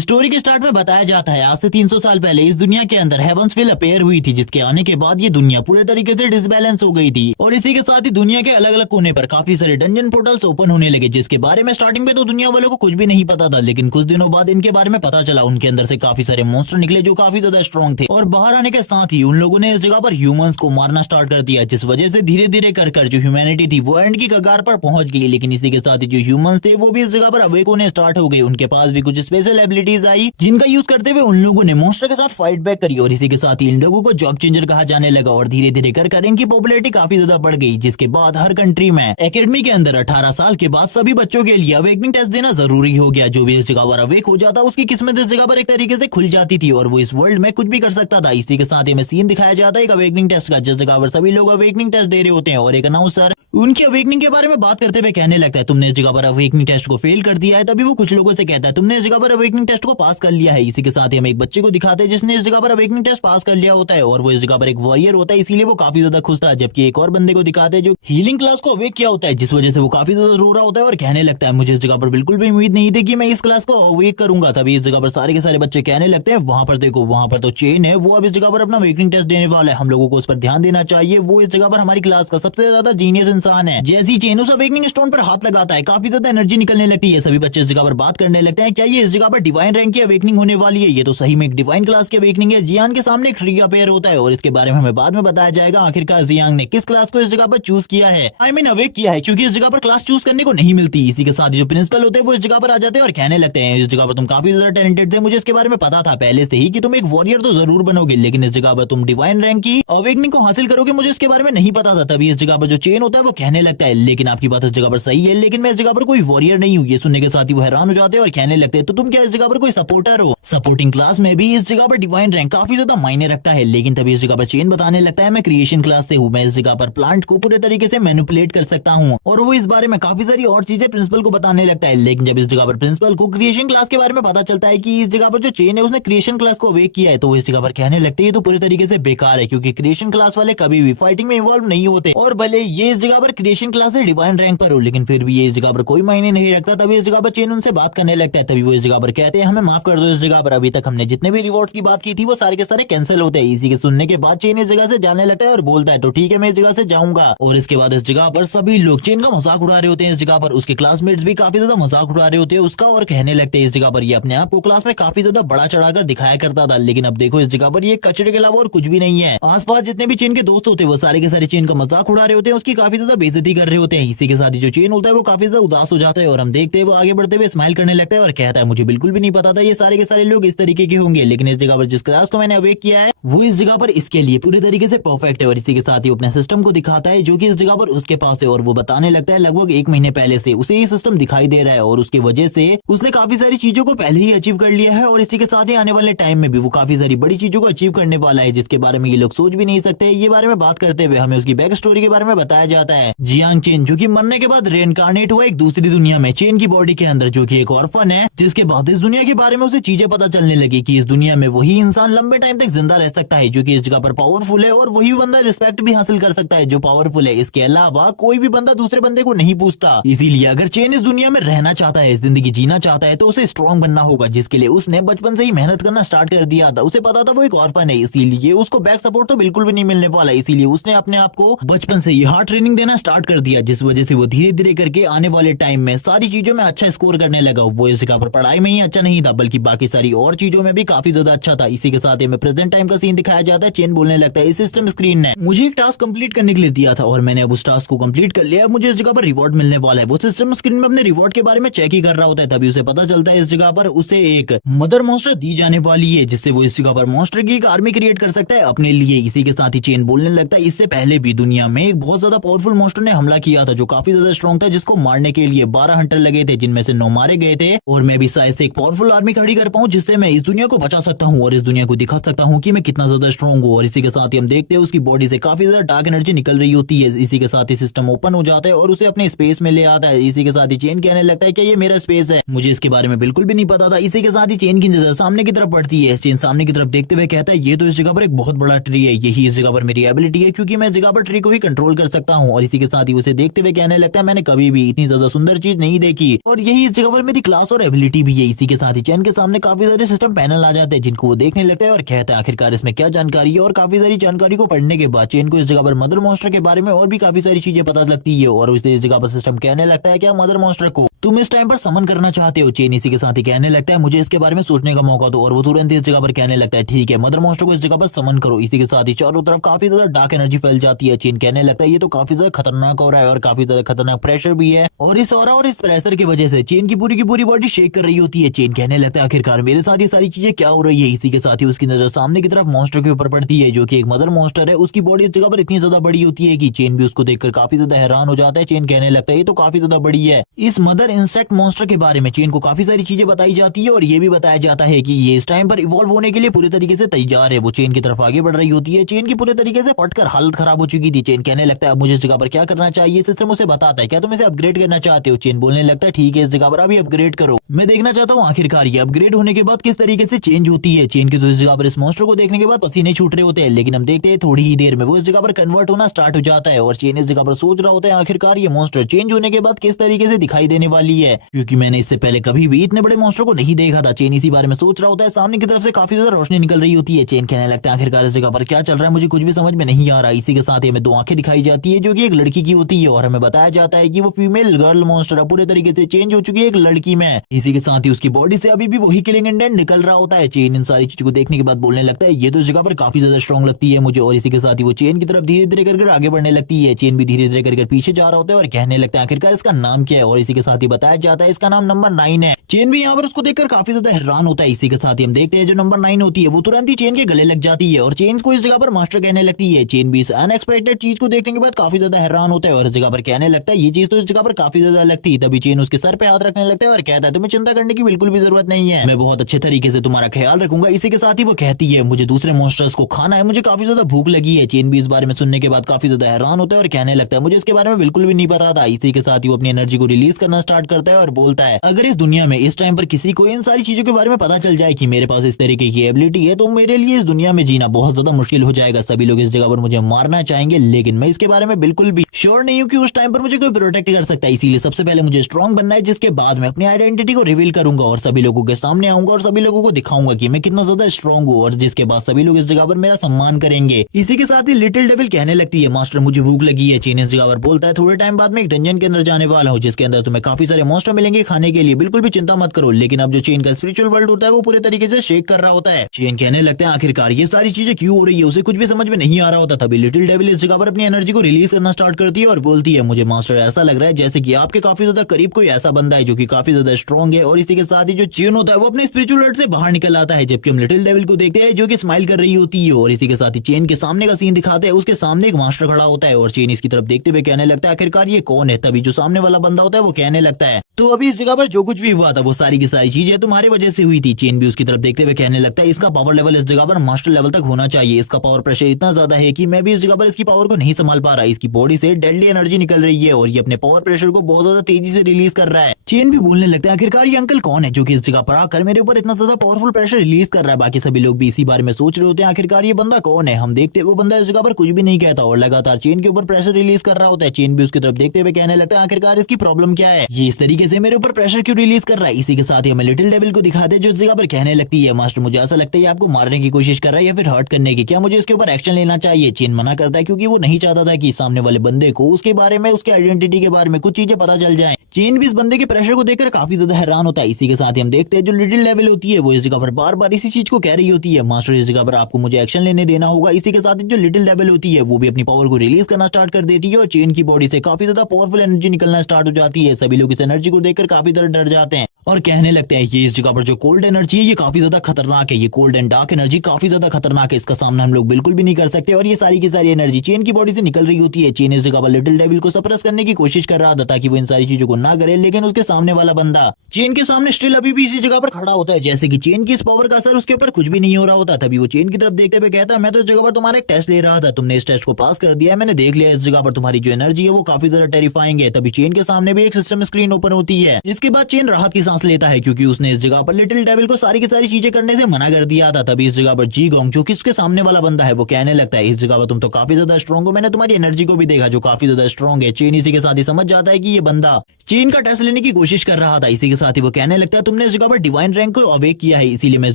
Story के start में बताया जाता है आज से 300 साल पहले इस दुनिया के अंदर हेवंसविल अपेयर हुई थी, जिसके आने के बाद ये दुनिया पूरे तरीके से डिसबैलेंस हो गई थी और इसी के साथ ही दुनिया के अलग अलग कोने पर काफी सारे डंजन पोर्टल्स ओपन होने लगे, जिसके बारे में स्टार्टिंग में तो दुनिया वालों को कुछ भी नहीं पता था। लेकिन कुछ दिनों बाद इनके बारे में पता चला, उनके अंदर से काफी सारे मॉन्स्टर निकले जो काफी ज्यादा स्ट्रॉन्ग थे और बाहर आने के साथ ही उन लोगों ने इस जगह पर ह्यूमंस को मारना स्टार्ट कर दिया, जिस वजह से धीरे धीरे कर जो ह्यूमैनिटी थी वो एंड की कगार पर पहुंच गई। लेकिन इसी के साथ ही जो ह्यूमंस थे वो भी इस जगह पर अवेक होने स्टार्ट हो गए, उनके पास भी कुछ स्पेशल एबिलिटीज आई जिनका यूज करते हुए उन लोगों ने मॉन्स्टर के साथ फाइट बैक करी और इसी के साथ ही इन लोगों को जॉब चेंजर कहा जाने लगा और धीरे धीरे कर इनकी पॉपुलैरिटी काफी ज्यादा बढ़ गई। जिसके बाद हर कंट्री में एकेडमी के अंदर 18 साल के बाद सभी बच्चों के लिए अवेकनिंग टेस्ट देना जरूरी हो गया। जो भी इस जगह पर अवेक हो जाता उसकी किस्मत इस जगह पर एक तरीके से खुल जाती थी और वो इस वर्ल्ड में कुछ भी कर सकता था। इसी के साथ ही हमें सीन दिखाया जाता है एक अवेकनिंग टेस्ट का, जिस जगह पर सभी लोग अवेकनिंग टेस्ट दे रहे होते हैं और एक अनाउंसर उनकी अवेकनिंग के बारे में बात करते हुए कहने लगता है तुमने इस जगह पर अवेकनिंग टेस्ट को फेल कर दिया है। तभी वो कुछ लोगों से कहता है तुमने इस जगह पर अवेकनिंग टेस्ट को पास कर लिया है। इसी के साथ ही हम एक बच्चे को दिखाते हैं जिसने इस जगह पर अवेकनिंग टेस्ट पास कर लिया होता है और वो इस जगह पर एक वॉरियर होता है, इसीलिए वो काफी ज्यादा खुश था। जबकि एक और बंदे को दिखाते हैं जो हीलिंग क्लास को अवेक किया होता है, जिस वजह से वो काफी ज्यादा रो रहा होता है और कहने लगता है मुझे इस जगह पर बिल्कुल भी उम्मीद नहीं थी कि मैं इस क्लास को अवेक करूंगा। तभी इस जगह पर सारे के सारे बच्चे कहने लगते हैं वहां पर देखो, वहां पर तो चेन है, वो अब इस जगह पर अपना अवेकनिंग टेस्ट देने वाला है, हम लोगों को उस पर ध्यान देना चाहिए। वो इस जगह पर हमारी क्लास का सबसे ज्यादा जीनियस इंसान है। जैसी चेन उस अवेकनिंग स्टोन पर हाथ लगाता है काफी ज्यादा एनर्जी निकलने लगती है। सभी बच्चे इस जगह पर बात करने लगते हैं क्या ये इस जगह पर डिवाइन रैंक की अवेकनिंग होने वाली है? ये तो सही में एक डिवाइन क्लास की अवेकनिंग है। जियांग के सामने एक ट्री अपेयर होता है और इसके बारे में हमें बाद में बताया जाएगा आखिरकार जियांग ने किस क्लास को इस जगह पर चूज किया है, आई मीन अवेक किया है, क्योंकि इस जगह पर क्लास चूज करने को नहीं मिलती। इसी के साथ जो प्रिंसिपल होते हैं वो इस जगह पर आ जाते हैं और कहने लगते हैं इस जगह पर तुम काफी ज्यादा टैलेंटेड थे, मुझे इसके बारे में पता था पहले से ही कि तुम एक वॉरियर तो जरूर बनोगे, लेकिन इस जगह पर तुम डिवाइन रैंक की अवेकनिंग को हासिल करोगे, मुझे इसके बारे में नहीं पता था। तभी इस जगह पर जो चेन होता है वो कहने लगता है लेकिन आपकी बात इस जगह पर सही है, लेकिन मैं इस जगह पर कोई वॉरियर नहीं हूँ। ये सुनने के साथ ही वो हैरान हो जाते हैं और कहने लगते हैं तो तुम क्या इस जगह पर कोई सपोर्टर हो? सपोर्टिंग क्लास में भी इस जगह पर डिवाइन रैंक काफी ज्यादा मायने रखता है। लेकिन तभी इस जगह पर चेन बताने लगता है मैं क्रिएशन क्लास से हूँ, मैं इस जगह पर प्लांट को पूरे तरीके से मैनिपुलेट कर सकता हूँ और वो इस बारे में काफी सारी और चीजें प्रिंसिपल को बताने लगता है। लेकिन जब इस जगह पर प्रिंसिपल को क्रिएशन क्लास के बारे में पता चलता है कि इस जगह पर जो चेन है उसने क्रिएशन क्लास को अवेक किया है, तो वो इस जगह पर कहने लगते हैं तो पूरी तरीके से बेकार है, क्योंकि क्रिएशन क्लास वाले कभी भी फाइटिंग में इन्वॉल्व नहीं होते और भले ये इस जगह पर क्रिएशन क्लास से डिवाइन रैंक पर हो, लेकिन फिर भी ये इस जगह पर कोई मायने नहीं रखता। तभी इस जगह पर चेन उनसे बात करने लगता है। तभी वो इस जगह पर कहते हैं हमें माफ कर दो, इस जगह पर अभी तक हमने जितने भी रिवॉर्ड्स की बात की थी वो सारे के सारे कैंसिल होते हैं। इसी के सुनने के बाद चेन इस जगह से जाने लगता है और बोलता है तो ठीक है मैं इस जगह से जाऊंगा। और इसके बाद इस जगह पर सभी लोग चेन का मजाक उड़ा रहे होते हैं। इस जगह पर उसके क्लासमेट्स भी काफी ज्यादा मजाक उड़ा रहे होते हैं उसका और कहने लगते हैं इस जगह पर ये अपने आप को क्लास में काफी ज्यादा बड़ा चढ़ाकर दिखाया करता था, लेकिन अब देखो इस जगह पर ये कचरे के अलावा और कुछ भी नहीं है। आसपास जितने भी चेन के दोस्त होते हैं वो सारे के सारे चेन का मजाक उड़ा रहे होते हैं, उसकी काफी ज्यादा बेइज्जती कर रहे होते हैं। इसी के साथ ही जो चेन होता है वो काफी ज्यादा उदास हो जाता है और हम देखते हैं वो आगे बढ़ते हुए स्माइल करने लगता है और कहता है मुझे बिल्कुल भी नहीं पता था ये सारे के सारे लोग इस तरीके के होंगे, लेकिन इस जगह पर जिस क्लास को मैंने अवेक किया है वो इस जगह पर इसके लिए पूरी तरीके से परफेक्ट है। और इसी के साथ ही अपने सिस्टम को दिखाता है जो कि इस जगह पर उसके पास है और वो बताने लगता है लगभग 1 महीने पहले से उसे ये सिस्टम दिखाई दे रहा है और उसकी वजह से उसने काफी सारी चीजों को पहले ही अचीव कर लिया है और इसी के साथ ही आने वाले टाइम में भी वो काफी सारी बड़ी चीजों को अचीव करने वाला है, जिसके बारे में ये लोग सोच भी नहीं सकते। ये बारे में बात करते हुए हमें उसकी बैक स्टोरी के बारे में बताया जाता है। जियांग चेन जो कि मरने के बाद रेइनकार्नेट हुआ एक दूसरी दुनिया में चेन की बॉडी के अंदर, जो कि एक ऑर्फन है, जिसके बाद इस दुनिया के बारे में उसे चीजें पता चलने लगी कि इस दुनिया में वही इंसान लंबे टाइम तक जिंदा रह सकता है जो कि इस जगह पर पावरफुल है और वही बंदा रिस्पेक्ट भी हासिल कर सकता है जो पावरफुल है। इसके अलावा कोई भी बंदा दूसरे बंदे को नहीं पूछता। इसीलिए अगर चेन इस दुनिया में रहना चाहता है, इस जिंदगी जीना चाहता है, तो उसे स्ट्रॉन्ग बनना होगा, जिसके लिए उसने बचपन से ही मेहनत करना स्टार्ट कर दिया था। उसे पता था वो एक ऑर्फन है, इसीलिए उसको बैक सपोर्ट तो बिल्कुल भी नहीं मिलने वाला, इसीलिए उसने अपने आप को बचपन से ही हार्ड ट्रेनिंग देना स्टार्ट कर दिया, जिस वजह से वो धीरे धीरे करके आने वाले टाइम में सारी चीजों में अच्छा स्कोर करने लगा। वो इस जगह पर पढ़ाई में ही अच्छा नहीं था बल्कि बाकी सारी और चीजों में भी काफी ज्यादा अच्छा था। इसी के साथ में प्रेजेंट टाइम का सीन दिखाया जाता है। चेन बोलने लगता है इस सिस्टम स्क्रीन ने मुझे एक टास्क कंप्लीट करने के लिए दिया था और मैंने अब उस टास्क को कंप्लीट कर लिया, मुझे इस जगह पर रिवॉर्ड मिलने वाला है। वो सिस्टम स्क्रीन में अपने रिवॉर्ड के बारे में चेक ही कर रहा होता है, तभी उसे पता चलता है इस जगह पर उसे एक मदर मॉन्स्टर दी जाने वाली है, जिससे वो इस जगह पर मॉन्स्टर की एक आर्मी क्रिएट कर सकता है अपने लिए। इसी के साथ ही चेन बोलने लगता है इससे पहले भी दुनिया में एक बहुत ज्यादा पावरफुल मॉन्स्टर ने हमला किया था जो काफी ज्यादा स्ट्रॉन्ग था, जिसको मारने के लिए 12 हंटर लगे थे जिनमें से 9 मारे गए थे और मैं भी शायद से एक पावरफुल आर्मी खड़ी कर पाऊं जिससे मैं इस दुनिया को बचा सकता हूं और इस दुनिया को दिखा सकता हूं कि मैं कितना ज्यादा स्ट्रॉन्ग हूं। और इसी के साथ ही हम देखते हैं उसकी बॉडी से काफी ज्यादा डार्क एनर्जी निकल रही होती है। इसी के साथ ही सिस्टम ओपन हो जाता है और उसे अपने स्पेस में ले आता है। इसी के साथ ही चेन कहने लगता है कि ये मेरा स्पेस है, मुझे इसके बारे में बिल्कुल भी नहीं पता था। इसी के साथ ही चेन की नजर सामने की तरफ पड़ती है। चेन सामने की तरफ देखते हुए कहता है ये तो इस जगह पर एक बहुत बड़ा ट्री है, यही इस जगह पर मेरी एबिलिटी है क्योंकि मैं इस जगह पर ट्री को भी कंट्रोल कर सकता हूँ। और इसी के साथ ही उसे देखते हुए कहने लगता है मैंने कभी भी इतनी ज्यादा सुंदर चीज नहीं देखी और यही इस जगह पर मेरी क्लास और एबिलिटी भी है। इसी के साथ ही चैन के सामने काफी सारे सिस्टम पैनल आ जाते हैं जिनको वो देखने लगता है और कहता है आखिरकार इसमें क्या जानकारी है। और काफी सारी जानकारी को पढ़ने के बाद चैन को इस जगह पर मदर मॉन्स्टर के बारे में और भी काफी सारी चीजें पता लगती है और उसे इस जगह पर सिस्टम कहने लगता है क्या मदर मॉन्स्टर को तुम इस टाइम पर समन करना चाहते हो। चेन इसी के साथ ही कहने लगता है मुझे इसके बारे में सोचने का मौका दो और वो तुरंत इस जगह पर कहने लगता है ठीक है मदर मॉन्स्टर को इस जगह पर समन करो। इसी के साथ ही चारों तरफ काफी ज्यादा डार्क एनर्जी फैल जाती है। चेन कहने लगता है ये तो काफी ज्यादा खतरनाक हो रहा है और काफी ज्यादा खतरनाक प्रेशर भी है और इस ऑरा और इस प्रेशर की वजह से चेन की पूरी बॉडी शेक कर रही होती है। चेन कहने लगता है आखिरकार मेरे साथ ये सारी चीजें क्या हो रही है। इसी के साथ ही उसकी नजर सामने की तरफ मॉन्स्टर के ऊपर पड़ती है जो कि एक मदर मॉन्स्टर है। उसकी बॉडी इस जगह पर इतनी ज्यादा बड़ी होती है कि चेन भी उसको देखकर काफी ज्यादा हैरान हो जाता है। चेन कहने लगता है ये तो काफी ज्यादा बड़ी है। इस मदर इंसेक्ट मॉन्स्टर के बारे में चेन को काफी सारी चीजें बताई जाती है और ये भी बताया जाता है कि ये इस टाइम पर इवॉल्व होने के लिए पूरी तरीके से तैयार है। वो चेन की तरफ आगे बढ़ रही होती है। चेन की पूरी तरीके से फटकर हालत खराब हो चुकी थी। चेन कहने लगता है अब मुझे इस जगह पर क्या करना चाहिए। सिस्टम उसे बताता है क्या तुम इसे अपग्रेड करना चाहते हो। चेन बोलने लगता है ठीक है इस जगह पर अभी अपग्रेड करो। मैं देखना चाहता हूँ आखिरकार ये अपग्रेड होने के बाद किस तरीके से चेंज होती है। चेन की तो इस जगह पर इस मॉन्स्टर को देखने के बाद पसीने छूट रहे होते हैं लेकिन हम देखते हैं थोड़ी ही देर में वो इस जगह पर कन्वर्ट होना स्टार्ट हो जाता है और चेन इस जगह पर सोच रहा होता है आखिरकार ये मॉन्स्टर चेंज होने के बाद किस तरीके से दिखाई देने वाली है क्योंकि मैंने इससे पहले कभी भी इतने बड़े मॉन्स्टर को नहीं देखा था। चेन इसी बारे में सोच रहा होता है। सामने की तरफ से काफी ज्यादा रोशनी निकल रही होती है। चेन कहने लगता है आखिरकार इस जगह पर क्या चल रहा है मुझे कुछ भी समझ में नहीं आ रहा। इसी के साथ ही हमें दो आंखें दिखाई जाती है जो कि एक लड़की की होती है और हमें बताया जाता है कि वो फीमेल गर्ल मॉन्स्टर पूरे तरीके से चेंज हो चुकी है एक लड़की में। इसी के साथ ही उसकी बॉडी से अभी भी वही किलिंग इंटेंट निकल रहा होता है। चेन इन सारी चीजों को देखने के बाद बोलने लगता है ये तो जगह पर काफी ज्यादा स्ट्रॉन्ग लगती है मुझे और इसी के साथ ही वो चेन की तरफ धीरे धीरे कर आगे बढ़ने लगती है। चेन भी धीरे धीरे कर पीछे जा रहा होता है और कहने लगता है आखिरकार इसका नाम क्या है और इसी के साथ ही बताया जाता है इसका नाम नंबर 9 है। चेन भी यहाँ पर उसको देखकर काफी ज्यादा हैरान होता है। इसी के साथ ही हम देखते हैं जो नंबर 9 होती है वो तुरंत ही चेन के गले लग जाती है और चेन को इस जगह पर मास्टर कहने लगती है। चेन भी इस अनएक्सपेक्टेड चीज को देखने के बाद काफी ज्यादा हैरान होता है और इस जगह पर कहने लगता है ये चीज तो इस जगह पर काफी ज्यादा अलग थी। तभी चेन उसके सर पे हाथ रखने लगता है और कहता है तुम्हें चिंता करने की बिल्कुल भी जरूरत नहीं है मैं बहुत अच्छे तरीके से तुम्हारा ख्याल रखूंगा। इसी के साथ ही वो कहती है मुझे दूसरे मॉन्स्टर्स को खाना है मुझे काफी ज्यादा भूख लगी है। चेन भी इस बारे में सुनने के बाद काफी ज्यादा हैरान होता है और कहने लगता है मुझे इसके बारे में बिल्कुल भी नहीं पता था। इसी के साथ ही वो अपनी एनर्जी को रिलीज करना स्टार्ट करता है और बोलता है अगर इस दुनिया में इस टाइम पर किसी को इन सारी चीजों के बारे में पता चल जाए कि मेरे पास इस तरीके की एबिलिटी है तो मेरे लिए इस दुनिया में जीना बहुत ज्यादा मुश्किल हो जाएगा। सभी लोग इस जगह पर मुझे मारना चाहेंगे लेकिन मैं इसके बारे में बिल्कुल भी श्योर नहीं हूँ कि उस टाइम पर मुझे कोई प्रोटेक्ट कर सकता है। इसीलिए सबसे पहले मुझे स्ट्रॉन्ग बनना है जिसके बाद मैं अपनी आइडेंटिटी को रिवील करूंगा और सभी लोगों के सामने आऊंगा और सभी लोगों को दिखाऊंगा कि मैं कितना ज्यादा स्ट्रॉन्ग हूँ और जिसके बाद सभी लोग इस जगह पर मेरा सम्मान करेंगे। इसी के साथ ही लिटिल डेविल कहने लगती है मास्टर मुझे भूख लगी है। चेन इस जगह पर बोलता है थोड़े टाइम बाद मैं एक डंजन के अंदर जाने वाला हूँ जिसके अंदर तुम्हें काफी सारे मॉन्स्टर मिलेंगे खाने के लिए बिल्कुल भी चिंता मत करो। लेकिन अब जो चेन का स्पिरिचुअल वर्ल्ड होता है वो पूरे तरीके से शेक कर रहा होता है। चेन कहने लगते हैं आखिरकार ये सारी चीजें क्यों हो रही है उसे कुछ भी समझ में नहीं आ रहा होता। तभी लिटिल डेविल इस जगह पर अपनी एनर्जी को रिलीज करना स्टार्ट करती है और बोलती है मुझे मास्टर ऐसा लग रहा है जैसे कि आपके काफी ज्यादा करीब कोई ऐसा बंदा है जो कि काफी ज्यादा स्ट्रॉन्ग है। और इसी के साथ ही जो चेन होता है वो अपने स्पिरिचुअल वर्ल्ड से बाहर निकल आता है जबकि हम लिटिल डेविल को देखते हैं जो कि स्माइल कर रही होती है। और इसी के साथ ही चेन के सामने का सीन दिखाते हैं उसके सामने एक मास्टर खड़ा होता है और चेन इसकी तरफ देखते हुए कहने लगता है आखिरकार ये कौन है। तभी जो सामने वाला बंदा होता है वो कहने लगता है तो अभी इस जगह पर जो कुछ भी हुआ था वो सारी की सारी चीजें तुम्हारी वजह से हुई थी। चेन भी उसकी तरफ देखते हुए कहने लगता है इसका पावर लेवल इस जगह पर मास्टर लेवल तक होना चाहिए। इसका पावर प्रेशर इतना ज्यादा है कि मैं भी इस जगह पर इसकी पावर को नहीं संभाल पा रहा। इसकी बॉडी से डेडली एनर्जी निकल रही है और ये अपने पावर प्रेशर को बहुत ज्यादा तेजी से रिलीज कर रहा है। चेन भी बोलने लगता है आखिरकार ये अंकल कौन है जो कि इस जगह पर आकर मेरे ऊपर इतना ज्यादा पावरफुल प्रेशर रिलीज कर रहा है। बाकी सभी लोग भी इसी बारे में सोच रहे होते हैं आखिरकार ये बंदा कौन है। हम देखते वो बंदा इस जगह पर कुछ भी नहीं कहता और लगातार चेन के ऊपर प्रेशर रिलीज कर रहा होता है। चेन भी उसकी तरफ देखते हुए कहने लगता है आखिरकार इसकी प्रॉब्लम क्या है ये इस तरीके से मेरे ऊपर प्रेशर क्यों रिलीज कर रहा है। इसी के साथ ही हमें लिटिल डेविल को दिखाते हैं जो इस जगह पर कहने लगती है मास्टर मुझे ऐसा लगता है आपको मारने की कोशिश कर रहा है या फिर हर्ट करने की, क्या मुझे इसके ऊपर एक्शन लेना चाहिए। चेन मना करता है क्योंकि वो नहीं चाहता था कि सामने वाले बंदे को उसके बारे में उसके आइडेंटिटी के बारे में कुछ चीजें पता चल जाए। चेन भी इस बंदे के प्रेशर को देखकर काफी ज्यादा हैरान होता है। इसी के साथ ही हम देखते हैं जो लिटिल डेविल होती है वो इस जगह पर बार बार इसी चीज को कह रही होती है मास्टर इस जगह पर आपको मुझे एक्शन लेने देना होगा। इसी के साथ ही जो लिटिल डेविल होती है वो भी अपनी पावर को रिलीज करना स्टार्ट कर देती है और चेन की बॉडी से काफी ज्यादा पावरफुल एनर्जी निकलना स्टार्ट हो जाती है। सभी लोग इस एनर्जी को देखकर काफी ज्यादा डर जाते हैं और कहने लगते हैं ये इस जगह पर जो कोल्ड एनर्जी है ये काफी ज्यादा खतरनाक है। ये कोल्ड एंड डार्क एनर्जी काफी ज्यादा खतरनाक है, इसका सामना हम लोग बिल्कुल भी नहीं कर सकते। और ये सारी की सारी एनर्जी चेन की बॉडी से निकल रही होती है। चेन इस जगह पर लिटिल डेविल को सप्रेस करने की कोशिश कर रहा था ताकि वो इन सारी चीजों को ना करे, लेकिन उसके सामने वाला बंदा चेन के सामने स्टिल अभी भी इसी जगह पर खड़ा होता है जैसे कि चेन की इस पावर का असर उसके ऊपर कुछ भी नहीं हो रहा होता। तभी वो चेन की तरफ देखते हुए कहता है मैं तो इस जगह पर तुम्हारा एक टेस्ट ले रहा था, तुमने इस टेस्ट को पास कर दिया है, मैंने देख लिया इस जगह पर तुम्हारी जो एनर्जी है वो काफी ज्यादा टेरिफाइंग है। तभी चेन के सामने भी एक सिस्टम स्क्रीन स्क्रीन ओपन होती है, जिसके बाद चेन राहत की सांस लेता है क्योंकि उसने इस जगह पर लिटिल डेविल को सारी की सारी चीजें करने से मना कर दिया था। तभी इस जगह पर जी गोंग जो कि उसके सामने वाला बंदा है वो कहने लगता है इस जगह पर तुम तो काफी ज्यादा स्ट्रॉन्ग हो, मैंने तुम्हारी एनर्जी को भी देखा जो काफी ज्यादा स्ट्रॉन्ग है। चेन इसी के साथ ही समझ जाता है कि ये बंदा चेन का टेस्ट लेने की कोशिश कर रहा था। इसी के साथ ही वो कहने लगता है तुमने इस जगह पर डिवाइन रैंक को अवेक किया है, इसीलिए मैं इस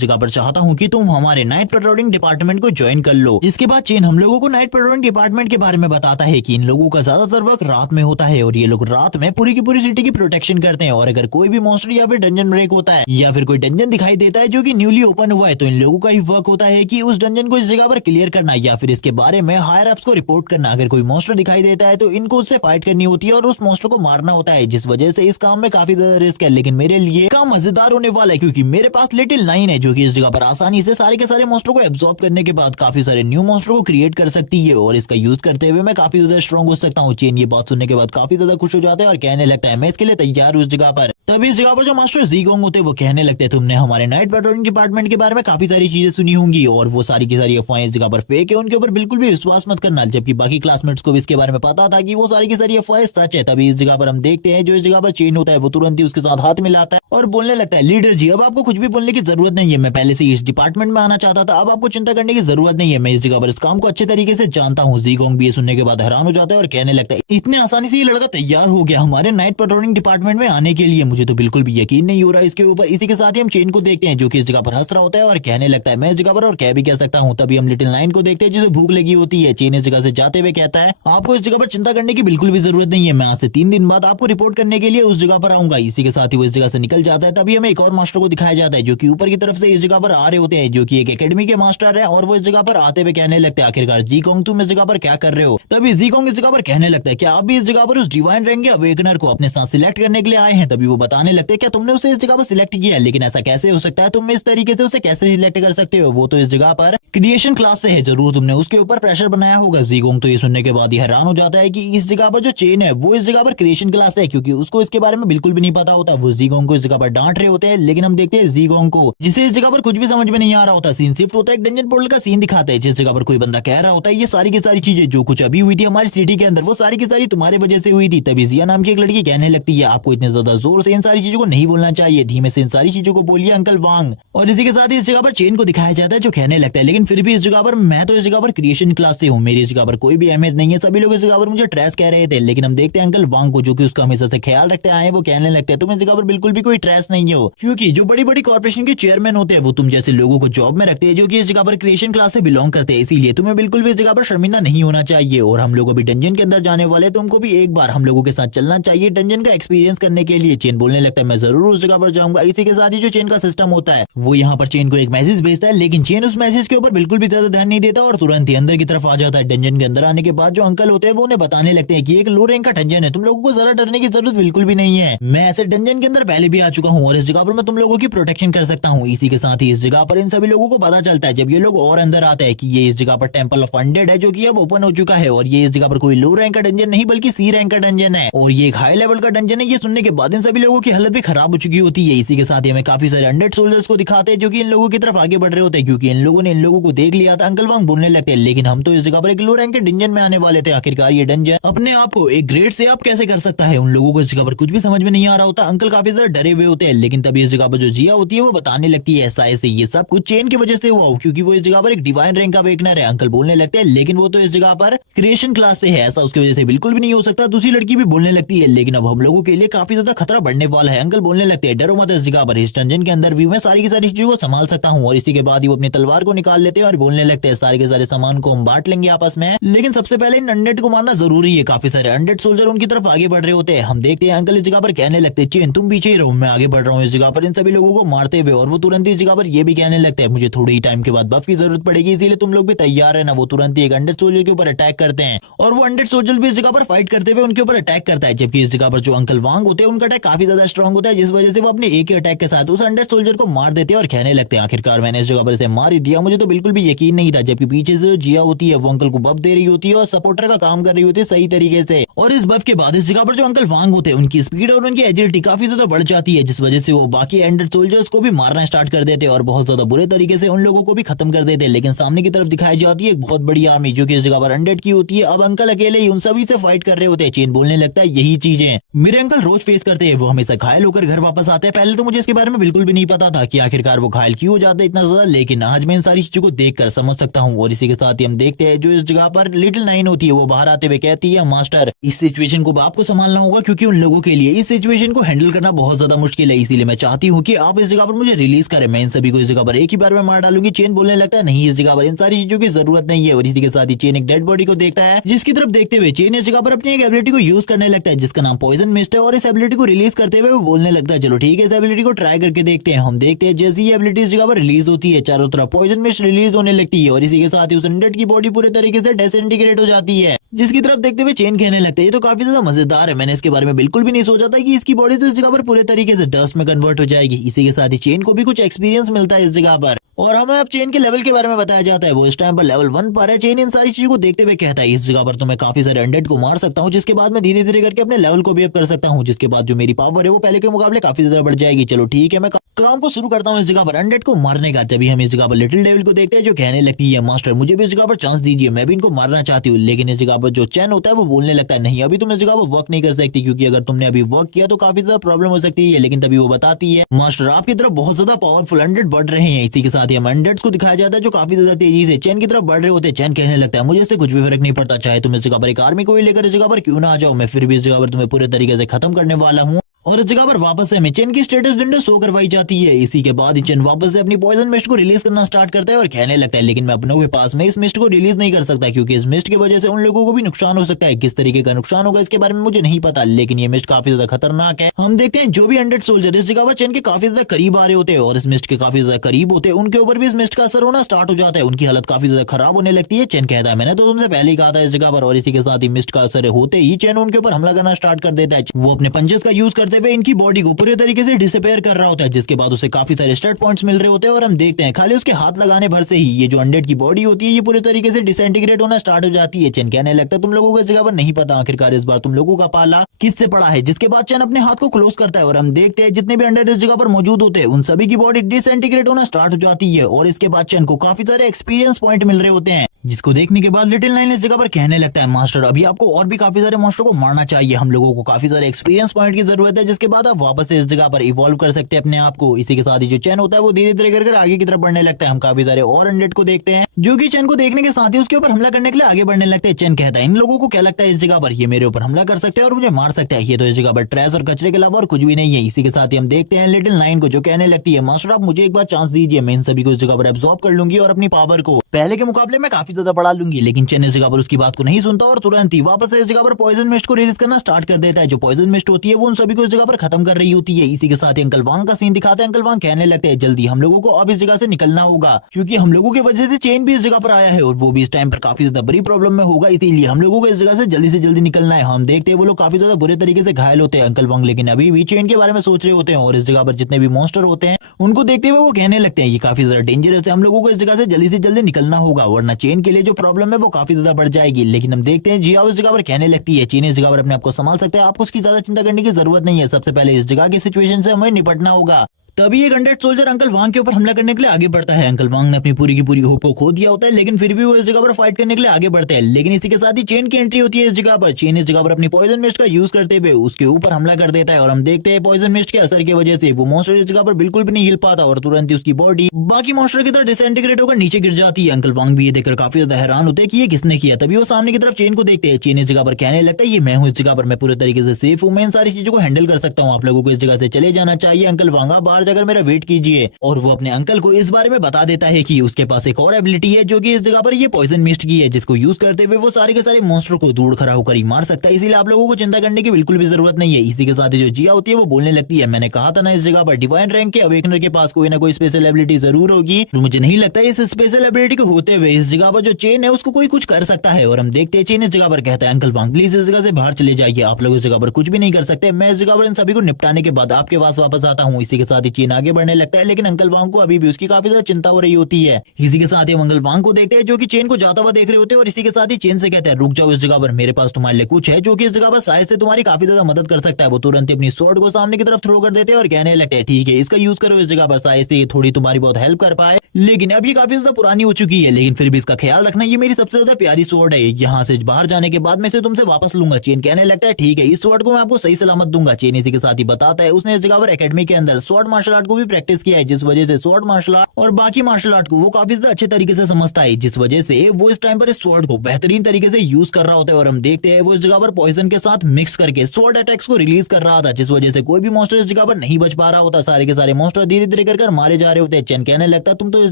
जगह पर चाहता हूँ कि तुम हमारे नाइट पेट्रोलिंग डिपार्टमेंट को ज्वाइन कर लो। जिसके बाद चेन हम लोगों को नाइट पेट्रोलिंग डिपार्टमेंट के बारे में बताता है कि इन लोगों का ज्यादातर वक्त रात में होता है और ये लोग रात में पूरी की पूरी सिटी की प्रोटेक्शन करते हैं और अगर कोई भी मॉन्स्टर या फिर डंजन ब्रेक होता है या फिर कोई डंजन दिखाई देता है जो कि न्यूली ओपन हुआ है तो इन लोगों का ही वर्क होता है कि उस डंजन को इस जगह पर क्लियर करना या फिर इसके बारे में हायर अप्स को रिपोर्ट करना। अगर कोई मॉन्स्टर दिखाई देता है तो इनको उससे फाइट करनी होती है और उस मॉन्स्टर को मारना होता है, जिस वजह से इस काम में काफी ज्यादा रिस्क है। लेकिन मेरे लिए काम मजेदार होने वाला है क्योंकि मेरे पास लिटिल नाइन है जो कि इस जगह पर आसानी से सारे के सारे मॉन्स्टर को एब्जॉर्ब करने के बाद काफी सारे न्यू मॉन्स्टर को क्रिएट कर सकती है और इसका यूज करते हुए मैं काफी ज्यादा स्ट्रॉन्ग हो सकता हूँ। चेन ये बात सुनने के बाद काफी ज्यादा खुश हो जाता है और कहने लगता है मैं इसके लिए तैयार हूँ इस जगह पर। तभी इस जगह पर जो मास्टर जी गोंग होते हैं वो कहने लगते हैं तुमने हमारे नाइट पेट्रोलिंग डिपार्टमेंट के बारे में काफी सारी चीजें सुनी होंगी और वो सारी की सारी अफवाहें इस जगह पर फेक है, उनके ऊपर बिल्कुल भी विश्वास मत करना। जबकि बाकी क्लासमेट्स को भी इसके बारे में पता था कि वो सारी की सारी अफवाहें सच है। तभी इस जगह पर हम देखते हैं जो इस जगह पर चेन होता है वो तुरंत ही उसके साथ हाथ मिलाता है और बोलने लगता है लीडर जी अब आपको कुछ भी बोलने की जरूरत नहीं है, मैं पहले से इस डिपार्टमेंट में आना चाहता था, अब आपको चिंता करने की जरूरत नहीं है, मैं इस जगह पर इस काम को अच्छे तरीके से जानता हूँ। जी गोंग भी ये सुनने के बाद हैरान हो जाता है और कहने लगता है इतने आसानी से ये लड़का तैयार हो गया हमारे नाइट पेट्रोलिंग डिपार्टमेंट में आने के लिए, मुझे तो बिल्कुल भी यकीन नहीं हो रहा इसके ऊपर। इसी के साथ ही हम चेन को देखते हैं जो कि इस जगह पर हंस रहा होता है और कहने लगता है मैं इस जगह पर और कह भी कह सकता हूँ। तभी हम लिटिल नाइन को देखते हैं जिसे भूख लगी होती है। चेन इस जगह से जाते हुए कहता है आपको इस जगह पर चिंता करने की बिल्कुल भी जरूरत नहीं है, मैं आज से 3 दिन बाद आपको रिपोर्ट करने के लिए उस जगह पर आऊंगा। इसी के साथ ही वो इस जगह से निकल जाता है। तभी हमें एक और मास्टर को दिखाया जाता है जो कि ऊपर की तरफ से इस जगह पर आ रहे होते हैं, जो कि एक एकेडमी के मास्टर है और वो इस जगह पर आते हुए कहने लगते हैं आखिरकार जी गोंग तुम इस जगह पर क्या कर रहे हो। तभी जी गोंग इस जगह पर कहने लगता है क्या आप भी इस जगह पर उस डिवाइन रैंक के अवेकनर को अपने साथ सिलेक्ट करने के लिए आए हैं। तभी वो बताने लगते हैं क्या तुमने उसे इस जगह पर सिलेक्ट किया है, लेकिन ऐसा कैसे हो सकता है, तुम इस तरीके से उसे कैसे सिलेक्ट कर सकते हो, वो तो इस जगह पर क्रिएशन क्लास से है, जरूर तुमने उसके ऊपर प्रेशर बनाया होगा। जी गोंग तो ये सुनने के बाद ही हैरान हो जाता है कि इस जगह पर जो चेन है वो इस जगह पर क्रिएशन क्लास है क्योंकि उसको इसके बारे में बिल्कुल भी नहीं पता होता। वो जी गोंग को इस जगह पर डांट रहे होते हैं लेकिन हम देखते हैं जी गोंग को जिसे इस जगह पर कुछ भी समझ में नहीं आ रहा होता। सीन शिफ्ट होता है, एक डंजन पोर्टल का सीन दिखाते हैं जिस जगह पर कोई बंदा कह रहा होता है ये सारी की सारी चीजें जो कुछ अभी हुई थी हमारी सिटी के अंदर वो सारी की सारी तुम्हारी वजह से हुई थी। तभी जिया नाम की एक लड़की कहने लगती है आपको इतने ज्यादा जोर से इन सारी चीजों को नहीं बोलना चाहिए, धीमे से इन सारी चीजों को बोलिए अंकल वांग। और इसी के साथ ही इस जगह पर चेन को दिखाया जाता है जो कहने लगता है लेकिन फिर भी इस जगह पर मैं तो इस जगह पर क्रिएशन क्लास से हूँ, मेरी इस जगह पर कोई भी अहमियत नहीं है, सभी लोग इस जगह पर मुझे ट्रेस कह रहे थे। लेकिन हम देखते हैं अंकल वांग को जो कि उसका हमेशा से ख्याल रखते आए वो कहने लगते हैं तुम इस जगह पर बिल्कुल भी कोई ट्रेस नहीं हो क्योंकि जो बड़ी बड़ी कॉर्पोरेशन के चेयरमैन होते हैं वो तुम जैसे लोगों को जॉब में रखते हैं जो कि इस जगह पर क्रिएशन क्लास से बिलोंग करते हैं, इसीलिए तुम्हें बिल्कुल भी इस जगह पर शर्मिंदा नहीं होना चाहिए। और हम लोग अभी डंजन के अंदर जाने वाले, तुमको भी एक बार हम लोगों के साथ चलना चाहिए डंजन का एक्सपीरियंस करने के लिए। चेन बोलने लगता है मैं जरूर उस जगह पर जाऊंगा। इसी के साथ ही जो चेन का सिस्टम होता है वो यहाँ पर चेन को एक मैसेज भेजता है लेकिन चेन उस मैसेज के ऊपर बिल्कुल भी ज्यादा ध्यान नहीं देता और तुरंत ही अंदर की तरफ आ जाता है। डंजन के अंदर आने के बाद जो अंकल होते हैं वो उन्हें बताने लगते हैं कि एक लो रैंक का डंजन है, तुम लोगों को ज्यादा डरने की जरूरत बिल्कुल भी नहीं है, मैं ऐसे डंजन के अंदर पहले भी आ चुका हूँ और इस जगह पर मैं तुम लोगों की प्रोटेक्शन कर सकता हूँ। इसी के साथ ही इस जगह पर इन सभी लोगों को पता चलता है जब ये लोग और अंदर आते हैं कि ये इस जगह पर टेंपल ऑफ अनडेड है जो कि अब ओपन हो चुका है और ये इस जगह पर कोई लो रैंक का डंजन नहीं बल्कि सी रैंक का डंजन है और ये एक हाई लेवल का डंजन है। ये सुनने के बाद इन सभी लोगों की हालत भी खराब हो चुकी होती है। इसी के साथ ही हमें काफी सारे अनडेड सोल्जर्स को दिखाते हैं जो कि इन लोगों की तरफ आगे बढ़ रहे होते हैं क्योंकि इन लोगों ने इन लोगों को देख लिया था। अंकल वांग बोलने लगते हैं लेकिन हम तो इस जगह पर एक लो रैंक के डंजन में आने वाले थे, आखिरकार ये डंजन अपने आप को एक ग्रेड से आप कैसे कर सकता है। उन लोगों को इस जगह पर कुछ भी समझ में नहीं आ रहा होता, अंकल काफी ज्यादा डरे हुए होते हैं। लेकिन तभी इस जगह पर जो जिया होती है वो बताने लगती है ऐसा ऐसे ये सब कुछ चेन की वजह से हुआ क्योंकि वो इस जगह पर एक डिवाइन रैंक का अवेकनर है। अंकल बोलने लगते हैं लेकिन वो तो इस जगह पर क्रिएशन क्लास से है, ऐसा उसकी वजह से बिल्कुल भी नहीं हो सकता। दूसरी लड़की भी बोलने लगती है लेकिन अब हम लोगों के लिए काफी ज्यादा खतरा बढ़ने वाला है। अंकल बोलने लगते हैं डरो मत, इस जगह पर इस डंजन के अंदर भी मैं सारी की सारी चीजों को संभाल सकता हूँ। और इसी के बाद ही वो अपनी तलवार को निकाल लेते हैं और बोलने लगते हैं सारे के सारे सामान को हम बांट लेंगे आपस में, लेकिन सबसे पहले इन अनडेड को मारना जरूरी है। काफी सारे अनडेड सोल्जर उनकी तरफ आगे बढ़ रहे होते हैं। हम देखते हैं अंकल इस जगह पर कहने लगते हैं चेन तुम पीछे ही रहो, मैं आगे बढ़ रहा हूँ इस जगह पर इन सभी लोगों को मारते हुए। और वो तुरंत इस जगह पर ये भी कहने लगते हैं मुझे थोड़ी ही टाइम के बाद बफ की जरूरत पड़ेगी, इसीलिए तुम लोग भी तैयार है ना। वो तुरंत ही एक अनडेड सोल्जर के ऊपर अटैक करते हैं और वो अनडेड सोल्जर भी इस जगह पर फाइट करते हुए उनके ऊपर अटैक करता है। जबकि इस जगह पर जो अंकल वांग होते हैं उनका अटैक काफी ज्यादा स्ट्रॉन्ग होता है जिस वजह से वो अपने एक ही अटैक के साथ उस अनडेड सोल्जर को मार देते हैं और कहने लगते हैं आखिरकार मैंने इस जगह पर इसे मार ही दिया, मुझे तो बिल्कुल भी यकीन नहीं था। जबकि पीछे से जिया होती है वो अंकल को बफ दे रही होती है और सपोर्टर का काम कर रही होती है सही तरीके से। और इस बफ के बाद इस जगह पर जो अंकल वांग होते हैं उनकी स्पीड और उनकी एजिलिटी काफी ज्यादा बढ़ जाती है जिस वजह से वो बाकी अनडेड सोल्जर्स को भी मारना स्टार्ट कर देते हैं और बहुत ज्यादा बुरे तरीके से उन लोगों को भी खत्म कर देते हैं। लेकिन सामने की तरफ दिखाई जाती है एक बहुत बड़ी आर्मी जो कि इस जगह पर अनडेड की होती है। अब अंकल अकेले ही उन सभी से फाइट कर रहे होते हैं। चेन बोलने लगता है यही चीजें मेरे अंकल रोज फेस करते हैं, वो हमेशा घायल होकर घर वापस आते हैं। पहले तो मुझे इसके बारे में बिल्कुल भी नहीं पता था कि आखिरकार वो घायल क्यों हो जाते हैं इतना ज्यादा, लेकिन आज मैं इन सारी चीजों को देखकर समझ सकता हूँ। और इसी के साथ ही हम देखते हैं जो इस जगह पर लिटिल नाइन होती है वो बाहर आते हुए कहती है, मास्टर इस सिचुएशन को आपको संभालना होगा, क्योंकि उन लोगों के लिए इस सिचुएशन को हैंडल करना बहुत ज्यादा मुश्किल है। इसीलिए मैं चाहती हूँ कि आप इस जगह पर मुझे रिलीज करें, मैं इन सभी को इस जगह पर एक ही बार में मार डालूंगी। चेन बोलने लगता है, नहीं इस जगह पर इन सारी चीजों की जरूरत नहीं है। और इसी के साथ ही चेन एक डेड बॉडी को देखता है, जिसकी तरफ देखते हुए चेन इस जगह पर अपनी एक एबिलिटी को यूज करने लगता है जिसका नाम पॉइजन मिस्ट है। और इस एबिलिटी को रिलीज करते हुए वो बोलने लगता है, चलो ठीक है इस एबिलिटी को ट्राई करके देखते हैं। हम देखते हैं जैसे ही एबिलिटी इस जगह पर रिलीज होती है, चारों तरफ पॉइजन मिस्ट रिलीज होने लगती है और इसी के साथ ही उस अनडेड की बॉडी पूरे तरीके से डिसइंटीग्रेट हो जाती है, जिसकी तरफ देखते हुए चेन कहने लगते हैं, ये तो काफी ज्यादा मजेदार है, मैंने इसके बारे में बिल्कुल भी नहीं सोचा था कि इसकी बॉडी तो इस जगह पर पूरे तरीके से डस्ट में कन्वर्ट हो जाएगी। इसी के साथ ही चेन को भी कुछ एक्सपीरियंस मिलता है इस जगह पर, और हमें अब चेन के लेवल के बारे में बताया जाता है। वो इस टाइम पर लेवल 1 पर है। चेन इन सारी चीजों को देखते हुए कहता है, इस जगह पर तो मैं काफी सारे अनडेड को मार सकता हूँ, जिसके बाद मैं धीरे धीरे करके अपने लेवल को भी अप कर सकता हूँ, जिसके बाद जो मेरी पावर है वो पहले के मुकाबले काफी ज्यादा बढ़ जाएगी। चलो ठीक है, मैं काम को शुरू करता हूँ इस जगह पर अनडेड को मारने का। तभी हम इस जगह पर लिटिल डेविल को देखते हैं जो कहने लगती है, मास्टर मुझे भी इस जगह पर चांस दीजिए, मैं भी इनको मारना चाहती हूँ। लेकिन इस जगह पर जो चैन होता है वो बोलने लगता है, नहीं अभी तुम इस जगह पर वर्क नहीं कर सकती, क्योंकि अगर तुमने अभी वर्क किया तो काफी ज्यादा प्रॉब्लम हो सकती है। लेकिन तभी वो बताती है, मास्टर आपकी तरफ बहुत ज्यादा पावरफुल अनडेड बढ़ रहे हैं। इसी के साथ ही हम अनडेड्स को दिखाया जाता है जो काफी ज्यादा तेजी से चैन की तरफ बढ़ रहे होते हैं। चैन कहने लगता है, मुझे इससे कुछ भी फर्क नहीं पड़ता, चाहे तुम इस जगह पर एक आर्मी को ही लेकर इस जगह पर क्यों ना आ जाओ, मैं फिर भी इस जगह पर तुम्हें पूरे तरीके से खत्म करने वाला हूँ। और इस जगह पर वापस से हमें चेन की स्टेटस विंडो शो करवाई जाती है। इसी के बाद चेन वापस से अपनी पॉइजन मिस्ट को रिलीज करना स्टार्ट करता है और कहने लगता है, लेकिन मैं अपनों के पास में इस मिस्ट को रिलीज नहीं कर सकता, क्योंकि इस मिस्ट की वजह से उन लोगों को भी नुकसान हो सकता है। किस तरीके का नुकसान होगा इसके बारे में मुझे नहीं पता, लेकिन ये मिस्ट काफी ज्यादा खतरनाक है। हम देखते हैं जो भी अनडेड सोल्जर इस जगह पर चेन के काफी ज्यादा करीब आ रहे होते हैं और इस मिस्ट के काफी ज्यादा करीब होते हैं, उनके ऊपर भी इस मिस्ट का असर होना स्टार्ट हो जाता है, उनकी हालत काफी ज्यादा खराब होने लगती है। चेन कहता है, मैंने तो तुमसे पहले ही कहा था इस जगह पर। और इसी के साथ ही मिस्ट का असर होते ही चेन उनके ऊपर हमला करना स्टार्ट कर देता है। वो अपने पंचेस का यूज करते हुए इनकी बॉडी को पूरे तरीके से डिसअपेयर कर रहा होता है, जिसके बाद उसे काफी सारे स्टेट पॉइंट्स मिल रहे होते हैं। और हम देखते हैं खाली उसके हाथ लगाने भर से ही ये जो अनडेड की बॉडी होती है ये पूरे तरीके से डिसइंटीग्रेट होना स्टार्ट हो जाती है। चेन कहने लगता है, तुम लोगों को इस जगह पर नहीं पता आखिरकार इस बार तुम लोगों का पाला किससे पड़ा है। जिसके बाद चेन अपने हाथ को क्लोज करता है और हम देखते हैं जितने भी अनडेड इस जगह पर मौजूद होते हैं उन सभी की बॉडी डिसइंटीग्रेट होना स्टार्ट हो जाती है। और इसके बाद चेन को काफी सारे एक्सपीरियंस पॉइंट मिल रहे होते हैं, जिसको देखने के बाद लिटिल नाइन इस जगह पर कहने लगता है, मास्टर अभी आपको और भी काफी सारे मॉन्स्टर को मारना चाहिए, हम लोगों को काफी सारे एक्सपीरियंस पॉइंट की जरूरत है, जिसके बाद आप वापस से इस जगह पर इवॉल्व कर सकते हैं अपने आप को। इसी के साथ ही जो चैन होता है वो धीरे धीरे कर आगे की तरफ बढ़ने लगता है। हम काफी सारे और अनडेड को देखते हैं जो कि चैन को देखने के साथ ही उसके ऊपर हमला करने के लिए आगे बढ़ने लगते हैं। चैन कहता है, इन लोगों को क्या लगता है इस जगह पर ये मेरे ऊपर हमला कर सकते हैं और मुझे मार सकते हैं, ये तो इस जगह पर ट्रैश और कचरे के अलावा और कुछ भी नहीं है। इसी के साथ ही हम देखते हैं लिटिल नाइन को जो कहने लगती है, मास्टर आप मुझे एक बार चांस दीजिए, मैं इन सभी को इस जगह पर एब्जॉर्ब कर लूंगी और अपनी पावर को पहले के मुकाबले में काफी ज्यादा बढ़ा लूंगी। लेकिन चेन इस जगह पर उसकी बात को नहीं सुनता और तुरंत ही वापस से इस जगह पर पॉइजन मिस्ट को रिलीज करना स्टार्ट कर देता है। जो पॉइजन मिस्ट होती है वो उन सभी को इस जगह पर खत्म कर रही होती है। इसी के साथ ही अंकल वांग का सीन दिखाते हैं। अंकल वांग कहने लगते हैं, जल्दी हम लोगों को अब इस जगह से निकलना होगा, क्योंकि हम लोगों की वजह से चेन भी इस जगह पर आया है और वो भी इस टाइम पर काफी ज्यादा बड़ी प्रॉब्लम में होगा, इसीलिए हम लोगों को इस जगह से जल्दी निकलना है। हम देखते हैं वो लोग काफी ज्यादा बुरे तरीके से घायल होते हैं अंकल वांग, लेकिन अभी भी चेन के बारे में सोच रहे होते हैं। और इस जगह पर जितने भी मॉन्स्टर होते हैं उनको देखते हुए वो कहने लगते हैं, ये काफी ज्यादा डेंजरस है, हम लोगों को इस जगह से जल्दी निकलना होगा, वरना चेन के लिए जो प्रॉब्लम है वो काफी ज्यादा बढ़ जाएगी। लेकिन हम देखते हैं जियाओ इस जगह पर कहने लगती है, चेन इस जगह पर अपने आप को संभाल सकते हैं, आपको उसकी ज्यादा चिंता करने की जरूरत नहीं है, सबसे पहले इस जगह की सिचुएशन से हमें निपटना होगा। तभी एक अनडेड सोल्जर अंकल वांग के ऊपर हमला करने के लिए आगे बढ़ता है। अंकल वांग ने अपनी पूरी की पूरी होप को खो दिया होता है, लेकिन फिर भी वो इस जगह पर फाइट करने के लिए आगे बढ़ते हैं। लेकिन इसी के साथ ही चेन की एंट्री होती है इस जगह पर। चेन इस जगह पर अपनी पॉइजन मिस्ट का यूज करते हुए उसके ऊपर हमला कर देता है और हम देखते हैं पॉइजन मिस्ट के असर की वजह से वो मॉन्स्टर इस जगह पर बिल्कुल भी नहीं हिल पाता और तुरंत ही उसकी बॉडी बाकी मॉन्स्टर की तरह डिसइंटीग्रेट होकर नीचे गिर जाती है। अंकल वांग भी ये देखकर काफी ज्यादा हैरान होते हैं कि ये किसने किया। तभी वो सामने की तरफ चेन को देखते हैं। चेन इस जगह पर कहने लगता है, ये मैं हूँ, इस जगह पर मैं पूरे तरीके से सेफ हूँ, मैं इन सारी चीजों को हैंडल कर सकता हूँ, आप लोगों को इस जगह से चले जाना चाहिए। अंकल वांग बाहर जाकर मेरा वेट कीजिए। और वो अपने अंकल को इस बारे में बता देता है कि उसके पास एक और एबिलिटी है जो कि इस जगह पर ये पॉइजन मिस्ट की है, जिसको यूज करते हुए वो सारे के सारे मॉन्स्टर को दूर खड़ा होकर ही मार सकता है, इसीलिए आप लोगों को चिंता करने की बिल्कुल भी जरूरत नहीं है। इसी के साथ ही जो जिया होती है वो बोलने लगती है, मैंने कहा था ना इस जगह पर डिवाइन रैंक के अवेकनर के पास कोई ना कोई स्पेशल एबिलिटी जरूर होगी, तो मुझे नहीं लगता इस स्पेशल एबिलिटी को होते हुए इस जगह पर जो चेन है उसको कोई कुछ कर सकता है। और हम देखते हैं चेन इस जगह पर कहता है, अंकल वांग प्लीज इस जगह से बाहर चले जाइए, आप लोग इस जगह पर कुछ भी नहीं कर सकते, मैं इस जगह पर इन सभी को निपटाने के बाद आपके पास वापस आता हूँ। इसी के साथ ही चेन आगे बढ़ने लगता है, लेकिन अंकल वांग को अभी भी उसकी काफी ज्यादा चिंता हो रही होती है। इसी के साथ ही अंकल वांग को देखते हैं जो कि चेन को जाता हुआ देख रहे होते हैं और इसी के साथ ही चेन से कहते हैं रुक जाओ इस जगह पर, मेरे पास तुम्हारे लिए कुछ है जो कि इस जगह पर शायद से तुम्हारी काफी ज्यादा मदद कर सकता है। वो तुरंत अपनी स्वॉर्ड को सामने की तरफ थ्रो कर देते हैं और कहने लगते हैं ठीक है इसका यूज करो इस जगह पर, शायद से थोड़ी तुम्हारी बहुत हेल्प कर पाए। लेकिन अब ये काफी ज्यादा पुरानी हो चुकी है, लेकिन फिर भी इसका ख्याल रखना, ये मेरी सबसे ज्यादा प्यारी स्वॉर्ड है, यहाँ से बाहर जाने के बाद मैं इसे तुमसे वापस लूंगा। चेन कहने लगता है ठीक है इस स्वॉर्ड को मैं आपको सही सलामत दूंगा। चेन इसी के साथ ही बताता है उसने इस जगह पर एकेडमी के अंदर स्वॉर्ड मार्शल आर्ट को भी प्रैक्टिस किया है, जिस वजह से स्वॉर्ड मार्शल आर्ट और बाकी मार्शल आर्ट को वो काफी ज्यादा अच्छे तरीके से समझता है, जिस वजह से वो इस टाइम पर इस स्वॉर्ड को बेहतरीन तरीके से यूज कर रहा होता है। और हम देखते हैं वो इस जगह पर पॉइजन के साथ मिक्स करके स्वॉर्ड अटैक्स को रिलीज कर रहा था, जिस वजह से कोई भी मॉन्स्टर इस जगह पर नहीं बच पा रहा होता, सारे के सारे मॉन्स्टर धीरे धीरे कर मारे जा रहे होते हैं। चेन कहने लगता है तुम तो इस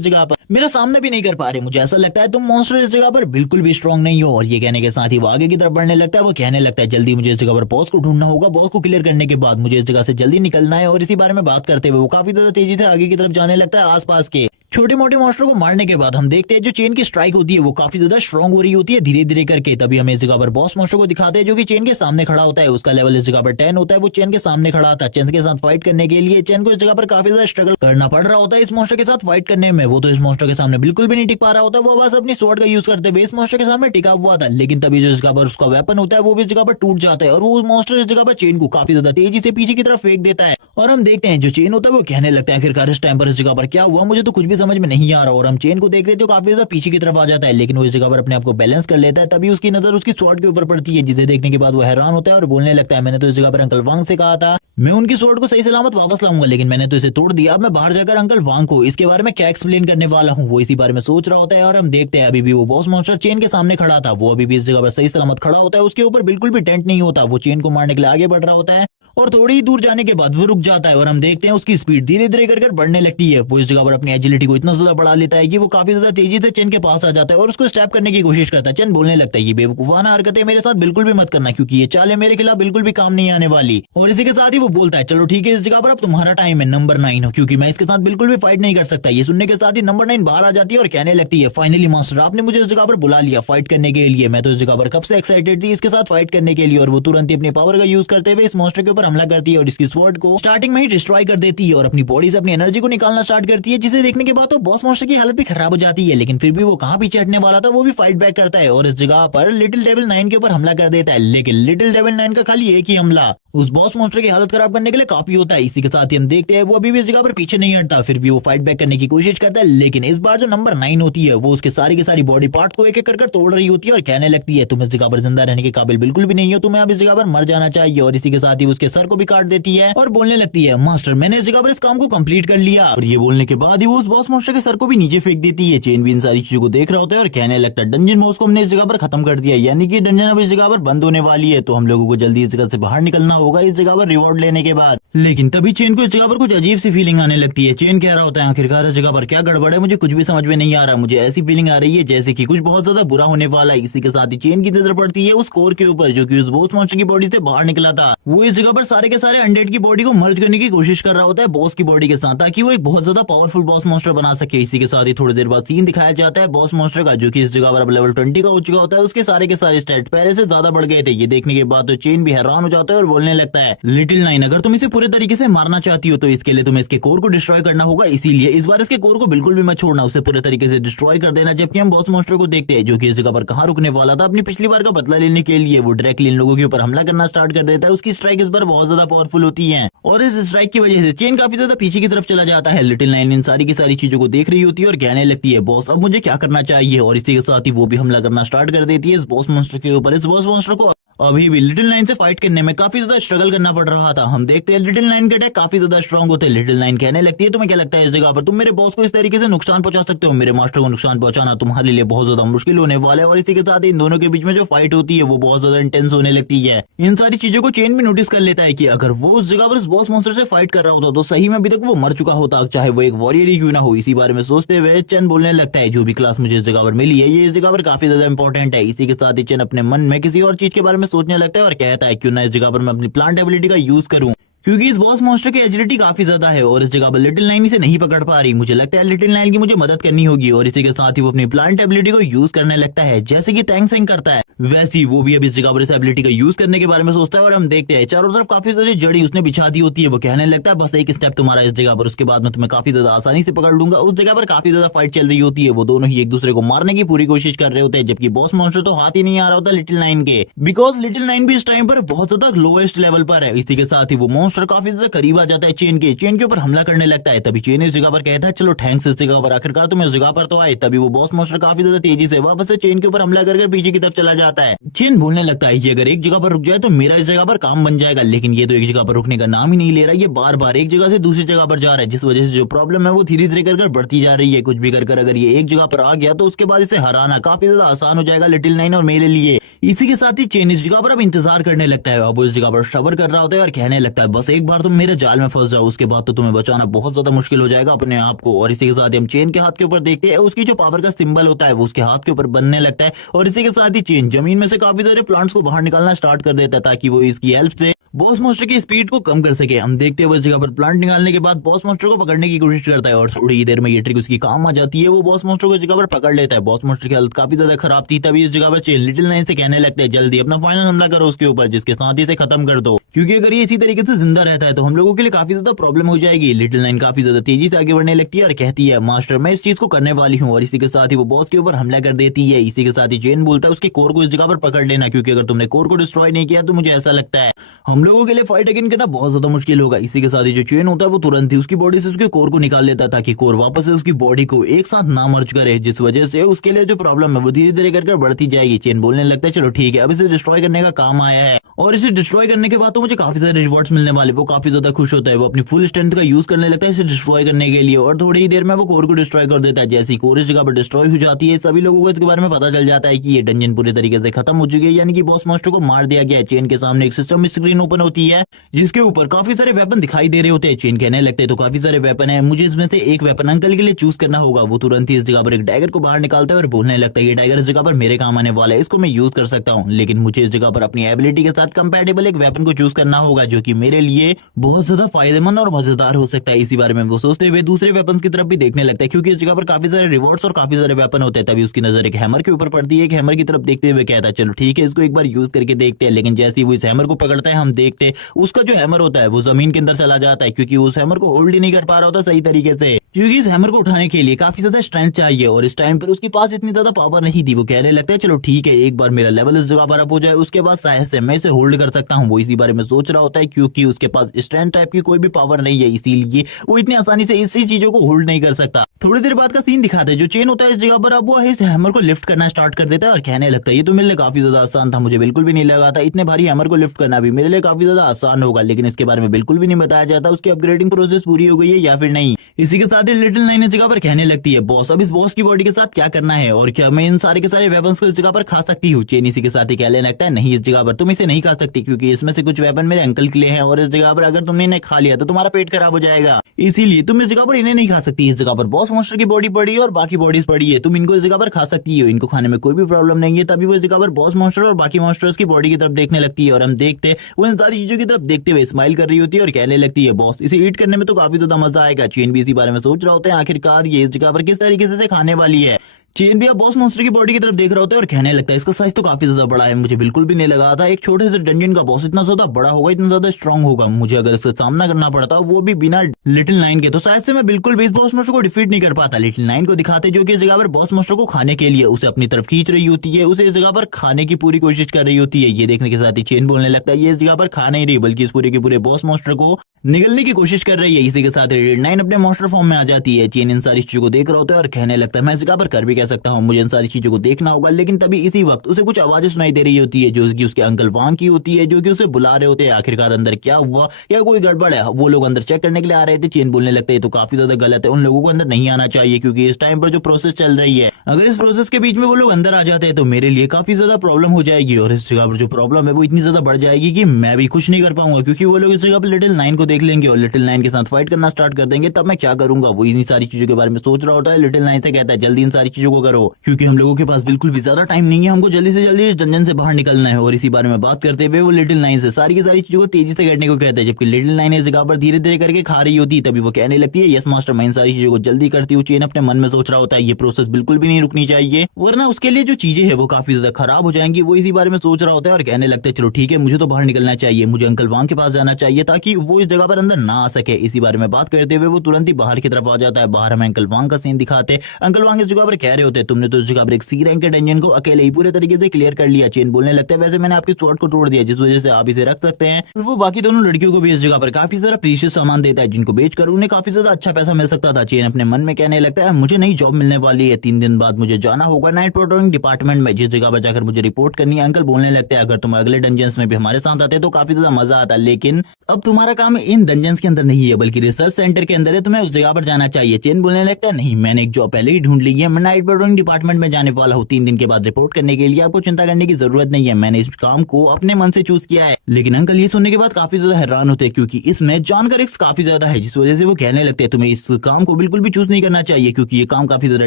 जगह पर मेरा सामना भी नहीं कर पा रहे, मुझे ऐसा लगता है तुम मॉन्स्टर इस जगह पर बिल्कुल भी स्ट्रांग नहीं हो। और ये कहने के साथ ही वो आगे की तरफ बढ़ने लगता है। वो कहने लगता है जल्दी मुझे इस जगह पर बॉस को ढूंढना होगा, बॉस को क्लियर करने के बाद मुझे इस जगह से जल्दी निकलना है। और इसी बारे में बात करते हुए वो काफी ज्यादा तेजी से आगे की तरफ जाने लगता है। आसपास के छोटे मोटे मॉन्स्टर को मारने के बाद हम देखते हैं जो चेन की स्ट्राइक होती है वो काफी ज्यादा स्ट्रांग हो रही होती है धीरे धीरे करके। तभी हमें इस जगह पर बॉस मॉन्स्टर को दिखाते हैं जो कि चेन के सामने खड़ा होता है, उसका लेवल इस जगह पर 10 होता है। वो चेन के सामने खड़ा था, चेन के साथ फाइट करने के लिए चेन को इस जगह पर काफी ज्यादा स्ट्रगल करना पड़ रहा होता है इस मॉन्स्टर के साथ फाइट करने में। वो तो इस मॉन्स्टर के सामने बिल्कुल भी नहीं टिक पा रहा होता, वो बस अपनी स्वॉर्ड का यूज करते हुए इस मॉन्स्टर के सामने टिका हुआ था। लेकिन तभी जो इस जगह पर उसका वेपन होता है वो भी इस जगह पर टूट जाता है और वो मॉन्स्टर इस जगह पर चेन को काफी ज्यादा तेजी से पीछे की तरफ फेंक देता है। और हम देखते हैं जो चेन होता है वो कहने लगता है आखिरकार इस टाइम पर इस जगह पर क्या हुआ, मुझे तो कुछ भी समझ में नहीं आ रहा। और हम चेन को देख रहे थे काफी ज्यादा पीछे की तरफ आ जाता है, लेकिन वो इस जगह पर अपने आप को बैलेंस कर लेता है। तभी उसकी नजर उसकी स्वॉर्ड के ऊपर पड़ती है, जिसे देखने के बाद वो हैरान होता है और बोलने लगता है मैंने तो इस जगह पर अंकल वांग से कहा था मैं उनकी स्वॉर्ड को सही सलामत वापस लाऊंगा, लेकिन मैंने तो इसे तोड़ दिया। अब मैं बाहर जाकर अंकल वांग को इसके बारे में क्या एक्सप्लेन करने वाला हूँ, वो इसी बारे में सोच रहा होता है। और हम देखते हैं अभी भी वो बॉस मॉन्स्टर चेन के सामने खड़ा था, वो अभी भी इस जगह पर सही सलामत खड़ा होता है, उसके ऊपर बिल्कुल भी टेंट नहीं होता। वो चेन को मारने के लिए आगे बढ़ रहा होता है और थोड़ी ही दूर जाने के बाद वो रुक जाता है। और हम देखते हैं उसकी स्पीड धीरे धीरे कर बढ़ने लगती है। वो इस जगह पर अपनी एजिलिटी को इतना ज्यादा बढ़ा लेता है कि वो काफी ज्यादा तेजी से चेन के पास आ जाता है और उसको स्टैप करने की कोशिश करता है। चेन बोलने लगता है ये बेवकूफाना हरकतें मेरे साथ बिल्कुल भी मत करना, क्योंकि ये चालें मेरे खिलाफ बिल्कुल भी काम नहीं आने वाली। और इसी के साथ ही वो बोलता है चलो ठीक है इस जगह पर अब तुम्हारा टाइम है नंबर 9 हो, क्योंकि मैं इसके साथ बिल्कुल भी फाइट नहीं कर सकता। ये सुनने के साथ ही नंबर 9 बाहर आ जाती है और कहने लगती है फाइनली मास्टर आपने मुझे इस जगह पर बुला लिया फाइट करने के लिए, मैं तो इस जगह पर कब से एक्साइटेड थी इसके साथ फाइट करने के लिए। और वो तुरंत ही अपने पावर का यूज करते हुए इस मॉन्स्टर के ऊपर हमला करती है और इसकी स्वॉर्ड को स्टार्टिंग में ही डिस्ट्रॉय कर देती है और अपनी बॉडी से अपनी एनर्जी को निकालना स्टार्ट करती है, जिसे देखने के बाद तो बॉस मॉन्स्टर की हालत भी खराब हो जाती है। लेकिन फिर भी वो कहाँ पीछे हटने वाला था, वो भी फाइट बैक करता है और इस जगह पर लिटिल डेविल 9 के ऊपर हमला कर देता है। लेकिन लिटिल डेविल 9 का खाली एक ही हमला उस बॉस मॉन्स्टर की हालत खराब करने के लिए काफी होता है। इसी के साथ ही हम देखते हैं वो अभी भी इस जगह पर पीछे नहीं हटता, फिर भी वो फाइट बैक करने की कोशिश करता है। लेकिन इस बार जो नंबर 9 होती है वो उसके सारी की सारी बॉडी पार्ट को एक एक कर तोड़ रही होती है और कहने लगती है तुम इस जगह पर जिंदा रहने के काबिल बिल्कुल भी नहीं हो, तुम्हें अब इस जगह पर मर जाना चाहिए। और इसी के साथ ही उसके सर को भी काट देती है और बोलने लगती है मास्टर मैंने इस जगह पर इस काम को कंप्लीट कर लिया। और ये बोलने के बाद ही वो उस बॉस मॉन्स्टर के सर को भी नीचे फेंक देती है। चेन भी इन सारी चीजों को देख रहा होता है और कहने लगता है डंजन बॉस को हमने इस जगह पर खत्म कर दिया, यानी कि डंजन अब इस जगह पर बंद होने वाली है, तो हम लोगों को जल्दी इस जगह से बाहर निकलना होगा इस जगह पर रिवॉर्ड लेने के बाद। लेकिन तभी चेन को इस जगह पर कुछ अजीब सी फीलिंग आने लगती है। चेन कह रहा होता है आखिरकार इस जगह पर क्या गड़बड़ है, मुझे कुछ भी समझ में नहीं आ रहा, मुझे ऐसी फीलिंग आ रही है जैसे कि कुछ बहुत ज्यादा बुरा होने वाला है। इसी के साथ ही चेन की नजर पड़ती है उस कोर के ऊपर जो कि उस बॉस मॉन्स्टर की बॉडी से बाहर निकला था। वो इस जगह पर सारे के सारे अनडेड की बॉडी को मर्ज करने की कोशिश कर रहा होता है बॉस की बॉडी के साथ, ताकि वो एक बहुत ज्यादा पावरफुल बॉस मॉन्स्टर बना सके। इसी के साथ ही थोड़ी देर बाद सीन दिखाया जाता है बॉस मॉन्स्टर का, जो कि इस जगह पर अब लेवल 20 का हो चुका होता है। उसके सारे के सारे स्टैट पहले से ज्यादा बढ़ गए थे। ये देखने के बाद तो चेन भी हैरान हो जाता है और बोलने लगता है लिटिल 9 अगर तुम इसे पूरे तरीके से मारना चाहती हो तो इसके लिए तुम्हें इसके कोर को डिस्ट्रॉय करना होगा, इसीलिए इस बार इसके कोर को बिल्कुल भी मत छोड़ना, उसे पूरे तरीके से डिस्ट्रॉय कर देना। जबकि हम बॉस मॉन्स्टर को देखते हैं जो कि इस जगह पर कहां रुकने वाला था, अपनी पिछली बार का बदला लेने के लिए वो डायरेक्टली इन लोगों के ऊपर हमला करना स्टार्ट कर देता है। उसकी स्ट्राइक इस बार बहुत ज्यादा पावरफुल होती है और इस स्ट्राइक की वजह से चेन काफी ज्यादा पीछे की तरफ चला जाता है। लिटिल 9 इन सारी की सारी चीजों को देख रही होती है और कहने लगती है बॉस अब मुझे क्या करना चाहिए, और इसी के साथ ही वो भी हमला करना स्टार्ट कर देती है इस बॉस मॉन्स्टर के ऊपर। इस बॉस मॉन्स्टर को अभी भी लिटिल 9 से फाइट करने में काफी ज्यादा स्ट्रगल करना पड़ रहा था। हम देखते हैं लिटिल 9 के अटैक काफी ज्यादा स्ट्रांग होते हैं। लिटिल 9 कहने लगती है तुम्हें क्या लगता है इस जगह पर तुम मेरे बॉस को इस तरीके से नुकसान पहुंचा सकते हो, मेरे मास्टर को नुकसान पहुंचाना तुम्हारे लिए बहुत ज्यादा मुश्किल होने वाला है। और इसी के साथ इन दोनों के बीच में जो फाइट होती है वो बहुत ज्यादा इंटेंस होने लगती है। इन सारी चीजों को चेन भी नोटिस कर लेता है कि अगर वो उस जगह पर उस बॉस मॉन्स्टर से फाइट कर रहा होता तो सही में अभी तक वो मर चुका होता, चाहे वो एक वॉरियर ही क्यों ना हो। इसी बारे में सोचते हुए चेन बोलने लगता है जो भी क्लास मुझे इस जगह पर मिली है ये इस जगह पर काफी ज्यादा इंपॉर्टेंट है। इसी के साथ ही चेन अपने मन में किसी और चीज के बारे में सोचने लगता है और कहता है क्यों ना इस जगह पर मैं अपनी प्लांट एबिलिटी का यूज करूं, क्योंकि इस बॉस मॉन्स्टर की एजिलिटी काफी ज्यादा है और इस जगह पर लिटिल नाइन इसे नहीं पकड़ पा रही। मुझे लगता है लिटिल नाइन की मुझे मदद करनी होगी और इसी के साथ ही वो अपनी प्लांट एबिलिटी को यूज करने लगता है, जैसे कि टैंक करता है वैसे ही वो भी अब इस जगह पर इस एबिलिटी का यूज करने के बारे में सोचता है। और हम देखते हैं चारों तरफ काफी सारी जड़ी उसने बिछा दी होती है। वो कहने लगता है बस एक स्टेप तुम्हारा इस जगह पर, उसके बाद मैं तुम्हें काफी ज्यादा आसानी से पकड़ लूंगा। उस जगह पर काफी ज्यादा फाइट चल रही होती है, वो दोनों ही एक दूसरे को मारने की पूरी कोशिश कर रहे होते हैं, जबकि बॉस मॉन्स्टर तो हाथ ही नहीं आ रहा होता लिटिल नाइन के, बिकॉज लिटिल नाइन भी इस टाइम पर बहुत ज्यादा लोएस्ट लेवल पर है। इसी के साथ ही वो मॉन्स्टर काफी ज्यादा करीब आ जाता है चेन के ऊपर हमला करने लगता है। तभी चेन इस जगह पर कहता है चलो थैंक्स इस जगह पर, आखिरकार तुम इस जगह पर तो आए। तभी वो बॉस मॉन्स्टर काफी ज्यादा तेजी से वापस से चेन के ऊपर हमला करके पीछे की तरफ चला जाता है। चेन बोलने लगता है कि अगर एक जगह पर रुक जाए तो मेरा इस जगह पर काम बन जाएगा, लेकिन ये तो एक जगह पर रुकने का नाम ही नहीं ले रहा। ये बार बार एक जगह से दूसरी जगह पर जा रहा है, जिस वजह से जो प्रॉब्लम है वो धीरे धीरे कर बढ़ती जा रही है। कुछ भी कर अगर ये एक जगह पर आ गया तो उसके बाद इसे हराना काफी ज्यादा आसान हो जाएगा लिटिल नाइन और मेरे लिए। इसी के साथ ही चेन इस जगह पर अब इंतजार करने लगता है। अब वो इस जगह पर सब्र कर रहा होता है और कहने लगता है बस एक बार तुम मेरे जाल में फंस जाओ, उसके बाद तो तुम्हें बचाना बहुत ज्यादा मुश्किल हो जाएगा अपने आप को। और इसी के साथ ही हम चेन के हाथ के ऊपर देखते हैं, उसकी जो पावर का सिंबल होता है वो उसके हाथ के ऊपर बनने लगता है। और इसी के साथ ही चेन जमीन में से काफी सारे प्लांट्स को बाहर निकालना स्टार्ट कर देता है ताकि वो इसकी हेल्प से बॉस मॉन्स्टर की स्पीड को कम कर सके। हम देखते हैं वो इस जगह पर प्लांट निकालने के बाद बॉस मॉन्स्टर को पकड़ने की कोशिश करता है और थोड़ी ही देर में ये ट्रिक उसकी काम आ जाती है। वो बॉस मॉन्स्टर को इस जगह पर पकड़ लेता है। बॉस मॉन्स्टर की हालत काफी ज्यादा खराब थी, तभी इस जगह पर चेन लिटिल नाइन से कहने लगता है जल्दी अपना फाइनल हमला करो उसके ऊपर, जिसके साथ ही इसे खत्म कर दो, क्योंकि अगर ये इसी तरीके से जिंदा रहता है तो हम लोगों के लिए काफी ज्यादा प्रॉब्लम हो जाएगी। लिटिल नाइन काफी ज्यादा तेजी से आगे बढ़ने लगती है और कहती है मास्टर मैं इस चीज को करने वाली हूँ, और इसी के साथ ही वो बॉस के ऊपर हमला कर देती है। इसी के साथ ही चेन बोलता है उसके कोर को इस जगह पर पकड़ लेना, क्योंकि अगर तुमने कोर को डिस्ट्रॉय नहीं किया तो मुझे ऐसा लगता है हम लोगों के लिए फाइट अगेन करना बहुत ज्यादा मुश्किल होगा। इसी के साथ ही जो चेन होता है वो तुरंत ही उसकी बॉडी से उसके कोर को निकाल लेता है ताकि कोर वापस से उसकी बॉडी को एक साथ ना मर्ज करे, जिस वजह से उसके लिए जो प्रॉब्लम है वो धीरे धीरे करके बढ़ती जाएगी। चेन बोलने लगता है चलो ठीक है अब इसे डिस्ट्रॉय करने का काम आया है, और इसे डिस्ट्रॉय करने के बाद तो मुझे काफी सारे रिवॉर्ड्स मिलने वाले। वो काफी ज्यादा खुश होता है, वो अपनी फुल स्ट्रेंथ का यूज करने लगता है इसे डिस्ट्रॉय करने के लिए, और थोड़ी ही देर में वो कोर को डिस्ट्रॉय कर देता है। जैसे ही कोर इस जगह पर डिस्ट्रॉय हो जाती है सभी लोगों को इसके बारे में पता चल जाता है कि ये डंजन पूरे तरीके से खत्म हो चुकी है, यानी कि बॉस मॉन्स्टर को मार दिया गया है। चेन के सामने एक सिस्टम स्क्रीन ओपन होती है जिसके ऊपर काफी सारे वेपन दिखाई दे रहे होते हैं। चेन कहने लगते हैं तो काफी सारे वेपन है, मुझे इसमें से एक वेपन अंकल के लिए चूज करना होगा। वो तुरंत ही इस जगह पर एक डैगर को बाहर निकालता है और बोलने लगता है ये डैगर इस जगह पर मेरे काम आने वाला है, इसको मैं यूज कर सकता हूँ, लेकिन मुझे इस जगह पर अपनी एबिलिटी के साथ कंपैटिबल एक वेपन को चूज करना होगा जो कि मेरे लिए बहुत ज्यादा फायदेमंद और मजेदार हो सकता है। इसी बारे में वो सोचते हुए दूसरे वेपन्स की तरफ भी देखने लगता है, क्योंकि इस जगह पर काफी सारे रिवॉर्ड्स और काफी सारे वेपन होते हैं। तभी उसकी नजर एक हैमर के ऊपर पड़ती है। एक हैमर की तरफ देखते हुए कहता है चलो ठीक है इसको एक बार यूज करके देखते हैं, लेकिन जैसे ही वो इस हैमर को पकड़ता है हम देखते हैं उसका जो हैमर होता है वो जमीन के अंदर चला जाता है, क्योंकि उस हैमर को होल्ड ही नहीं कर पा रहा होता सही तरीके से, क्योंकि इस हैमर को उठाने के लिए काफी ज्यादा स्ट्रेंथ चाहिए और इस टाइम पर उसके पास इतनी ज्यादा पावर नहीं थी। वो कहने लगता है चलो ठीक है एक बार मेरा लेवल इस जगह पर अप हो जाए उसके बाद शायद से मैं इसे होल्ड कर सकता हूँ। वो इसी बारे में सोच रहा होता है क्योंकि उसके पास स्ट्रेंथ टाइप की कोई भी पावर नहीं है, इसीलिए वो इतनी आसानी से इसी चीजों को होल्ड नहीं कर सकता। थोड़ी देर बाद का सीन दिखाते हैं, जो चेन होता है इस जगह पर अब वो इस हैमर को लिफ्ट करना स्टार्ट कर देता है और कहने लगता है ये तो मेरे लिए काफी ज्यादा आसान था, मुझे बिल्कुल भी नहीं लगा था इतने भारी हैमर को लिफ्ट करना भी मेरे लिए काफी ज्यादा आसान होगा, लेकिन इसके बारे में बिल्कुल भी नहीं बताया जाता उसकी अपग्रेडिंग प्रोसेस पूरी हो गई है या फिर नहीं। इसी के साथ ही लिटिल नाइन इस जगह पर कहने लगती है बॉस अब इस बॉस की बॉडी के साथ क्या करना है और क्या मैं इन सारे के सारे वेपन्स को इस जगह पर खा सकती हूँ। चेन इसी के साथ ही कहने लगता है नहीं इस जगह पर तुम इसे नहीं खा सकती, क्योंकि इसमें से कुछ वेपन मेरे अंकल के लिए हैं और इस जगह पर अगर तुमने इन्हें खा लिया तो तुम्हारा पेट खराब हो जाएगा, इसीलिए तुम इस जगह पर इन्हें नहीं खा सकती। इस जगह पर बॉस मॉन्स्टर की बॉडी पड़ी है और बाकी बॉडीज पड़ी है, तुम इनको इस जगह पर खा सकती हो, इनको खाने में कोई भी प्रॉब्लम नहीं है। तभी वो इस जगह पर बॉस मॉन्स्टर और बाकी मॉन्स्टर्स की बॉडी की तरफ देखने लगती है और हम देखते वो इन सारी चीजों की तरफ देखते हुए स्माइल कर रही होती है और कहने लगती है बॉस इसे ईट करने में तो काफी ज्यादा मजा आएगा। चेन भी इसी बारे में सोच रहा होता है आखिरकार ये इस जगह पर किस तरीके से खाने वाली है। चेन भी अब बॉस मॉन्स्टर की बॉडी की तरफ देख रहा होता है और कहने लगता है इसका साइज तो काफी ज्यादा बड़ा है, मुझे बिल्कुल भी नहीं लगा था एक छोटे से डंजन का बॉस इतना ज्यादा बड़ा होगा, इतना ज्यादा स्ट्रांग होगा। मुझे अगर इसका सामना करना पड़ता वो भी बिना लिटिल नाइन के तो शायद से मैं बिल्कुल भी इस बॉस मॉन्स्टर को डिफीट नहीं कर पाता। लिटिल नाइन को दिखाते जो कि इस जगह पर बॉस मॉन्स्टर को खाने के लिए उसे अपनी तरफ खींच रही होती है, उसे इस जगह पर खाने की पूरी कोशिश कर रही होती है। ये देखने के साथ ही चेन बोलने लगता है ये इस जगह पर खा नहीं रही बल्कि इस पूरे के पूरे बॉस मॉन्स्टर को निगलने की कोशिश कर रही है। इसी के साथ लिटिल नाइन अपने मॉन्स्टर फॉर्म में आ जाती है। चेन इन सारी चीजों को देख रहा होता है और कहने लगता है मैं इस जगह पर कर भी कह सकता हूँ, मुझे इन सारी चीजों को देखना होगा। लेकिन तभी इसी वक्त उसे कुछ आवाजें सुनाई दे रही होती है जो कि उसके अंकल वांग की होती है, जो कि उसे बुला रहे होते हैं। आखिरकार अंदर क्या हुआ या कोई गड़बड़ है, वो लोग अंदर चेक करने के लिए आ रहे थे। चेन बोलने लगता है तो काफी ज्यादा गलत है, उन लोगों को अंदर नहीं आना चाहिए क्योंकि इस टाइम पर जो प्रोसेस चल रही है अगर इस प्रोसेस के बीच में वो लोग अंदर आ जाते हैं तो मेरे लिए काफी ज्यादा प्रॉब्लम हो जाएगी और इस जगह पर जो प्रॉब्लम है वो इतनी ज्यादा बढ़ जाएगी कि मैं भी कुछ नहीं कर पाऊंगा, क्योंकि वो लोग इस जगह पर लिटिल नाइन को देख लेंगे और लिटिल नाइन के साथ फाइट करना स्टार्ट कर देंगे। तब मैं क्या करूंगा, वो इन सारी चीजों के बारे में सोच रहा होता है। लिटिल नाइन से कहता है जल्दी इन सारी चीजों को को करो, क्योंकि हम लोगों के पास बिल्कुल भी ज्यादा टाइम नहीं है। हमको जल्दी से जल्दी इस डंजन से बाहर निकलना है। और इसी बारे में बात करते हुए वो लिटिल नाइन से सारी की सारी चीजों को तेजी से करने को कहता है, जबकि लिटिल नाइन इस जगह पर धीरे धीरे करके खा रही होती है। तभी वो कहने लगती है, यस मास्टर, मैं इन सारी चीजों को जल्दी करती हूँ। चेन अपने मन में सोच रहा होता है ये प्रोसेस बिल्कुल भी नहीं रुकनी चाहिए, वरना उसके लिए जो चीजें है वो काफी ज्यादा खराब हो जाएंगी। वो इसी बारे में सोच रहा होता है और कहने लगता है, चलो ठीक है, मुझे तो बाहर निकलना चाहिए, मुझे अंकल वांग के पास जाना चाहिए ताकि वो इस जगह पर अंदर ना आ सके। इसी बारे में बात करते हुए वो तुरंत ही बाहर की तरफ आ जाता है। बाहर हमें अंकल वांग का सीन दिखाते। अंकल वांग इस जगह पर कह रहे होते, तुमने तो इस जगह पर एक सी रैंक के डंजन को अकेले ही पूरे तरीके से क्लियर कर लिया। चेन बोलने लगता है, वैसे मैंने आपकी स्वॉर्ड को तोड़ दिया, जिस वजह से आप इसे रख सकते हैं। वो बाकी दोनों लड़कियों को भी इस जगह पर काफी सारा प्रीशियस सामान देता है, जिनको बेचकर उन्हें काफी ज्यादा अच्छा पैसा मिल सकता था। चेन अपने मन में कहने लगता है, मुझे नई जॉब मिलने वाली है, 3 दिन बाद मुझे जाना होगा नाइट पेट्रोलिंग डिपार्टमेंट में, जिस जगह पर जाकर मुझे रिपोर्ट करनी है। अंकल बोलने लगते हैं, अगर तुम अगले डंजन्स में भी हमारे साथ आते तो काफी ज्यादा मजा आता, लेकिन अब तुम्हारा काम इन डंजन्स के अंदर नहीं है बल्कि रिसर्च सेंटर के अंदर है, तुम्हें उस जगह पर जाना चाहिए। चेन बोलने लगता है, नहीं, मैंने एक जॉब पहले ही ढूंढ ली है, मैं नाइट पेट्रोलिंग डिपार्टमेंट में जाने वाला हूँ 3 दिन के बाद रिपोर्ट करने के लिए। आपको चिंता करने की जरूरत नहीं है, मैंने इस काम को अपने मन से चूज किया है। लेकिन अंकल ये सुनने के बाद काफी ज्यादा हैरान होते हैं, क्योंकि इसमें जान का रिस्क काफी ज्यादा है, जिस वजह से वो कहने लगते हैं, तुम्हें इस काम को बिल्कुल भी चूज नहीं करना चाहिए, क्योंकि ये काम काफी ज्यादा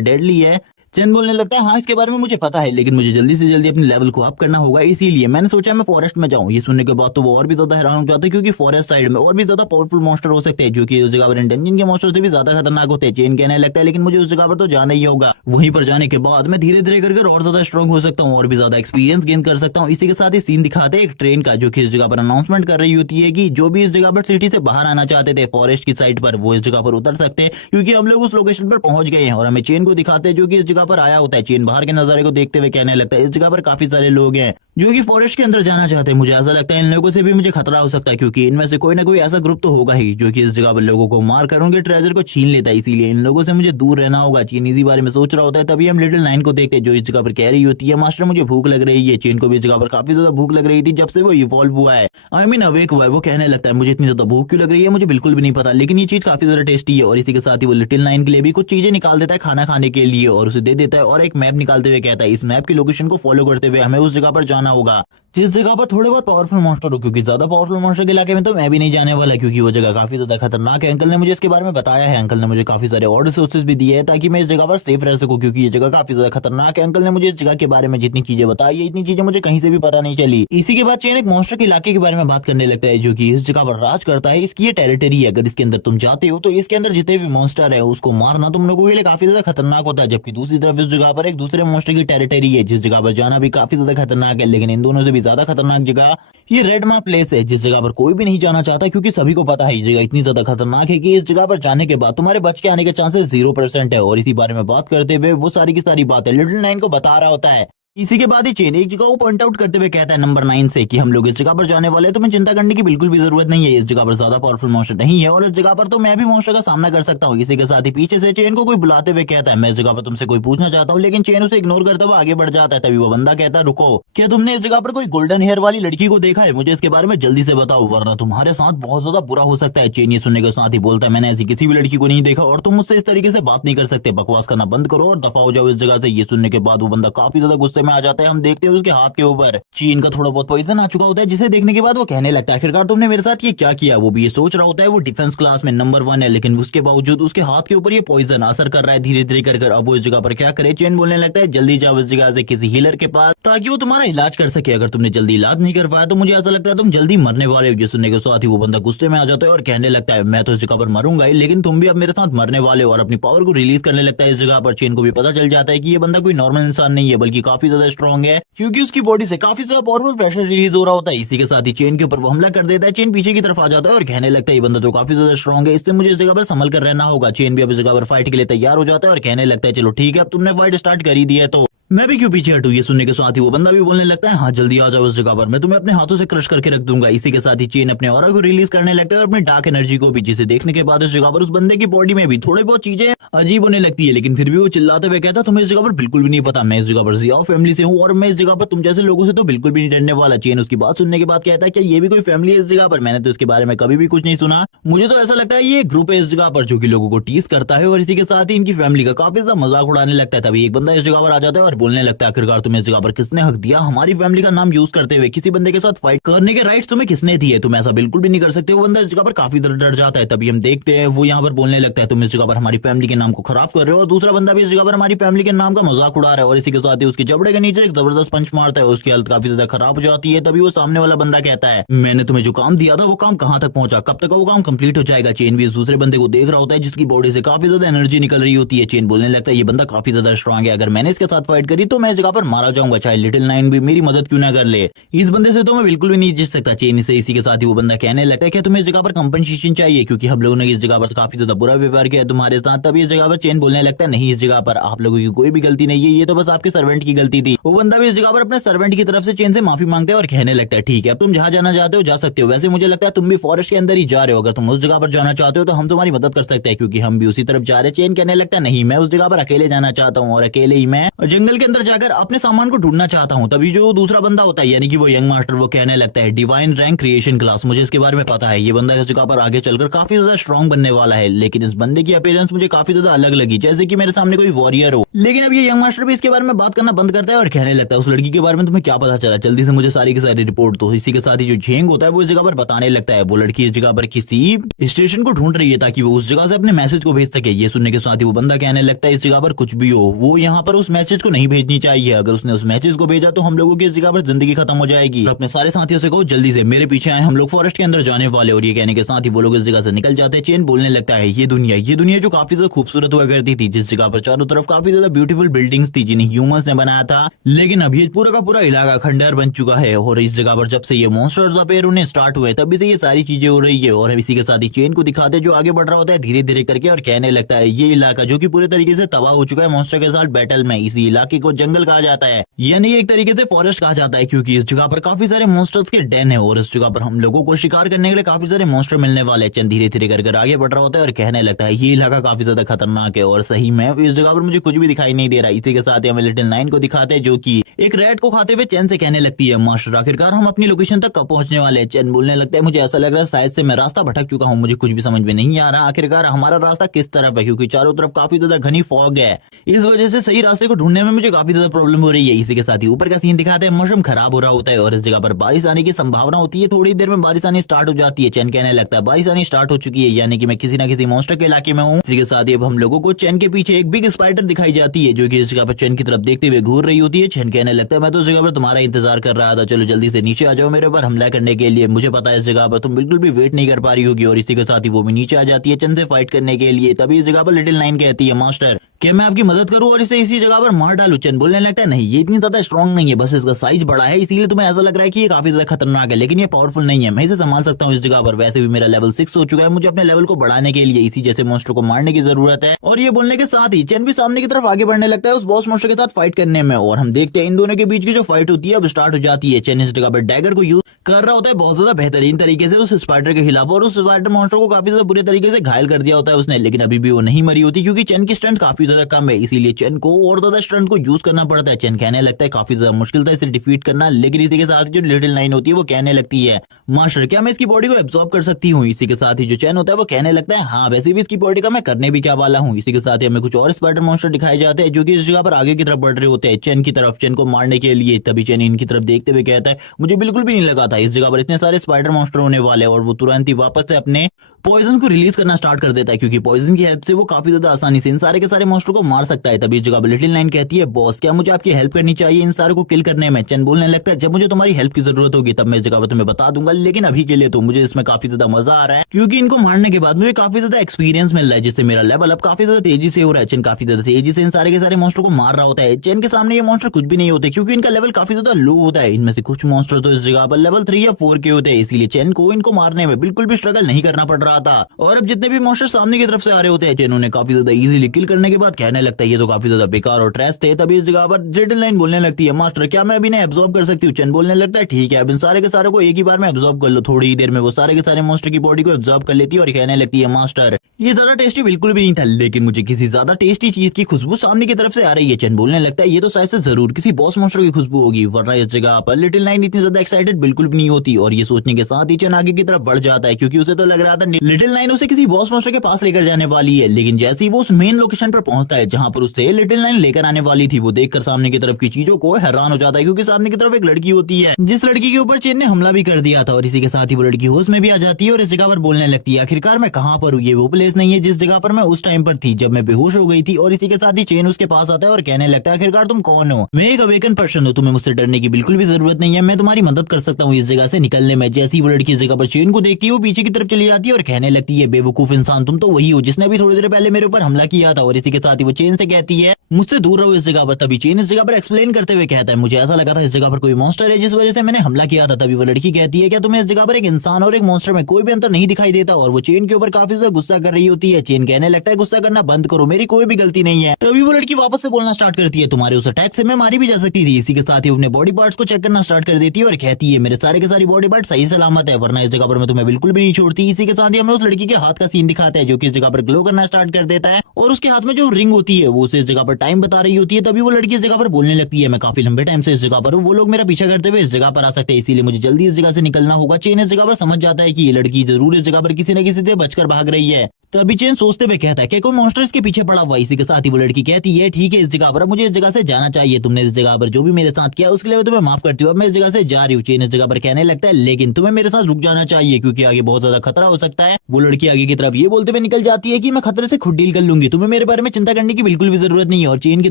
डेडली है। चेन बोलने लगता है, हाँ इसके बारे में मुझे पता है, लेकिन मुझे जल्दी से जल्दी अपने लेवल को अप करना होगा, इसीलिए मैंने सोचा मैं फॉरेस्ट में जाऊं। ये सुनने के बाद तो वो और भी ज्यादा हैरान हो जाते हैं, क्योंकि फॉरेस्ट साइड में और भी ज्यादा पावरफुल मॉन्स्टर हो सकते हैं, जो कि उस जगह पर डंजन के मॉन्स्टर से भी ज्यादा खतरनाक होते हैं। चेन कहने लगता है, लेकिन मुझे उस जगह पर तो जाना ही होगा, वहीं पर जाने के बाद मैं धीरे धीरे कर और ज्यादा स्ट्रॉन्ग हो सकता हूँ और भी ज्यादा एक्सपीरियंस गेन कर सकता हूँ। इसी के साथ ही सीन दिखाते हैं एक ट्रेन का, जो कि इस जगह पर अनाउंसमेंट कर रही होती है कि जो भी इस जगह पर सिटी से बाहर आना चाहते थे फॉरेस्ट की साइड पर, वो इस जगह पर उतर सकते हैं, क्योंकि हम लोग उस लोकेशन पर पहुंच गए हैं। और हमें चेन को दिखाते हैं, जो कि इस जगह पर आया होता है। चेन बाहर के नजारे को देखते हुए कहने लगता है, इस जगह पर काफी सारे लोग हैं जो कि फॉरेस्ट के अंदर जाना चाहते हैं। मुझे ऐसा लगता है इन लोगों से भी मुझे खतरा हो सकता है, क्योंकि इनमें से कोई ना कोई ऐसा ग्रुप तो होगा ही जो कि इस जगह पर लोगों को मार कर उनके ट्रेजर को छीन लेता है, इसीलिए इन लोगों से मुझे दूर रहना होगा। चेन इसी बारे में सोच रहा होता है। तभी हम लिटिल नाइन को देखते हैं, जो इस जगह पर कह रही होती है, मास्टर मुझे भूख लग रही है। चेन को भी इस जगह पर काफी ज्यादा भूख लग रही थी जब से वो इवॉल्व हुआ है, आई मीन अवेक हुआ है। वो कहने लगता है, मुझे इतनी ज्यादा भूख क्यों लग रही है मुझे बिल्कुल भी नहीं पता, लेकिन ये चीज काफी ज्यादा टेस्टी है। और इसी के साथ ही वो लिटिल नाइन के लिए भी कुछ चीजें निकाल देता है खाना खाने के लिए, और उसे दे देता है और एक मैप निकालते हुए कहता है, इस मैप की लोकेशन को फॉलो करते हुए हमें उस जगह पर जाना होगा जिस जगह पर थोड़े बहुत पावरफुल मॉन्स्टर हो, क्योंकि ज्यादा पावरफुल मॉन्स्टर के इलाके में तो मैं भी नहीं जाने वाला, क्योंकि वो जगह काफी ज्यादा खतरनाक है। अंकल ने मुझे इसके बारे में बताया है, अंकल ने मुझे काफी सारे और रिसोर्सेज भी दिए हैं ताकि मैं इस जगह पर सेफ रह सकूं, क्योंकि ये जगह काफी ज्यादा खतरनाक है। अंकल ने मुझे इस जगह के बारे में जितनी चीजें बताई है, इतनी चीजें मुझे कहीं से भी पता नहीं चली। इसी के बाद चेन एक मॉन्स्टर के इलाके के बारे में बात करने लगता है, जो कि इस जगह पर राज करता है। इसकी ये टेरिटरी है, अगर इसके अंदर तुम जाते हो तो इसके अंदर जितने भी मॉन्स्टर है उसको मारना तुम लोगों के लिए काफी ज्यादा खतरनाक होता है। जबकि दूसरी तरफ इस जगह पर एक दूसरे मॉन्स्टर की टेरिटरी है, जिस जगह पर जाना भी काफी ज्यादा खतरनाक है, लेकिन इन दोनों से भी ज्यादा खतरनाक जगह ये रेड मार्क प्लेस है, जिस जगह पर कोई भी नहीं जाना चाहता, क्योंकि सभी को पता है ये जगह इतनी ज्यादा खतरनाक है कि इस जगह पर जाने के बाद तुम्हारे बच के आने के चांसेस 0% है। और इसी बारे में बात करते हुए वो सारी की सारी बातें लिटिल नाइन को बता रहा होता है। इसी के बाद ही चेन एक जगह को पॉइंट आउट करते हुए कहता है नंबर 9 से कि हम लोग इस जगह पर जाने वाले हैं, तुम्हें चिंता करने की बिल्कुल भी जरूरत नहीं है, इस जगह पर ज्यादा पावरफुल मॉन्स्टर नहीं है और इस जगह पर तो मैं भी मॉन्स्टर का सामना कर सकता हूँ। इसी के साथ ही पीछे से चेन को कोई बुलाते हुए कहता है, मैं इस जगह पर तुमसे कोई पूछना चाहता हूँ, लेकिन चेन उसे इग्नोर करता हुआ आगे बढ़ जाता है। तभी वो बंदा कहता है, रुको, क्या तुमने इस जगह पर कोई गोल्डन हेयर वाली लड़की को देखा है? मुझे इसके बारे में जल्दी से बताओ, वरना तुम्हारे साथ बहुत ज्यादा बुरा हो सकता है। चेन ये सुनने के साथ ही बोलता है, मैंने ऐसी किसी भी लड़की को नहीं देखा और तुम मुझसे इस तरीके से बात नहीं कर सकते, बकवास करना बंद करो और दफा हो जाओ इस जगह से। ये सुनने के बाद वो बंदा काफी ज्यादा गुस्से में आ जाता है। हम देखते हैं उसके हाथ के ऊपर चीन का थोड़ा बहुत पॉइजन आ चुका होता है, जिसे देखने के बाद वो कहने लगता है, आखिरकार तुमने मेरे साथ ये क्या किया? वो भी ये सोच रहा होता है वो डिफेंस क्लास में नंबर 1 है, लेकिन उसके बावजूद उसके हाथ के ऊपर ये पॉइजन असर कर रहा है धीरे धीरे कर। अब वो इस जगह पर क्या करे? चेन बोलने लगता है, जल्दी जाओ इस जगह से किसी हीलर के पास, ताकि वो तुम्हारा इलाज कर सके। अगर तुमने जल्दी इलाज नहीं कर पाया तो मुझे ऐसा लगता है तुम जल्दी मरने वाले हो। ये सुनने के साथ ही वो बंदा गुस्से में आ जाता है और कहने लगता है, मैं तो इस जगह पर मरूंगा ही, लेकिन तुम भी अब मेरे साथ मरने वाले हो। और अपनी पावर को रिलीज करने लगता है इस जगह पर। चेन को भी पता चल जाता है कि ये बंदा कोई नॉर्मल इंसान नहीं है, बल्कि काफी ज्यादा स्ट्रॉन्ग है, क्योंकि उसकी बॉडी से काफी ज्यादा पावरफुल प्रेशर रिलीज हो रहा होता है। इसी के साथ ही चेन के ऊपर वो हमला कर देता है। चेन पीछे की तरफ आ जाता है और कहने लगता है, ये बंदा तो काफी ज्यादा स्ट्रॉन्ग है, इससे मुझे इस जगह पर संभल कर रहना होगा। चेन भी अब इस जगह पर फाइट के लिए तैयार हो जाता है और कहने लगता है, चलो ठीक है, अब तुमने फाइट स्टार्ट कर ही दी है तो मैं भी क्यों पीछे हटूं। ये सुनने के साथ ही वो बंदा भी बोलने लगता है, हाँ जल्दी आ जाओ इस जगह पर, मैं तुम्हें अपने हाथों से क्रश करके रख दूंगा। इसी के साथ ही चेन अपने ऑरा को रिलीज करने लगता है और अपनी डार्क एनर्जी को भी, जिसे देखने के बाद इस जगह पर उस बंदे की बॉडी में भी थोड़ी बहुत चीजें अजीब होने लगती है। लेकिन फिर भी वो चिल्लाते हुए कहता, तुम्हें इस जगह पर बिल्कुल भी नहीं पता, मैं इस जगह पर जियाओ फैमिली से हूँ और मैं इस जगह पर तुम जैसे लोगों से तो बिल्कुल भी नहीं डरने वाला। चेन उसकी बात सुनने के बाद कहता है, क्या ये भी कोई फैमिली है इस जगह पर? मैंने तो इसके बारे में कभी भी कुछ नहीं सुना, मुझे तो ऐसा लगता है ये ग्रुप है इस जगह पर जो कि लोगों को टीज करता है और इसी के साथ ही इनकी फैमिली का काफी ज्यादा मजाक उड़ाने लगता है। तभी एक बंदा इस जगह पर आ जाता है और बोलने लगता है आखिरकार तुम्हें इस जगह पर किसने हक दिया, हमारी फैमिली का नाम यूज करते हुए किसी बंदे के साथ फाइट करने के राइट्स तुम्हें किसने दिए, तुम ऐसा बिल्कुल भी नहीं कर सकते। वो बंदा इस जगह पर काफी डर जाता है। तभी हम देखते हैं वो यहाँ पर बोलने लगता है तुम इस जगह पर हमारी फैमिली के नाम को खराब कर रहे हो, और दूसरा बंदा भी इस जगह पर हमारी फैमिली के नाम का मजाक उड़ा रहा है और इसी के साथ ही उसके जबड़े के नीचे एक जबरदस्त पंच मारता है, उसकी हालत काफी ज्यादा खराब हो जाती है। तभी वो सामने वाला बंदा कहता है मैंने तुम्हें जो काम दिया था वो काम कहाँ तक पहुंचा, कब तक वो काम कंप्लीट हो जाएगा। चेन भी इस दूसरे बंदे को देख रहा होता है जिसकी बॉडी से काफी ज्यादा एनर्जी निकल रही होती है। चेन बोलने लगता है ये बंदा काफी ज्यादा स्ट्रांग है, अगर मैंने इसके साथ फाइट करी तो मैं इस जगह पर मारा जाऊंगा, चाहे लिटिल नाइन भी मेरी मदद क्यों ना कर ले, इस बंदे से तो मैं बिल्कुल भी नहीं जीत सकता। चेन से इसी के साथ ही वो बंदा कहने लगता है कि तुम्हें इस जगह पर कंपनसेशन चाहिए क्योंकि हम लोगों ने इस जगह पर काफी ज्यादा बुरा व्यवहार किया तुम्हारे साथ। तभी इस जगह पर चेन बोलने लगता है नहीं, इस जगह पर आप लोगों की कोई भी गलती नहीं है, ये तो बस आपके सर्वेंट की गलती थी। वो बंदा भी इस जगह पर अपने सर्वेंट की तरफ से चेन से माफी मांगते हैं और कहने लगता है ठीक है अब तुम जहां जाना चाहते हो जा सकते हो, वैसे मुझे लगता है तुम भी फॉरेस्ट के अंदर ही जा रहे हो, अगर तुम उस जगह पर जाना चाहते हो तो हम तुम्हारी मदद कर सकते हैं क्योंकि हम भी उसी तरफ जा रहे हैं। चेन कहने लगता है नहीं, मैं उस जगह पर अकेले जाना चाहता हूँ और अकेले ही मैं जंगल के अंदर जाकर अपने सामान को ढूंढना चाहता हूँ। तभी जो दूसरा बंदा होता है यानी कि वो यंग मास्टर वो कहने लगता है डिवाइन रैंक क्रिएशन क्लास, मुझे इसके बारे में पता है, ये बंदा इस जगह पर आगे चलकर काफी ज्यादा स्ट्रॉन्ग बनने वाला है, लेकिन इस बंदे की अपीयरेंस मुझे काफी ज्यादा अलग लगी, जैसे कि मेरे सामने कोई वॉरियर हो। लेकिन अब ये यंग मास्टर भी इसके बारे में बात करना बंद करता है और कहने लगता है उस लड़की के बारे में तुम्हें क्या पता चला, जल्दी से मुझे सारी की सारी रिपोर्ट दो। इसी के साथ ही जो झेंग होता है वो इस जगह पर बताने लगता है वो लड़की इस जगह पर किसी स्टेशन को ढूंढ रही है ताकि वो उस जगह से अपने मैसेज को भेज सके। ये सुनने के साथ ही वो बंदा कहने लगता है इस जगह पर कुछ भी हो वो यहाँ पर उस मैसेज को नहीं भेजनी चाहिए, अगर उसने उस मैसेज को भेजा तो हम लोगों की इस जगह पर जिंदगी खत्म हो जाएगी। अपने सारे साथियों से कहो जल्दी से मेरे पीछे आए, हम लोग फॉरेस्ट के अंदर जाने वाले। और ये कहने के साथ ही वो लोग इस जगह से निकल जाते हैं। चेन बोलने लगता है ये दुनिया जो काफी ज्यादा खूबसूरत हुआ करती थी, जिस जगह पर चारों तरफ काफी ज्यादा ब्यूटीफुल बिल्डिंग्स थी जिन्हें ह्यूमंस ने बनाया था, लेकिन अब ये पूरा का पूरा इलाका खंडहर बन चुका है। और इस जगह पर जब से ये मॉन्स्टर्स अपीयर होने स्टार्ट हुए तभी से ये सारी चीजें हो रही है। और इसी के साथ ही चेन को दिखाते जो आगे बढ़ रहा होता है धीरे धीरे करके और कहने लगता है ये इलाका जो कि पूरे तरीके से तबाह हो चुका है मॉन्स्टर के साथ बैटल में, इसी इलाके को जंगल कहा जाता है, यानी एक तरीके से फॉरेस्ट कहा जाता है क्योंकि इस जगह पर काफी सारे मॉन्स्टर्स के डेन है और इस जगह पर हम लोगों को शिकार करने के लिए काफी सारे मॉन्स्टर मिलने वाले। चंद धीरे धीरे कर आगे बढ़ रहा होता है और कहने लगता है ये इलाका काफी ज्यादा खतरनाक है और सही में इस जगह पर मुझे कुछ भी दिखाई नहीं दे रहा। इसी के साथ ही हमें लिटिल नाइन को दिखाते हैं जो कि एक रैट को खाते हुए चैन से कहने लगती है मास्टर आखिरकार हम अपनी लोकेशन तक कब पहुंचने वाले हैं। चैन बोलने लगता है मुझे ऐसा लग रहा है शायद से मैं रास्ता भटक चुका हूँ, मुझे कुछ भी समझ में नहीं आ रहा आखिरकार हमारा रास्ता किस तरफ है क्योंकि चारों तरफ काफी ज्यादा घनी फॉग है, इस वजह से सही रास्ते को ढूंढने में मुझे काफी ज्यादा प्रॉब्लम हो रही है। इसी के साथ ही ऊपर का सीन दिखाते हैं मौसम खराब हो रहा होता है और इस जगह पर बारिश आने की संभावना होती है, थोड़ी देर में बारिश आनी स्टार्ट हो जाती है। चैन कहने लगता है बारिश आनी स्टार्ट हो चुकी है यानी कि मैं किसी न किसी मॉन्स्टर के इलाके में हूँ। इसी के साथ ही अब हम लोगों को चैन के पीछे एक बिग स्पाइडर दिखाई जाती है जो कि इस जगह पर चैन की तरफ देखते हुए घूर रही होती है। चैन कहने लगता है मैं तो इस जगह पर तुम्हारा इंतजार कर रहा था, चलो जल्दी से नीचे आ जाओ मेरे ऊपर हमला करने के लिए, मुझे पता है इस जगह पर तुम बिल्कुल भी वेट नहीं कर पा रही होगी। और इसी के साथ ही वो भी नीचे आ जाती है चैन से फाइट करने के लिए। तभी इस जगह पर लिटिल नाइन कहती है मास्टर कि मैं आपकी मदद करूं और इसे इसी जगह पर मार डालूं। चैन बोलने लगता है नहीं ये इतनी ज्यादा स्ट्रॉन्ग नहीं है, बस इसका साइज बड़ा है इसीलिए तुम्हें ऐसा लग रहा है कि ये काफी ज्यादा खतरनाक है, लेकिन ये पावरफुल नहीं है, मैं इसे संभाल सकता हूँ इस जगह पर। वैसे भी मेरा लेवल 6 हो चुका है, मुझे अपने लेवल को बढ़ाने के लिए इसी जैसे मॉन्स्टर को मारने की जरूरत है। और ये बोलने के साथ ही चैन भी सामने की तरफ आगे बढ़ने लगता है उस बॉस मॉन्स्टर के साथ फाइट करने में। और हम देखते हैं इन दोनों के बीच की जो फाइट होती है अब स्टार्ट हो जाती है। चैन इस जगह पर डैगर को यूज कर रहा होता है बहुत ज्यादा बेहतरीन तरीके से उस स्पाइडर के खिलाफ, और उस स्पाइडर मॉन्स्टर को काफी ज्यादा बुरे तरीके से घायल कर दिया होता है उसने, लेकिन अभी भी वो नहीं मरी होती क्योंकि चैन की स्ट्रेंथ काफी ज्यादा कम है, इसीलिए चैन को और ज्यादा स्ट्रेंथ को यूज करना पड़ता है। चैन कहने लगता है काफी ज्यादा मुश्किल था इसे डिफीट करना, लेकिन इसी के साथ जो लिटिल नाइन होती है वो कहने लगती है मास्टर क्या मैं इसकी बॉडी को एब्जॉर्ब कर सकती हूँ। इसी के साथ ही जो चैन होता है वो कहने लगता है हाँ वैसे भी इसकी बॉडी का मैं करने भी क्या वाला हूँ। इसी के साथ ही हमें कुछ और स्पाइडर मॉन्स्टर दिखाए जाते हैं जो कि इस जगह पर आगे की तरफ बढ़ रहे होते हैं चैन की तरफ, चैन को मारने के लिए। तभी चैन इनकी तरफ देखते हुए कहता है मुझे बिल्कुल भी नहीं लगा था इस जगह पर इतने सारे स्पाइडर मॉन्स्टर होने वाले, और वो तुरंत ही वापस से अपने पॉइजन को रिलीज करना स्टार्ट कर देता है क्योंकि पॉइजन की हेल्प से वो काफी ज्यादा आसानी से इन सारे के सारे मॉन्स्टर को मार सकता है। तभी इस जगह पर लिटिल नाइन कहती है बॉस क्या मुझे आपकी हेल्प करनी चाहिए इन सारे को किल करने में। चैन बोलने लगता है जब मुझे तुम्हारी हेल्प की जरूरत होगी तब मैं इस जगह पर तुम्हें बता दूंगा, लेकिन अभी के लिए तो मुझे इसमें काफी ज्यादा मजा आ रहा है क्योंकि इनको मारने के बाद मुझे काफी ज्यादा एक्सपीरियंस मिल रहा है जिससे मेरा लेवल अब काफी ज्यादा तेजी से हो रहा है। चैन काफी ज्यादा तेजी से इन सारे के सारे मॉन्स्टर को मार रहा होता है। चैन के सामने ये मॉन्स्टर कुछ भी नहीं होते क्योंकि इनका लेवल काफी ज्यादा लो होता है, इनमें से कुछ मॉन्स्टर तो इस जगह पर लेवल 3 या 4 के होते हैं, इसीलिए चैन को इनको मारने में बिल्कुल भी स्ट्रगल नहीं करना पड़ रहा था। और अब जितने भी मॉन्स्टर सामने की तरफ से आ रहे होते हैं चैन उन्हें काफी ज्यादा इजीली किल करने के बाद कहने लगता है ये तो काफी ज्यादा बेकार और ट्रैश थे। तभी इस जगह पर लिटिल नाइन बोलने लगती है मास्टर क्या मैं अभी इन्हें एब्जॉर्ब कर सकती हूँ। चैन बोलने लगता है ठीक है अब इन सारे के सारे को एक ही बार में एब्जॉर्ब कर लो। थोड़ी ही देर में वो सारे के सारे मॉन्स्टर की बॉडी को एब्जॉर्ब कर लेती है और कहने लगती है मास्टर ये ज्यादा टेस्टी बिल्कुल भी नहीं था, लेकिन मुझे किसी ज्यादा टेस्टी चीज की खुशबू सामने की तरफ से आ रही है। चैन बोलने लगता है ये तो शायद से जरूर किसी बॉस मॉन्स्टर की खुशबू होगी, वरना इस जगह पर लिटिल नाइन इतनी ज्यादा एक्साइटेड बिल्कुल भी नहीं होती। और ये सोचने के साथ ही चैन आगे की तरफ बढ़ जाता है क्योंकि उसे तो लग रहा था करनी। लिटिल नाइन उसे किसी बॉस मॉन्स्टर के पास लेकर जाने वाली है, लेकिन जैसे ही वो उस मेन लोकेशन पर पहुंचता है जहां पर उससे लिटिल नाइन लेकर आने वाली थी, वो देखकर सामने की तरफ की चीजों को हैरान हो जाता है, क्योंकि सामने की तरफ एक लड़की होती है जिस लड़की के ऊपर चेन ने हमला भी कर दिया था। और इसी के साथ ही वो लड़की होश में भी आ जाती है और इस जगह पर बोलने लगती है, आखिरकार मैं कहाँ पर हूँ, ये वो प्लेस नहीं है जिस जगह पर मैं उस टाइम पर थी जब मैं बेहोश हो गई थी। और इसी के साथ ही चेन उसके पास आता है और कहने लगता है, आखिरकार तुम कौन हो? मैं एक अवेकन पर्सन हूँ, तुम्हें मुझसे डरने की बिल्कुल भी जरूरत नहीं है, मैं तुम्हारी मदद कर सकता हूँ इस जगह से निकलने में। जैसी वो लड़की इस जगह पर चेन को देखती है वो पीछे की तरफ चली जाती है और कहने लगती है, बेवकूफ इंसान, तुम तो वही हो जिसने अभी थोड़ी देर पहले मेरे ऊपर हमला किया था। और इसी के साथ ही वो चेन से कहती है, मुझसे दूर रहो इस जगह पर। तभी चेन इस जगह पर एक्सप्लेन करते हुए कहता है, मुझे ऐसा लगा था इस जगह पर कोई मॉन्स्टर है जिस वजह से मैंने हमला किया था। तभी वो लड़की कहती है, क्या तुम्हें इस जगह पर एक इंसान और एक मॉन्स्टर में कोई भी अंतर नहीं दिखाई देता? और वो चेन के ऊपर काफी ज्यादा गुस्सा कर रही होती है। चेन कहने लगता है, गुस्सा करना बंद करो, मेरी कोई भी गलती नहीं है। तभी वो लड़की वापस से बोलना स्टार्ट करती है, तुम्हारे उस अटैक से मैं मारी भी जा सकती थी। इसी के साथ ही अपने बॉडी पार्ट्स को चेक करना स्टार्ट कर देती है और कहती है, मेरे सारे के सारे बॉडी पार्ट सही सलामत है, वरना इस जगह पर मैं तुम्हें बिल्कुल भी नहीं छोड़ती। इसी के साथ ही हमें उस लड़की के हाथ का सीन दिखाता है जो कि इस जगह पर ग्लो करना स्टार्ट कर देता है और उसके हाथ में जो रिंग होती है वो उसे इस जगह पर टाइम बता रही होती है। तभी वो लड़की इस जगह पर बोलने लगती है, मैं काफी लंबे टाइम से इस जगह पर हूँ, वो लोग मेरा पीछा करते हुए इस जगह पर आ सकते हैं, इसीलिए मुझे जल्दी इस जगह से निकलना होगा। चेन इस जगह पर समझ जाता है कि ये लड़की जरूर इस जगह पर किसी न किसी से बचकर भाग रही है। तभी चेन सोचते हुए कहता है, क्या कोई मॉन्स्टर इसके पीछे पड़ा हुआ? इसी के साथ ही वो लड़की कहती है, ठीक है इस जगह पर अब मुझे इस जगह से जाना चाहिए, तुमने इस जगह पर जो भी मेरे साथ किया उसके लिए मैं तुम्हें माफ करती हूँ, अब मैं इस जगह से जा रही हूँ। चेन इस जगह पर कहने लगता है, लेकिन तुम्हें मेरे साथ रुक जाना चाहिए क्योंकि आगे बहुत ज्यादा खतरा हो सकता है। वो लड़की आगे की तरफ ये बोलते हुए निकल जाती है कि मैं खतरे से खुद डील कर लूंगी, तुम्हें मेरे बारे में चिंता करने की बिल्कुल भी जरूरत नहीं है। और चेन की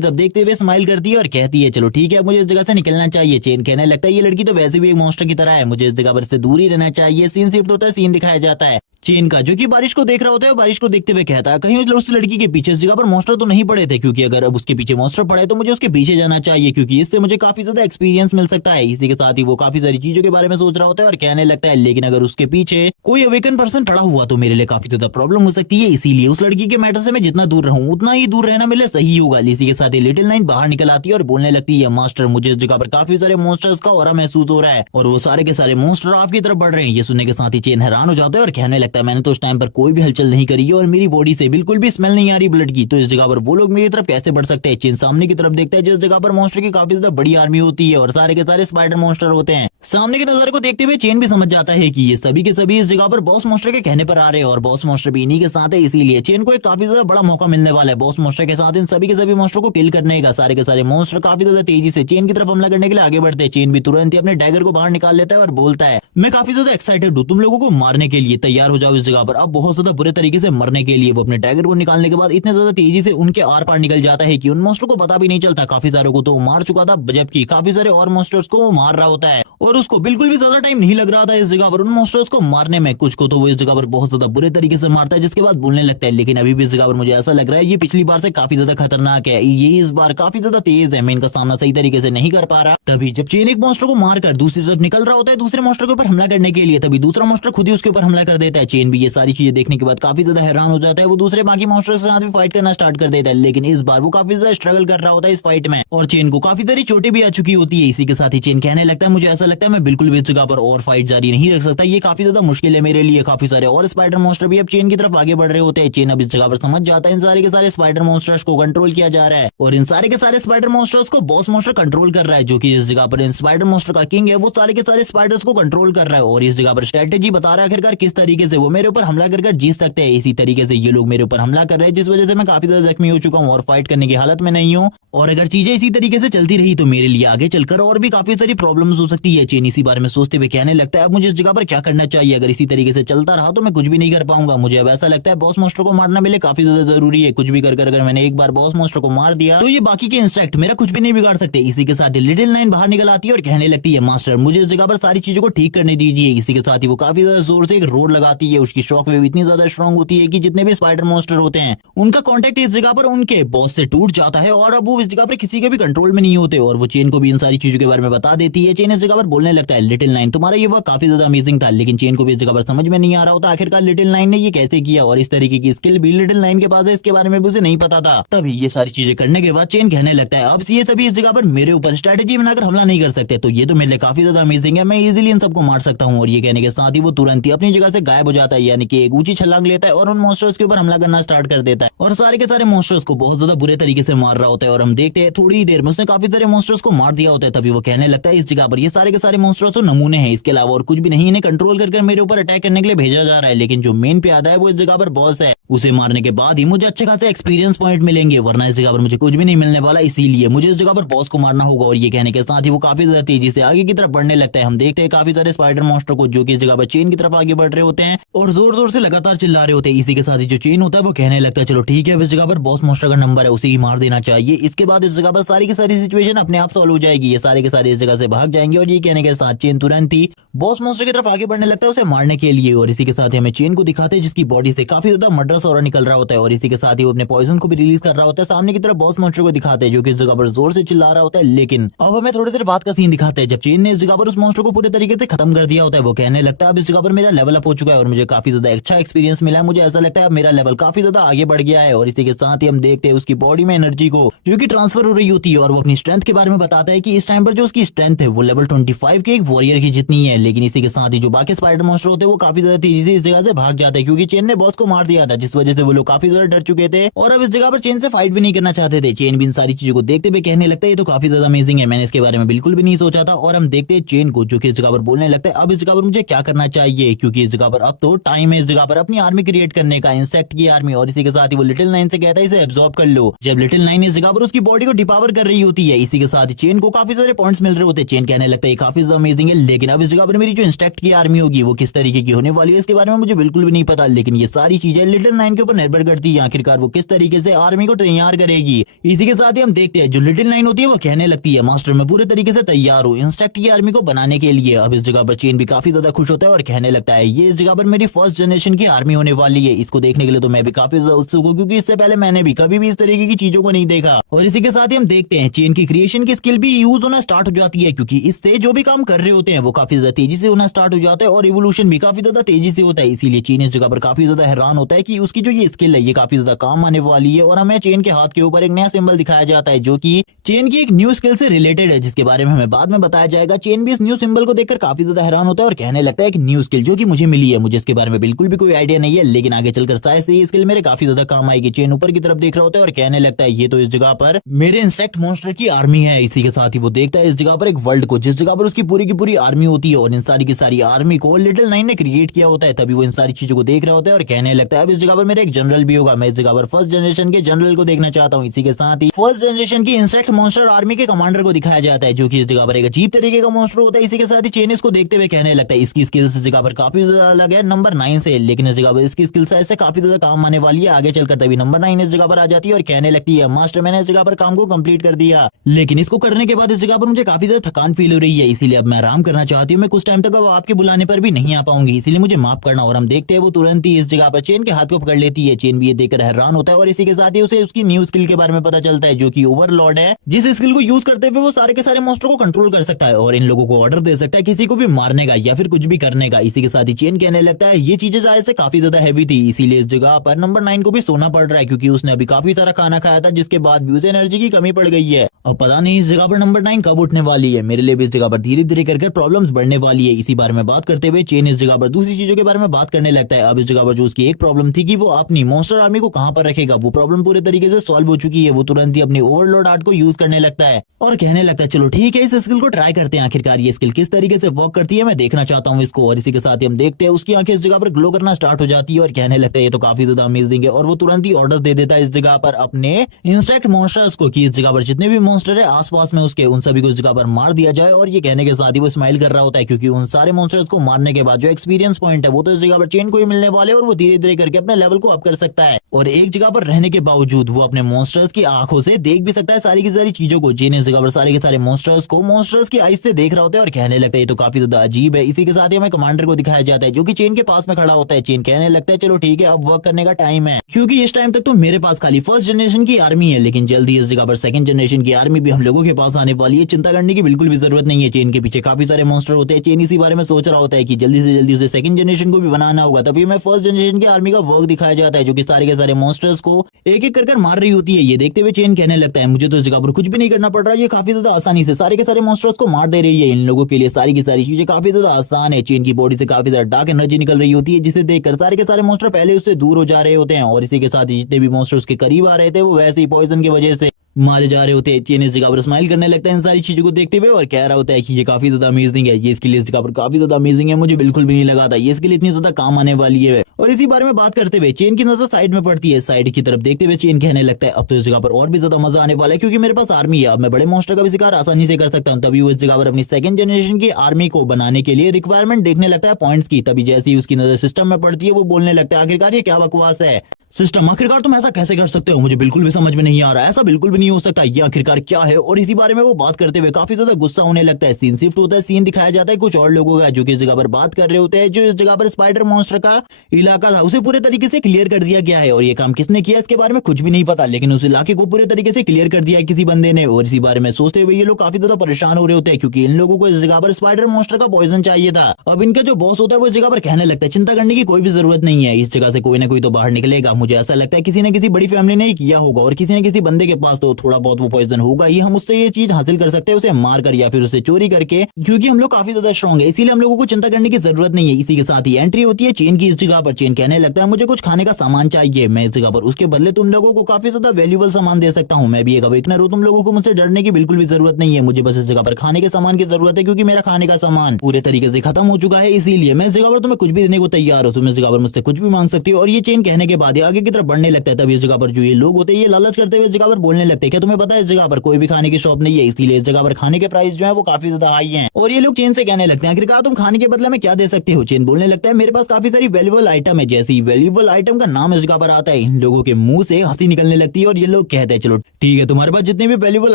तरफ देखते हुए स्माइल करती है और कहती है, चलो ठीक है मुझे इस जगह से निकलना चाहिए। चेन कहने लगता है, ये लड़की तो वैसे भी एक मॉन्स्टर की तरह है, मुझे इस जगह पर से दूर ही रहना चाहिए। सीन शिफ्ट होता है, सीन दिखाया जाता है चेन का जो कि बारिश को देख रहा होता है। बारिश को देखते हुए कहता है, कहीं उस लड़की के पीछे इस जगह पर मॉन्स्टर तो नहीं पड़े थे, क्योंकि अगर अब उसके पीछे मॉन्स्टर पड़े तो मुझे उसके पीछे जाना चाहिए, क्योंकि इससे मुझे काफी ज्यादा एक्सपीरियंस मिल सकता है। इसी के साथ ही वो काफी सारी चीजों के बारे में सोच रहा होता है और कहने लगता है, लेकिन अगर उसके पीछे कोई अवेकन पर्सन पड़ा हुआ तो मेरे लिए काफी ज्यादा प्रॉब्लम हो सकती है, इसीलिए उस लड़की के मैटर से मैं जितना दूर रहूं उतना ही दूर रहना मेरे लिए सही होगा। इसी के साथ ही लिटिल नाइन बाहर निकल आती है और बोलने लगती है, मास्टर मुझे इस जगह पर काफी सारे मॉन्स्टर्स का ऑरा महसूस हो रहा है और वो सारे के सारे मॉन्स्टर आपकी तरफ बढ़ रहे हैं। ये सुनने के साथ ही चेन हैरान हो जाता है और कहने लगता है, मैंने तो उस टाइम पर कोई भी हलचल नहीं करी है और मेरी बॉडी से बिल्कुल भी स्मेल नहीं आ रही ब्लड की, तो इस जगह पर वो लोग मेरी तरफ कैसे बढ़ सकते हैं? चेन सामने की तरफ देखता है जिस जगह पर मॉन्स्टर की काफी ज्यादा बड़ी आर्मी होती है और सारे के सारे स्पाइडर मॉन्स्टर होते हैं। सामने के नजारे को देखते हुए चेन भी समझ जाता है कि ये सभी के सभी इस जगह पर बॉस मॉन्स्टर के कहने पर आ रहे हैं और बॉस मॉन्स्टर भी इन्हीं के साथ है, इसीलिए चेन को एक काफी ज्यादा बड़ा मौका मिलने वाला है बॉस मॉन्स्टर के साथ इन सभी के सभी मॉन्स्टर को किल करने का। सारे के सारे मॉन्स्टर काफी ज्यादा तेजी से चेन की तरफ हमला करने के लिए आगे बढ़ते हैं। चेन भी तुरंत ही अपने डैगर को बाहर निकाल लेता है और बोलता है, मैं काफी ज्यादा एक्साइटेड हूँ, तुम लोगों को मारने के लिए तैयार हो जाओ इस जगह पर अब बहुत ज्यादा बुरे तरीके से मरने के लिए। वो अपने डैगर को निकालने के बाद इतने ज्यादा तेजी से उनके आर पार निकल जाता है कि उन मॉन्स्टर को पता भी नहीं चलता। काफी सारे को तो वो मार चुका था, जबकि काफी सारे और मॉन्स्टर्स को वो मार रहा होता है और उसको बिल्कुल भी ज्यादा टाइम नहीं लग रहा था इस जगह पर उन मॉन्स्टर्स को मारने में। कुछ को तो वो इस जगह पर बहुत ज्यादा बुरे तरीके से मारता है, जिसके बाद बोलने लगता है, लेकिन अभी भी इस जगह पर मुझे ऐसा लग रहा है ये पिछली बार से काफी ज्यादा खतरनाक है, ये इस बार काफी ज्यादा तेज है, मैं इनका सामना सही तरीके से नहीं कर पा रहा। तभी जब चेन एक मॉन्स्टर को मारकर दूसरी तरफ निकल रहा होता है दूसरे मॉन्स्टर के ऊपर हमला करने के लिए, तभी दूसरा मॉन्स्टर खुद ही उसके ऊपर हमला कर देता है। चेन भी ये सारी चीजें देखने के बाद काफी ज्यादा हैरान हो जाता है। वो दूसरे बाकी मॉन्स्टर के साथ भी फाइट करना स्टार्ट कर देता है, लेकिन इस बार वो काफी ज्यादा स्ट्रगल कर रहा होता है इस फाइट में और चेन को काफी सारी चोटें भी आ चुकी होती है। इसी के साथ ही चेन कहने लगता है, मुझे ऐसा लगता है मैं बिल्कुल भी इस जगह पर और फाइट जारी नहीं रख सकता, ये काफी ज्यादा मुश्किल है मेरे लिए। काफी सारे और स्पाइडर मॉन्स्टर भी अब चेन की तरफ आगे बढ़ रहे होते हैं। चेन अब इस जगह पर समझ जाता है इन सारे के सारे स्पाइडर मॉन्स्टर्स को कंट्रोल किया जा रहा है और इन सारे के सारे स्पाइडर मॉन्स्टर्स को बॉस मॉन्स्टर कंट्रोल कर रहा है, जो कि इस जगह पर इन स्पाइडर मॉन्स्टर का किंग है। वो सारे के सारे स्पाइडर्स को कंट्रोल कर रहा है और इस जगह पर स्ट्रेटेजी बता रहा है आखिरकार किस तरीके से वो मेरे ऊपर हमला कर जीत सकते हैं। इसी तरीके से ये लोग मेरे ऊपर हमला कर रहे हैं, जिस वजह से मैं काफी ज्यादा जख्मी हो चुका हूँ और फाइट करने की हालत में नहीं हूँ और अगर चीजें इसी तरीके से चलती रही तो मेरे लिए आगे चलकर और भी काफी सारी प्रॉब्लम्स हो सकती है। चेन इसी बारे में सोचते हुए कहने लगता है, अब मुझे इस जगह पर क्या करना चाहिए? अगर इसी तरीके से चलता रहा तो मैं कुछ भी नहीं कर पाऊंगा। मुझे अब ऐसा लगता है बॉस मॉन्स्टर को मारना मेरे लिए काफी ज्यादा जरूरी है। कुछ भी कर अगर मैंने एक बार बॉस मॉन्स्टर को मार दिया तो ये बाकी के इंसेक्ट मेरा कुछ भी नहीं बिगाड़ सकते। इसी के साथ लिटिल नाइन बाहर निकल आती है और कहने लगती है, मास्टर मुझे इस जगह पर सारी चीजों को ठीक करने दीजिए। इसी के साथ ही वो काफी ज्यादा जोर से एक रोड लगाती है। उसकी शॉक वेव इतनी ज्यादा स्ट्रॉन्ग होती है कि जितने भी स्पाइडर मॉन्स्टर होते हैं उनका कॉन्टेक्ट इस जगह पर उनके बॉस से टूट जाता है और अब वो इस जगह पर किसी के भी कंट्रोल में नहीं होते और वो चेन को भी इन सारी चीजों के बारे में बता देती है। चेन इस जगह पर बोलने लगता है, लिटिल नाइन तुम्हारा ये वर्क काफी ज्यादा अमेजिंग था, लेकिन चेन को भी इस जगह पर समझ में नहीं आ रहा होता आखिरकार लिटिल नाइन ने ये कैसे किया और इस तरीके की स्किल भी लिटिल नाइन के पास है, इसके बारे में भी उसे नहीं पता था। तभी ये सारी चीजें करने के बाद चेन कहने लगता है, अब ये सभी इस जगह पर मेरे ऊपर स्ट्रेटेजी बनाकर हमला नहीं कर सकते, तो ये तो मेरे लिए काफी ज्यादा अमेजिंग है, मैं इजीली इन सबको मार सकता हूँ। और ये कहने के साथ ही वो तुरंत ही अपनी जगह से गायब हो जाता है, यानी कि एक ऊंची छलांग लेता है और उन मॉन्स्टर्स के ऊपर हमला करना स्टार्ट कर देता है और सारे के सारे मॉन्स्टर्स को बहुत ज्यादा बुरे तरीके से मार रहा होता है। और हम देखते हैं थोड़ी ही देर में उसने काफी सारे मॉन्स्टर्स को मार दिया होता है। तभी वो कहने लगता है, इस जगह पर ये सारे के सारे मॉन्स्टर्स तो नमूने हैं, इसके अलावा और कुछ भी नहीं। इन्हें कंट्रोल कर मेरे ऊपर अटैक करने के लिए भेजा जा रहा है, लेकिन जो मेन प्यादा है वो इस जगह पर बॉस है। उसे मारने के बाद ही मुझे अच्छे खासे एक्सपीरियंस पॉइंट मिलेंगे, वरना इस जगह पर मुझे कुछ भी नहीं मिलने वाला। इसीलिए मुझे इस जगह पर बॉस को मारना होगा। और ये कहने के साथ ही वो काफी ज्यादा तेजी से आगे की तरफ बढ़ने लगता है। हम देखते हैं काफी सारे स्पाइडर मॉन्स्टर को जो कि इस जगह पर चेन की तरफ आगे बढ़ रहे होते हैं और जोर जोर से लगातार चिल्ला रहे होते हैं। इसी के साथ ही जो चेन होता है वो कहने लगता है चलो ठीक है, अब इस जगह पर बॉस मॉन्स्टर का नंबर है, उसे ही मार देना चाहिए। इसके बाद इस जगह पर सारी की सारी सिचुएशन अपने आप सॉल्व हो जाएगी। ये सारे के सारे इस जगह से भाग जाएंगे और ये कहने के साथ चेन तुरंत ही बॉस मॉन्स्टर की तरफ आगे बढ़ने लगता है उसे मारने के लिए। और इसी के साथ ही हमें चेन को दिखाते हैं जिसकी बॉडी से काफी ज्यादा मर्डरस ऑरा निकल रहा होता है और इसी के साथ ही वो अपने पॉइजन को भी रिलीज कर रहा होता है। सामने की तरफ बॉस मॉन्स्टर को दिखाते हैं जो कि इस जगह पर जोर से चिल्ला रहा होता है। लेकिन अब हमें थोड़ी देर बाद का सीन दिखाते हैं जब चेन ने इस जगह पर उस मॉन्स्टर को पूरे तरीके से खत्म कर दिया होता है। वो कहने लगता है अब इस जगह पर मेरा लेवल अप हो चुका है और मुझे काफी ज्यादा अच्छा एक्सपीरियंस मिला है। मुझे ऐसा लगता है अब मेरा लेवल काफी ज्यादा आगे बढ़ गया है। और इसी के साथ ही हम देखते हैं उसकी बॉडी में एनर्जी को जो कि ट्रांसफर हो रही होती है और वो अपनी स्ट्रेंथ के बारे में बताता है कि इस टाइम पर जो उसकी स्ट्रेंथ है वो लेवल 25 के एक वॉरियर की जितनी है। लेकिन इसी के साथ ही जो बाकी स्पाइडर मॉन्स्टर होते हैं वो काफी ज्यादा तेजी से इस जगह से भाग जाते हैं क्योंकि चेन ने बॉस को मार दिया था, जिस वजह से वो लोग काफी ज्यादा डर चुके थे और अब इस जगह पर चेन से फाइट भी नहीं करना चाहते थे। चेन भी इन सारी चीजों को देखते हुए कहने लगता है ये तो काफी ज्यादा अमेजिंग है, मैंने इसके बारे में बिल्कुल भी नहीं सोचा था। और हम देखते हैं चेन को जो कि इस जगह पर बोलने लगता है अब इस जगह पर मुझे क्या करना चाहिए, क्योंकि इस जगह पर अब तो टाइम है इस जगह पर अपनी आर्मी क्रिएट करने का, इंसेक्ट की आर्मी। और इसी के साथ ही वो लिटिल नाइन से कहता है इसे एब्जॉर्ब कर लो। जब लिटिल नाइन इस जगह पर उसकी बॉडी को डिपावर कर रही होती है, इसी के साथ ही चेन को काफी सारे पॉइंट्स मिल रहे होते हैं। चेन कहने लगता है काफी ज्यादा अमेजिंग है, लेकिन अब इस जगह पर मेरी जो इंसेक्ट की आर्मी होगी वो किस तरीके की होने वाली है इसके बारे में मुझे बिल्कुल भी नहीं पता। लेकिन ये सारी चीजें लिटिल नाइन के ऊपर निर्भर करती है आखिरकार वो किस तरीके से आर्मी को तैयार करेगी। इसी के साथ ही हम देखते हैं जो लिटिल नाइन होती है वो कहने लगती है मास्टर मैं पूरे तरीके से तैयार हूँ इंसेक्ट की आर्मी को बनाने के लिए। अब इस जगह पर चेन भी काफी ज्यादा खुश होता है और कहने लगता है ये इस जगह पर मेरी फर्स्ट जनरेशन की आर्मी होने वाली है। इसको देखने के लिए तो मैं भी काफी ज्यादा उत्सुक हूँ क्योंकि इससे पहले मैंने भी कभी भी इस तरीके की चीजों को नहीं देखा। और इसी के साथ ही हम देखते हैं चेन की क्रिएशन की स्किल भी यूज होना स्टार्ट हो जाती है क्योंकि इससे जो भी काम कर रहे होते हैं वो काफी ज्यादा तेजी से होना स्टार्ट हो जाता है और इवोल्यूशन भी काफी ज्यादा तेजी से होता है। इसीलिए चेन इस जगह पर काफी ज्यादा हैरान होता है कि उसकी जो ये स्किल है ये काफी ज्यादा काम आने वाली है। और हमें चेन के हाथ के ऊपर एक नया सिंबल दिखाया जाता है जो कि चेन की एक न्यू स्किल से रिलेटेड है जिसके बारे में हमें बाद में बताया जाएगा। चेन भी इस न्यू सिंबल को देखकर काफी ज्यादा हैरान होता है और कहने लगता है कि न्यू स्किल जो कि मुझे मिली है, मुझे इसके बारे में बिल्कुल भी कोई आइडिया नहीं है, लेकिन आगे चलकर शायद से ये स्किल मेरे काफी ज्यादा काम आएगी। चेन ऊपर की तरफ देख रहा होता है और कहने लगता है ये तो इस जगह पर मेरे इंसेक्ट मॉन्स्टर की आर्मी है। इसी के साथ ही वो देखता है इस जगह पर एक वर्ल्ड को जिस जगह पर उसकी पूरी की पूरी आर्मी होती है और इन सारी की सारी आर्मी को लिटिल नाइन ने क्रिएट किया होता है। तभी वो इन सारी चीजों को देख रहा होता है और कहने लगता है अब इस जगह पर मेरा एक जनरल भी होगा, मैं इस जगह पर फर्स्ट जनरेशन के जनरल को देखना चाहता हूँ। इसी के साथ ही फर्स्ट जनरेशन की इंसेक्ट मॉन्स्टर आर्मी के कमांडर को दिखाया जाता है जो कि इस जगह पर एक अजीब तरीके का मॉन्स्टर होता है। इसी के साथ ही चेन इसको देखते हुए कहने लगता है इसकी स्किल्स इस जगह पर काफी ज्यादा अलग है नंबर 9 से, लेकिन इस जगह पर इसकी स्किल साइज से काफी ज्यादा काम आने वाली है आगे चलकर। तभी नंबर 9 इस जगह पर आ जाती है और कहने लगती है मास्टर मैंने इस जगह पर काम को कंप्लीट कर दिया, लेकिन इसको करने के बाद इस जगह पर मुझे काफी ज्यादा थकान फील हो रही है, इसीलिए अब मैं आराम करना चाहती हूँ। मैं कुछ टाइम तक अब आपके बुलाने पर भी नहीं आ पाऊंगी, इसीलिए मुझे माफ करना। और हम देखते हैं वो तुरंत ही इस जगह पर चेन के हाथ को पकड़ लेती है। चेन भी ये देखकर हैरान होता है और इसी के साथ ही उसे उसकी न्यू स्किल के बारे में पता चलता है जो कि ओवरलॉर्ड है, जिस स्किल को यूज करते हुए वो सारे के सारे मॉन्स्टर को कंट्रोल कर सकता है और इन लोगों को ऑर्डर दे सकता है किसी को भी मारने का या फिर कुछ भी करने का। इसी के साथ ही चेन कहने लगता है ये चीजें जायज से काफी ज्यादा हैवी थी, इसीलिए इस जगह पर नंबर 9 को भी सोना पड़ रहा है क्योंकि उसने अभी काफी सारा खाना खाया था जिसके बाद भी उसे एनर्जी की कमी पड़ गई है। और पता नहीं इस जगह पर नंबर 9 कब उठने वाली है, मेरे लिए भी इस जगह पर धीरे धीरे करके प्रॉब्लम्स बढ़ने वाली है। इसी बारे में बात करते हुए चेन इस जगह पर दूसरी चीजों के बारे में बात करने लगता है। अब इस जगह पर जो उसकी एक प्रॉब्लम थी कि वो अपनी मॉन्स्टर आर्मी को कहां पर रखेगा, वो प्रॉब्लम पूरे तरीके से सॉल्व हो चुकी है। वो तुरंत ही अपनी ओवरलोड आर्ट को यूज करने लगता है और कहने लगता है चलो ठीक है इस स्किल को ट्राई करते हैं, आखिरकार ये स्किल किस तरीके से वर्क करती है मैं देखना चाहता हूँ इसको। और इसी के साथ ही हम देखते हैं उसकी आंखें इस जगह पर ग्लो करना स्टार्ट हो जाती है और कहने लगता है ये तो काफी ज्यादा अमेजिंग है। और वो तुरंत ही ऑर्डर दे देता है इस जगह पर अपने इंसेक्ट मॉन्स्टर्स को कि इस जगह पर जितने भी मॉन्स्टर है आसपास में उसके उन सभी को इस जगह पर मार दिया जाए। और ये कहने के साथ ही वो स्माइल कर रहा होता है क्योंकि उन सारे मॉन्स्टर्स को मारने के बाद जो एक्सपीरियंस पॉइंट है वो तो इस जगह पर चेन को ही मिलने वाले और वो धीरे धीरे करके अपने लेवल को अप कर सकता है। और एक जगह पर रहने के बावजूद वो अपने मॉन्स्टर्स की आंखों से देख भी सकता है सारी की सारी चीजों को। चेन इस जगह पर सारे के सारे मॉन्स्टर्स को मॉन्स्टर्स की आईज से देख रहा होता है और कहने लगता है ये तो काफी ज्यादा अजीब है। इसी के साथ ही हमें कमांडर को दिखाया जाता है जो कि चेन के पास में खड़ा होता है। चेन कहने लगता है चलो ठीक है अब वर्क करने का टाइम है क्योंकि इस टाइम तक तो मेरे पास खाली फर्स्ट जनरेशन की आर्मी है, लेकिन जल्दी इस जगह पर सेकंड जनरेशन की आर्मी भी हम लोगों के पास आने वाली है, चिंता करने की बिल्कुल भी जरूरत नहीं है। चेन के पीछे काफी सारे मॉन्स्टर होते हैं। चेन इसी बारे में सोच रहा होता है कि जल्दी से जल्दी उसे सेकंड जनरेशन को भी बनाना होगा। तभी हमें फर्स्ट जनरेशन की आर्मी का वर्क दिखाया जाता है जो कि सारे के सारे मॉन्स्टर्स को एक एक कर मार रही होती है। ये देखते हुए चेन कहने लगता है मुझे तो इस जगह पर कुछ भी नहीं करना पड़ रहा है, ये काफी ज्यादा आसानी से सारे के सारे मॉन्स्टर्स को मार दे रही है। इन लोगों के लिए सारी की सारी चीजें काफी ज्यादा आसान है। चेन की बॉडी से काफी ज्यादा डार्क एनर्जी निकल रही होती है जिसे देखकर सारे के सारे मॉन्स्टर पहले उससे दूर हो जा रहे होते हैं और इसी के साथ जितने भी मॉन्स्टर उसके करीब आ रहे थे वो वैसे ही पॉइजन की वजह से मारे जा रहे होते हैं। चेन इस जगह पर स्माइल करने लगता है इन सारी चीजों को देखते हुए और कह रहा होता है कि ये काफी ज्यादा अमेजिंग है, ये इसके लिए इस जगह पर काफी ज्यादा अमेजिंग है, मुझे बिल्कुल भी नहीं लगा था ये इसके लिए इतनी ज्यादा काम आने वाली है। और इसी बारे में बात करते हुए चेन की नजर साइड में पड़ती है। साइड की तरफ देखते हुए चेन कहने लगता है अब तो इस जगह पर और भी ज्यादा मजा आने वाला है क्योंकि मेरे पास आर्मी है, अब मैं बड़े मॉन्स्टर का भी शिकार आसानी से कर सकता हूँ। तभी वो इस जगह पर अपनी सेकंड जनरेशन की आर्मी को बनाने के लिए रिक्वायरमेंट देखने लगता है पॉइंट्स की। तभी जैसे ही उसकी नजर सिस्टम में पड़ती है वो बोलने लगता है आखिरकार ये क्या बकवास है सिस्टम, आखिरकार तुम ऐसा कैसे कर सकते हो, मुझे बिल्कुल भी समझ में नहीं आ रहा, ऐसा बिल्कुल भी नहीं हो सकता, ये आखिरकार क्या है। और इसी बारे में वो बात करते हुए काफी ज्यादा गुस्सा होने लगता है। सीन शिफ्ट होता है, सीन दिखाया जाता है कुछ और लोगों का जो कि इस जगह पर बात कर रहे होते हैं। जो इस जगह पर स्पाइडर मॉन्स्टर का इलाका था उसे पूरे तरीके से क्लियर कर दिया गया है और ये काम किसने किया इसके बारे में कुछ भी नहीं पता, लेकिन उस इलाके को पूरे तरीके से क्लियर कर दिया है किसी बंदे ने। और इसी बारे में सोचते हुए ये लोग काफी ज्यादा परेशान हो रहे होते हैं क्योंकि इन लोगों को इस जगह पर स्पाइडर मॉन्स्टर का पॉइजन चाहिए था। अब इनका जो बॉस होता है वो इस जगह पर कहने लगता है चिंता करने की कोई भी जरूरत नहीं है, इस जगह से कोई ना कोई तो बाहर निकलेगा। मुझे ऐसा लगता है किसी न किसी बड़ी फैमिली ने ही किया होगा और किसी न किसी बंदे के पास तो थोड़ा बहुत वो पॉइजन होगा ही, हम उससे ये चीज हासिल कर सकते हैं उसे मार कर या फिर उसे चोरी करके, क्योंकि हम लोग काफी ज्यादा स्ट्रॉन्ग है इसीलिए हम लोगों को चिंता करने की जरूरत नहीं है। इसी के साथ ही एंट्री होती है चेन की इस जगह पर। चेन कहने लगता है मुझे कुछ खाने का सामान चाहिए, मैं इस जगह पर उसके बदले तुम लोगों को काफी ज्यादा वैल्यूएबल सामान दे सकता हूँ। मैं भी एक अवेकनर हूँ, तुम लोगों को मुझसे डरने की बिल्कुल भी जरूरत नहीं है, मुझे बस इस जगह पर खाने के सामान की जरूरत है क्योंकि मेरा खाने का सामान पूरे तरीके से खत्म हो चुका है, इसीलिए मैं इस जगह पर तुम्हें कुछ भी देने को तैयार हूँ, तुम इस जगह पर मुझसे कुछ भी मांग सकती हो। और ये चेन कहने के बाद आगे की तरफ बढ़ने लगता है। तब इस जगह पर जो ये लोग होते हैं ये लालच करते हुए इस जगह पर बोलने लगते हैं क्या तुम्हें पता है इस जगह पर कोई भी खाने की शॉप नहीं है, इसीलिए इस जगह पर खाने के प्राइस जो है वो काफी ज्यादा हाई है। और ये लोग चेन से कहने लगते हैं आखिरकार तुम खाने के बदले में क्या दे सकते हो। चेन बोलने लगता है मेरे पास काफी सारी वैल्यूएबल आइटम है। जैसे ही वैल्यूएबल आइटम का नाम इस जगह पर आता है इन लोगों के मुंह से हंसी निकलने लगती है और ये लोग कहते हैं चलो ठीक है तुम्हारे पास जितने भी वैल्यूएबल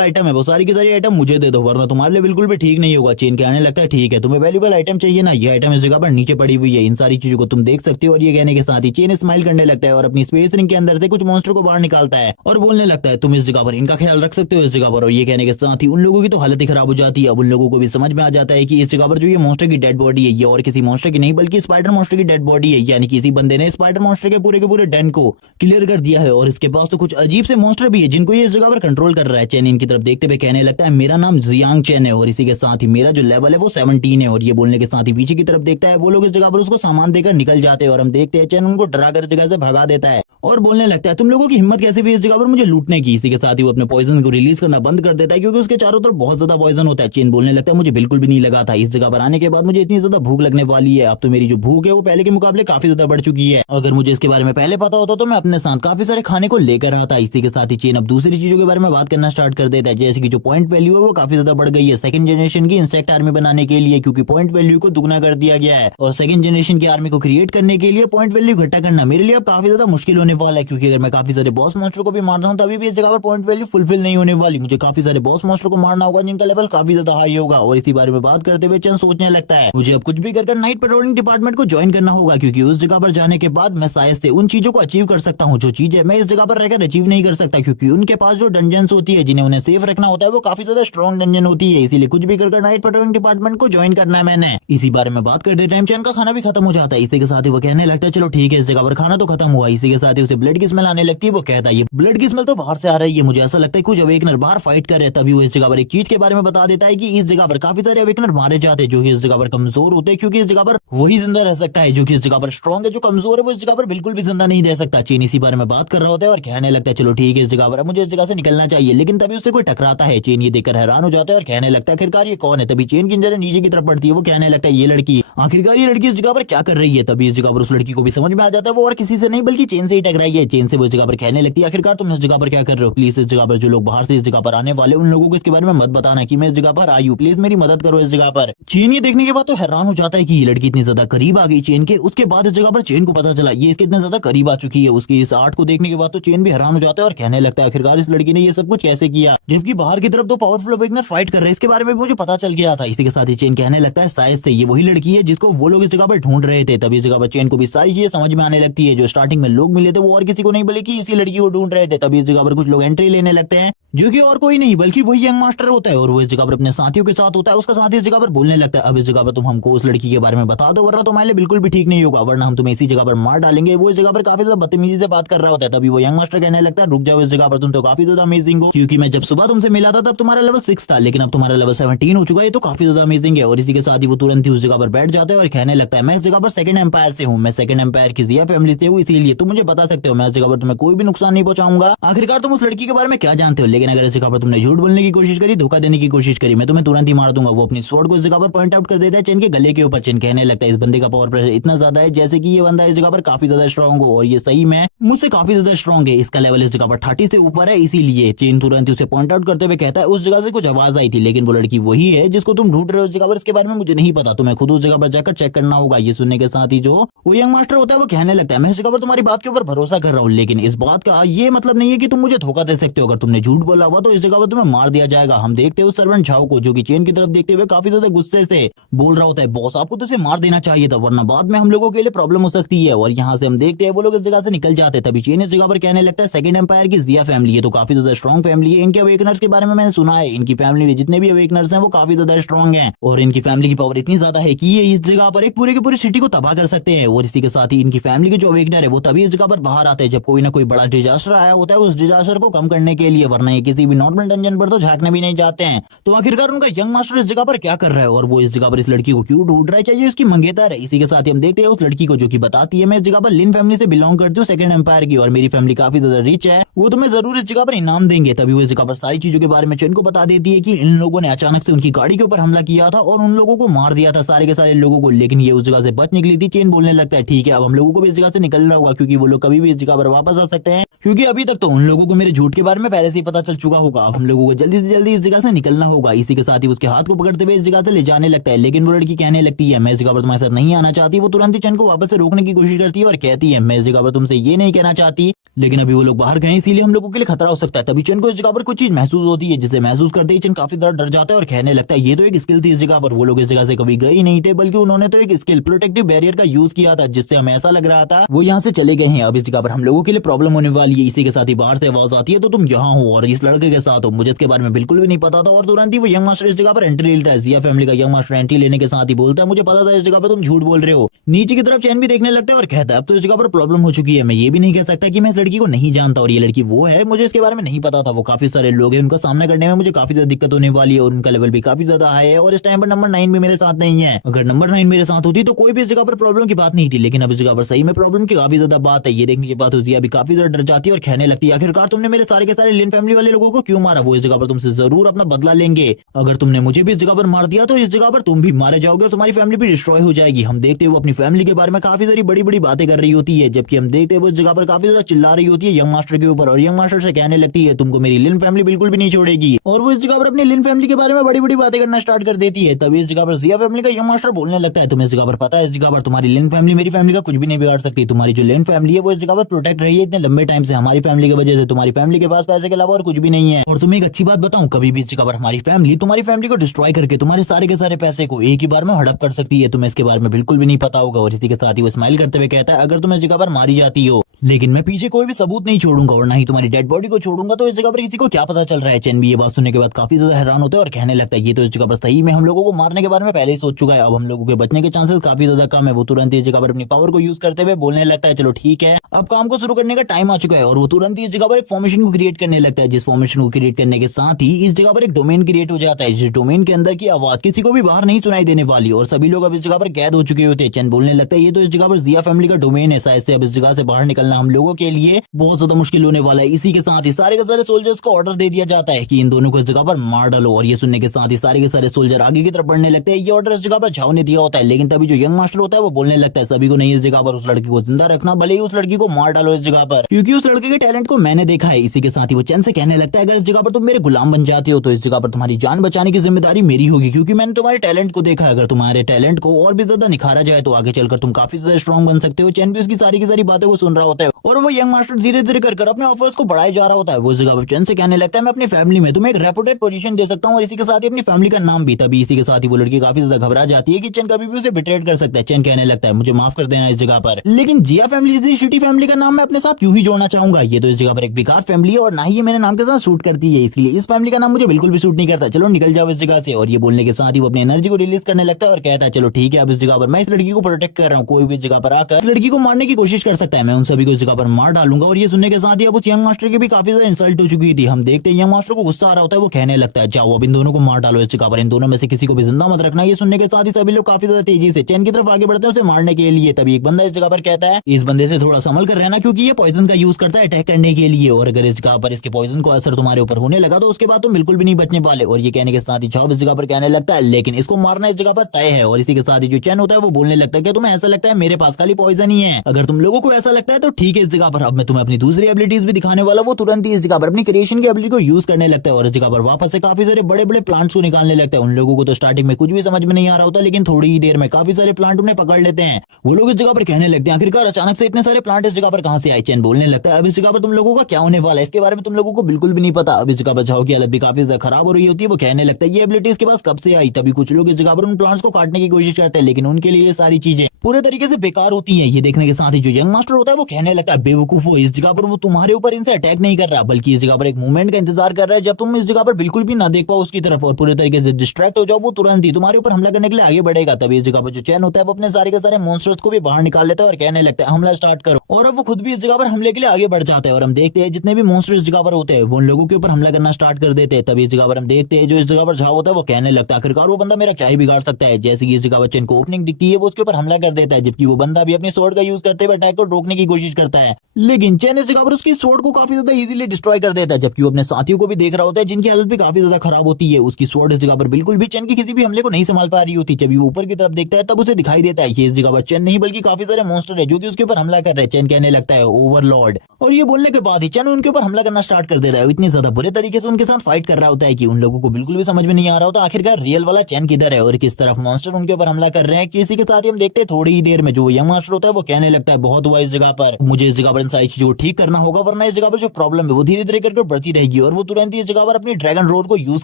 आइटम है वो सारी की सारी आइटम मुझे दे दो वरना तुम्हारे लिए बिल्कुल भी ठीक नहीं होगा। चेन कहने लगता है ठीक है तुम्हें वैल्यूएबल आइटम चाहिए ना, ये आइटम इस जगह पर नीचे पड़ी हुई है, इन सारी चीजों को तुम देख सकते हो। और ये कहने के साथ ही चेन स्माइल करने लगता है और अपनी स्पेस रिंग के अंदर से कुछ मॉन्स्टर को बाहर निकालता है और बोलने लगता है तुम इस जगह पर इनका ख्याल रख सकते हो इस जगह पर। और ये कहने के साथ ही उन लोगों की तो हालत ही खराब हो जाती है। अब उन लोगों को भी समझ में आ जाता है कि इस जगह पर जो ये मॉन्स्टर की डेड बॉडी है ये और किसी मॉन्स्टर की नहीं बल्कि स्पाइडर मॉन्स्टर की डेड बॉडी है, यानी कि इसी बंदे ने स्पाइडर मॉन्स्टर के पूरे डेन को क्लियर कर दिया है। और इसके पास तो कुछ अजीब से मॉन्स्टर भी है जिनको ये इस जगह पर कंट्रोल कर रहा है। चेन इनकी तरफ देखते हुए कहने लगता है मेरा नाम जियांग चेन है और इसी के साथ ही मेरा जो लेवल है वो 17 है। और ये बोलने के साथ ही पीछे की तरफ देखता है वो लोग इस जगह पर उसको सामान देकर निकल जाते हैं और हम देखते हैं चेन उनको डरा कर जगह से भगा देता है और बोलने लगता है तुम लोगों की हिम्मत कैसे भी इस जगह पर मुझे लूटने की। इसी के साथ ही वो अपने पॉइजन को रिलीज करना बंद कर देता है क्योंकि उसके चारों तरफ बहुत ज्यादा पॉइजन होता है। चेन बोलने लगता है मुझे बिल्कुल भी नहीं लगा था इस जगह पर आने के बाद मुझे इतनी ज्यादा भूख लगने वाली है, अब तो मेरी जो भूख है वो पहले के मुकाबले काफी ज्यादा बढ़ चुकी है, अगर मुझे इसके बारे में पहले पता होता तो मैं अपने साथ काफी सारे खाने को लेकर आता। इसी के साथ ही चेन अब दूसरी चीजों के बारे में बात करना स्टार्ट कर देता है जैसे कि जो पॉइंट वैल्यू है वो काफी ज्यादा बढ़ गई है सेकंड जनरेशन की इंसेक्ट आर्मी बनाने के लिए, क्योंकि पॉइंट वैल्यू को दुगना कर दिया गया है। और सेकंड जनरेशन की आर्मी को क्रिएट करने के लिए पॉइंट वैल्यू इकट्ठा करना मेरे लिए अब काफी ज्यादा मुश्किल होने वाला है, क्योंकि अगर मैं काफी सारे बॉस मॉन्स्टर को भी मारता हूँ तभी भी इस जगह पर पॉइंट वैल्यू फुलफिल नहीं होने वाली, मुझे काफी सारे बॉस मॉन्स्टर को मारना होगा जिनका लेवल काफी ज्यादा हाई होगा। और इसी बारे में बात करते हुए चंद सोचने लगता है मुझे अब कुछ भी कर नाइट पेट्रोलिंग डिपार्टमेंट को ज्वाइन करना होगा, क्योंकि उस जगह पर जाने के बाद मैं शायद से उन चीजों को अचीव कर सकता हूँ जो चीजें मैं इस जगह पर रहकर अचीव नहीं कर सकता, क्योंकि उनके पास जो डंजन होती है जिन्हें उन्हें सेफ रखना होता है वो काफी ज्यादा स्ट्रॉन्ग डंजन होती है, इसीलिए कुछ भी कर नाइट पेट्रोलिंग डिपार्टमेंट को ज्वाइन करना है मैंने। इसी बारे में बात करते टाइम चैन का खाना भी खत्म हो जाता है। इसी के साथ ही वो कहने लगता है चलो ठीक है इस जगह पर खाना तो खत्म हुआ। इसी के साथ ही उसे ब्लड की स्मेल आने लगती है, वो कहता है ये ब्लड की स्मेल तो बाहर से आ रही है, मुझे ऐसा लगता है कुछ अवेकनर बाहर फाइट कर रहे हैं। तभी वो इस जगह पर एक चीज के बारे में बता देता है कि इस जगह पर काफी सारे अवेकनर मारे जाते हैं जो कि इस जगह पर कमजोर होते हैं, क्योंकि इस जगह पर वही जिंदा रह सकता है जो कि इस जगह पर स्ट्रॉन्ग है, जो कमजोर है वो इस जगह पर बिल्कुल भी जिंदा नहीं रह सकता। चीन इसी बारे में बात कर रहा होता है और कहने लगता है चलो ठीक है इस जगह पर मुझे इस जगह से निकलना चाहिए, लेकिन तभी उससे कोई टकराता है। चेन ये देखकर हैरान हो जाता है और कहने लगता है आखिरकार ये कौन है। तभी चेन की नजर नीचे की तरफ पड़ती है, वो कहने लगता है ये लड़की, आखिरकार ये लड़की इस जगह पर क्या कर रही है। तभी इस जगह पर उस लड़की को भी समझ में आ जाता है वो और किसी से नहीं बल्कि चेन से ही टकराई है। चेन से वो इस जगह पर कहने लगती है आखिरकार तुम इस जगह पर क्या कर रहे हो, प्लीज इस जगह पर जो लोग बाहर से इस जगह पर आने वाले उन लोगों को इसके बारे में मत बताना कि मैं इस जगह पर आई हूँ, प्लीज मेरी मदद करो इस जगह पर। चेन ये देखने के बाद तो हैरान हो जाता है कि ये लड़की इतनी ज्यादा करीब आ गई चेन के। उसके बाद इस जगह पर चेन को पता चला ये इसके इतने ज्यादा करीब आ चुकी है। उसकी इस आर्ट को देखने के बाद तो चेन भी हैरान हो जाता है और कहने लगता है आखिरकार इस लड़की ने ये सब कुछ कैसे किया, जबकि बाहर की तरफ तो पावरफुल अवेकनर फाइट कर रहे हैं, इसके बारे में मुझे पता चल गया था। इसी के साथ ही चेन कहने लगता है शायद से ये वही लड़की है जिसको वो लोग इस जगह पर ढूंढ रहे थे। तभी इस जगह पर चेन को भी सारी चीजें समझ में आने लगती है, जो स्टार्टिंग में लोग मिले थे वो और किसी को नहीं बल्कि इसी लड़की को ढूंढ रहे थे। तभी इस जगह पर कुछ लोग एंट्री लेने लगते हैं जो कि और कोई नहीं बल्कि वही यंग मास्टर होता है, और वो इस जगह पर अपने साथियों के साथ होता है। उसका साथी इस जगह पर बोलने लगता है अब इस जगह पर तुम हमको उस लड़की के बारे में बता दो वरना तुम्हारे लिए बिल्कुल भी ठीक नहीं होगा, वरना हम तुम्हें इसी जगह पर मार डालेंगे। वो इस जगह पर काफी ज्यादा बदतमीजी से बात कर रहा होता है। तभी वो यंग मास्टर कहने लगता है रुक जाओ इस जगह पर तुम तो काफी ज्यादा अमेजिंग हो, क्योंकि मैं जब सुबह तुमसे मिला था तब तुम्हारा लेवल 6 था लेकिन अब तुम्हारा लेवल 17 हो चुका है, तो काफी ज्यादा अमेजिंग है। और इसी के साथ ही वो तुरंत ही उस जगह पर बैठ जाता है और कहने लगता है मैं इस जगह पर सेकंड एम्पायर से हूँ, मैं सेकंड एम्पायर की जिया फैमिली से हूँ, इसीलिए तुम मुझे बता सकते हो मैं इस जगह पर तुम्हें कोई भी नुकसान नहीं पहुंचाऊंगा। आखिरकार तुम उस लड़की के बारे में क्या जानते हो, लेकिन लेकिन अगर इस जगह पर तुमने झूठ बोलने की कोशिश करी, धोखा देने की कोशिश करी, मैं तुम्हें तुरंत ही मार दूंगा। वो अपनी स्वॉर्ड को इस जगह पर पॉइंट आउट कर देता है चेन के गले के ऊपर। चेन कहने लगता है इस बंदे का पावर प्रेशर इतना ज्यादा है जैसे कि ये बंदा इस जगह पर काफी ज्यादा स्ट्रॉन्ग हो, और ये सही में मुझसे काफी ज्यादा स्ट्रॉन्ग है। इसका लेवल इस जगह पर 30 से ऊपर है, इसीलिए चेन तुरंत ही उसे पॉइंट आउट करते हुए कहता है उस जगह से कुछ आवाज आई थी, लेकिन वो लड़की वही है जिसको तुम ढूंढ रहे हो। इस जगह पर इसके बारे में मुझे नहीं पता, तुम्हें खुद उस जगह पर जाकर चेक करना होगा। ये सुनने के साथ ही जो वो यंग मास्टर होता है वो कहने लगता है मैं इस जगह पर तुम्हारी बात के ऊपर भरोसा कर रहा हूँ, लेकिन इस बात का ये मतलब नहीं है कि तुम मुझे धोखा दे सकते हो। अगर तुमने झूठ बोला हुआ तो इस जगह पर तुम्हें मार दिया जाएगा। हम देखते हैं उस सर्वेंट झाओ को जो कि चेन की तरफ देखते हुए काफी ज्यादा गुस्से से बोल रहा होता है बॉस आपको तो इसे मार देना चाहिए था, वरना बाद में हम लोगों के लिए प्रॉब्लम हो सकती है। और यहाँ से हम देखते हैं वो लोग इस जगह से निकल जाते हैं। तभी चेन इस जगह पर कहने लगता है सेकंड एम्पायर की जिया फैमिली है तो काफी ज्यादा स्ट्रॉन्ग फैमिली है। इनके अवेकनर्स के बारे में मैंने सुना है, इनकी फैमिली में जितने भी अवेकनर्स हैं वो काफी ज्यादा स्ट्रॉन्ग हैं, और इनकी फैमिली की पावर इतनी ज्यादा है कि ये इस जगह पर एक पूरे की पूरी सिटी को तबाह कर सकते हैं। और इसी के साथ ही इनकी फैमिली के जो अवेकनर है वो तभी इस जगह पर बाहर आते हैं जब कोई ना कोई बड़ा डिजास्टर आया होता है उस डिजास्टर को कम करने के लिए, वरना ये किसी भी नॉर्मल डंजन पर तो झांकने भी नहीं जाते हैं। तो आखिरकार उनका यंग मास्टर इस जगह पर क्या कर रहा है और वो इस जगह पर इस लड़की को क्यों ढूंढ रहा है, क्या ये उसकी मंगेतर है? इसी के साथ ही हम देखते हैं उस लड़की को जो कि बताती है मैं इस जगह पर लिन फैमिली से बिलोंग करती हूँ, सेकंड एम्पायर की, और मेरी फैमिली काफी ज्यादा रिच है, वो तुम्हें जरूर इस जगह पर इनाम देंगे। तभी वो इस जगह पर सारी चीजों के बारे में चेन को बता देती है कि इन लोगों ने अचानक से उनकी गाड़ी के ऊपर हमला किया था और उन लोगों को मार दिया था, सारे के सारे लोगों को, लेकिन ये उस जगह से बच निकली थी। चेन बोलने लगता है ठीक है अब हम लोगों को भी इस जगह से निकलना होगा क्योंकि वो लोग कभी भी इस जगह पर वापस आ सकते हैं, क्योंकि अभी तक तो उन लोगों को मेरे झूठ के बारे में पहले से ही पता चल चुका होगा। अब हम लोगों को जल्दी से जल्दी इस जगह से निकलना होगा। इसी के साथ ही उसके हाथ को पकड़ते हुए इस जगह से ले जाने लगता है, लेकिन वो लड़की कहने लगती है मैं इस जगह पर तुम्हारे साथ नहीं आना चाहती। वो तुरंत ही चेन को वापस से रोकने की कोशिश करती है और कहती है मैं इस जगह पर तुमसे ये नहीं कहना चाहती, लेकिन अभी वो लोग बाहर गए इसीलिए हम लोगों के लिए खतरा हो सकता है। तभी चेन को इस जगह पर कुछ चीज महसूस होती है जिसे महसूस करते ही चेन काफी ज्यादा डर जाता है और कहने लगता है ये तो एक स्किल थी इस जगह पर, वो लोग इस जगह से कभी गए ही नहीं थे बल्कि उन्होंने तो एक स्किल प्रोटेक्टिव बैरियर का यूज किया था जिससे हमें ऐसा लग रहा था वो यहाँ से चले गए हैं। अब इस जगह पर हम लोगों के लिए प्रॉब्लम होने वाली है। इसी के साथ ही बाहर से आवाज आती है तो तुम यहाँ हो और इस लड़के के साथ हो, मुझे इसके बारे में बिल्कुल भी नहीं पता था। और तुरंत ही वो यंग मास्टर इस जगह पर एंट्री लेता है। जिया फैमिली का यंग मास्टर एंट्री लेने के साथ ही बोलता है मुझे पता था इस जगह पर तुम झूठ बोल रहे हो। नीचे की तरफ चैन भी देखने लगता है और कहता है अब तो इस जगह पर प्रॉब्लम हो चुकी है, मैं ये भी नहीं कह सकता कि मैं इस लड़की को नहीं जानता और ये लड़की वो है, मुझे इसके बारे में नहीं पता था। वो काफी सारे लोग हैं, उनका सामना करने में मुझे काफी ज्यादा दिक्कत होने वाली है और उनका लेवल भी काफी ज्यादा हाई है, और इस टाइम पर नंबर 9 भी मेरे साथ नहीं है। अगर नंबर 9 मेरे साथ होती तो कोई भी इस जगह पर प्रॉब्लम की बात नहीं थी, लेकिन अब इस जगह पर सही में प्रॉब्लम की काफी ज्यादा बात है। ये देखने के बाद जिया भी काफी ज्यादा डर जाती है और कहने लगती है आखिरकार तुमने मेरे सारे के सारे लिन फैमिली वाले लोगों को क्यों मारा, वो इस जगह पर तुमसे जरूर अपना बदला लेंगे। अगर तुमने मुझे भी इस जगह पर मार दिया तो इस जगह पर तुम भी मारे जाओगे और तुम्हारी फैमिली भी डिस्ट्रॉय हो जाएगी। हम देखते हुए अपनी फैमिली के बारे में काफी सारी बड़ी बड़ी बातें कर रही होती है, जबकि हम देखते हुए इस जगह पर काफी ज्यादा चिल्ला रही होती है यंग मास्टर के ऊपर, और यंग मास्टर से कहने लगती है तुमको मेरी लिन फैमिली बिल्कुल भी नहीं छोड़ेगी, और वो इस जगह पर अपनी लिन फैमिली के बारे में बड़ी बड़ी बातें करना स्टार्ट कर देती है। तभी इस जगह पर जिया फैमिली का यंग मास्टर बोलने लगता है तुम्हें इस जगह पर पता है इस जगह पर तुम्हारी लिन फैमिली मेरी फैमिली का कुछ भी नहीं बिगाड़ सकती, तुम्हारी जो लिन फैमिली है वो इस जगह पर प्रोटेक्ट रही है इतने लंबे टाइम से हमारी फैमिली की वजह से, तुम्हारी फैमिली के पास पैसे के अलावा और कुछ भी नहीं है। और तुम्हें एक अच्छी बात बताऊं, कभी भी इस जगह पर हमारी फैमिली तुम्हारी फैमिली को डिस्ट्रॉय करके तुम्हारे सारे के सारे पैसे को एक ही बार में हड़प कर सकती है, तुम्हें इसके बारे में बिल्कुल भी नहीं पता होगा। और इसी के साथ ही वो स्माइल करते हुए कहता है अगर तुम इस जगह पर मारी जाती हो लेकिन मैं पीछे कोई भी सबूत नहीं छोड़ूंगा और ना ही तुम्हारी डेड बॉडी को छोड़ूंगा, तो इस जगह पर किसी को क्या पता चल रहा है। चेन भी ये बात सुनने के बाद काफी ज्यादा हैरान होता है और कहने लगता है ये तो इस जगह पर सही में हम लोगों को मारने के बारे में पहले ही सोच चुका है, अब हम लोगों के बचने के चांसेस काफी ज्यादा कम है। वो तुरंत इस जगह पर अपनी पावर को यूज करते हुए बोलने लगता है चलो ठीक है अब काम को शुरू करने का टाइम आ चुका है, और वो तुरंत ही इस जगह पर एक फॉर्मेशन को क्रिएट करने लगता है, जिस फॉर्मेशन को क्रिएट करने के साथ ही इस जगह पर एक डोमेन क्रिएट हो जाता है, जिस डोमेन के अंदर की आवाज किसी को भी बाहर नहीं सुनाई देने वाली, और सभी लोग अब इस जगह पर कैद हो चुके होते हैं। चेन बोलने लगता है ये तो इस जगह पर जिया फैमिली का डोमेन है, शायद से अब इस जगह से बाहर निकलना हम लोगों के लिए बहुत ज्यादा मुश्किल होने वाला है। इसी के साथ ही सारे के सारे सोल्जर्स को ऑर्डर दे दिया जाता है कि इन दोनों को इस जगह पर मार डालो, और ये सुनने के साथ ही सारे के सारे सोल्जर आगे की तरफ बढ़ने लगते हैं। ये ऑर्डर इस जगह पर झाओ ने दिया होता है, लेकिन तभी जो यंग मास्टर होता है वो बोलने लगता है सभी को नहीं इस जगह पर उस लड़की को जिंदा रखना, भले ही उस लड़की को मार डालो इस जगह पर, क्योंकि उस लड़के के टैलेंट को मैंने देखा है। इसी के साथ ही वो चैन से कहने लगता है अगर इस जगह पर तुम मेरे गुलाम बन जाते हो तो इस जगह पर तुम्हारी जान बचाने की जिम्मेदारी मेरी होगी, क्योंकि मैंने तुम्हारे टैलेंट को देखा है। अगर तुम्हारे टैलेंट को और भी ज्यादा निखारा जाए तो आगे चलकर तुम काफी ज्यादा स्ट्रॉन्ग बन सकते हो। चैन भी उसकी सारी की सारी बातें को सुन रहा होता है और वो यंग मास्टर धीरे धीरे कर अपने ऑफर्स को बढ़ाए जा रहा होता है। वो जगह पर चैन से कहने लगता है मैं अपनी फैमिली में तुम्हें एक रेपुटेड पोजीशन दे सकता हूँ और इसी के साथ ही अपनी फैमिली का नाम भी। तभी इसी के साथ ही वो लड़की काफी ज्यादा घबरा जाती है कि चैन कभी भी उसे बिट्रेड कर सकता है। चैन कहने लगता है मुझे माफ कर देना इस जगह पर, लेकिन जिया फैमिली इस शिटी फैमिली का नाम मैं अपने साथ क्यों ही जोड़ना चाहूंगा, ये तो इस जगह पर एक बेकार फैमिली है और ना ही ये मेरे नाम के साथ सूट करती है, इसलिए इस फैमिली का नाम मुझे बिल्कुल भी सूट नहीं करता, चलो निकल जाओ इस जगह से। और ये बोलने के साथ ही वो अपनी एनर्जी को रिलीज करने लगता है और कहता है चलो ठीक है अब इस जगह पर मैं इस लड़की को प्रोटेक्ट कर रहा हूँ, कोई भी इस जगह पर आकर इस लड़की को मारने की कोशिश कर सकता है, मैं उन सभी को को इस जगह पर मार डालूंगा। और ये सुनने के साथ ही अब उस यंग मास्टर की भी काफी ज्यादा इंसल्ट हो चुकी थी। हम देखते हैं यंग मास्टर को गुस्सा आ रहा होता है, वो कहने लगता है जाओ अब इन दोनों को मार डालो इस जगह पर, इन दोनों में से किसी को भी जिंदा मत रखना। ये सुनने के साथ ही सभी लोग काफी ज्यादा तेजी से चैन की तरफ आगे बढ़ते हैं उसे मारने के लिए। तभी एक बंदा इस जगह पर कहता है इस बंदे से थोड़ा संभल कर रहना, क्योंकि ये पॉइजन का यूज करता है अटैक करने के लिए, और अगर इस जगह पर इसके पॉइजन को असर तुम्हारे ऊपर होने लगा तो उसके बाद तुम बिल्कुल भी नहीं बचने वाले। और ये कहने के साथ ही छाव इस जगह पर कहने लगता है लेकिन इसको मारना इस जगह पर तय है। और इसी के साथ ही जो चैन होता है वो बोलने लगता है कि तुम्हें ऐसा लगता है मेरे पास खाली पॉइजन ही है, अगर तुम लोगों को ऐसा लगता है तो ठीक है। इस जगह पर अब मैं तुम्हें अपनी दूसरी एबिलिटीज भी दिखाने वाला। वो तुरंत ही इस जगह पर अपनी क्रिएशन की एबिलिटी को यूज करने लगता है और इस जगह पर वापस से काफी सारे बड़े बड़े प्लांट्स को निकालने लगता है। उन लोगों को तो स्टार्टिंग में कुछ भी समझ में नहीं आ रहा होता, लेकिन थोड़ी ही देर में काफी सारे प्लांट उन्हें पकड़ लेते हैं। वो लोग इस जगह पर कहने लगते हैं आखिरकार अचानक से इतने सारे प्लांट इस जगह पर कहां से आए। चैन बोलने लगता है अब इस जगह पर तुम लोगों का क्या होने वाला है इसके बारे में तुम लोगों को बिल्कुल भी नहीं पता। अब इस जगह पर झाओ की हालत भी काफी ज्यादा खराब हो रही होती है। वो कहने लगता है ये एबिलिटी इसके पास कब से आई। तभी कुछ लोग इस जगह पर उन प्लांट्स को काटने की कोशिश करते हैं, लेकिन उनके लिए ये सारी चीजें पूरे तरीके से बेकार होती है। ये देखने के साथ ही जो यंग मास्टर होता है वो कहने लगता है बेवकूफो, इस जगह पर वो तुम्हारे ऊपर इनसे अटैक नहीं कर रहा, बल्कि इस जगह पर एक मूवमेंट का इंतजार कर रहा है। जब तुम इस जगह पर बिल्कुल भी ना देख पाओ उसकी तरफ और पूरे तरीके से डिस्ट्रैक्ट हो जाओ, वो तुरंत ही तुम्हारे ऊपर हमला करने के लिए आगे बढ़ेगा। तभी इस जगह पर जो चैन होता है वो अपने सारे के सारे मॉन्स्टर्स को भी बाहर निकाल लेता है और कहने लगता है हमला स्टार्ट करो। और अब वो खुद भी इस जगह पर हमले के लिए आगे बढ़ जाता है और हम देखते हैं जितने भी मॉन्स्टर इस जगह पर होते हैं वो उन लोगों के ऊपर हमला करना स्टार्ट कर देते हैं। तभी इस जगह पर हम देखते हैं जो इस जगह पर झाव होता है वो कहने लगता है आखिरकार वो बंदा मेरा क्या ही बिगाड़ सकता है। जैसे कि इस जगह पर चैन को ओपनिंग दिखती है वो उसके ऊपर हमला कर देता है, जबकि वो बंदा भी अपने स्वॉर्ड का यूज करते हुए अटैक को रोकने की कोशिश करता है, लेकिन चैन इस जगह पर उसकी स्वॉर्ड को काफी ज्यादा इजीली डिस्ट्रॉय कर देता है। जबकि वो अपने साथियों को भी देख रहा होता है जिनकी हालत भी काफी ज्यादा खराब होती है। उसकी स्वॉर्ड इस जगह पर बिल्कुल भी चैन की किसी भी हमले को नहीं संभाल पा रही होती। जब वो ऊपर की तरफ देखता है तब उसे दिखाई देता है ये इस जगह पर चैन नहीं बल्कि काफी सारे मॉन्स्टर है जो कि उसके ऊपर हमला कर रहे हैं। चैन कहने लगता है ओवरलॉर्ड, और ये बोलने के बाद ही चैन उनके ऊपर हमला करना स्टार्ट कर देता है। इतनी ज्यादा बुरे तरीके से उनके साथ फाइट कर रहा होता है कि उन लोगों को बिल्कुल भी समझ में नहीं आ रहा होता आखिरकार रियल वाला चैन किधर है और किस तरफ मॉन्स्टर उनके ऊपर हमला कर रहे हैं। किसी के साथ ही हम देखते हैं थोड़ी ही देर में जो यंग मास्टर होता है वो कहने लगता है बहुत हुआ इस जगह पर, मुझे इस जगह पर इन सारी चीजों को ठीक करना होगा वरना इस जगह पर जो प्रॉब्लम है वो धीरे धीरे करके बढ़ती रहेगी। और वो तुरंत ही इस जगह पर अपनी ड्रैगन रोड को यूज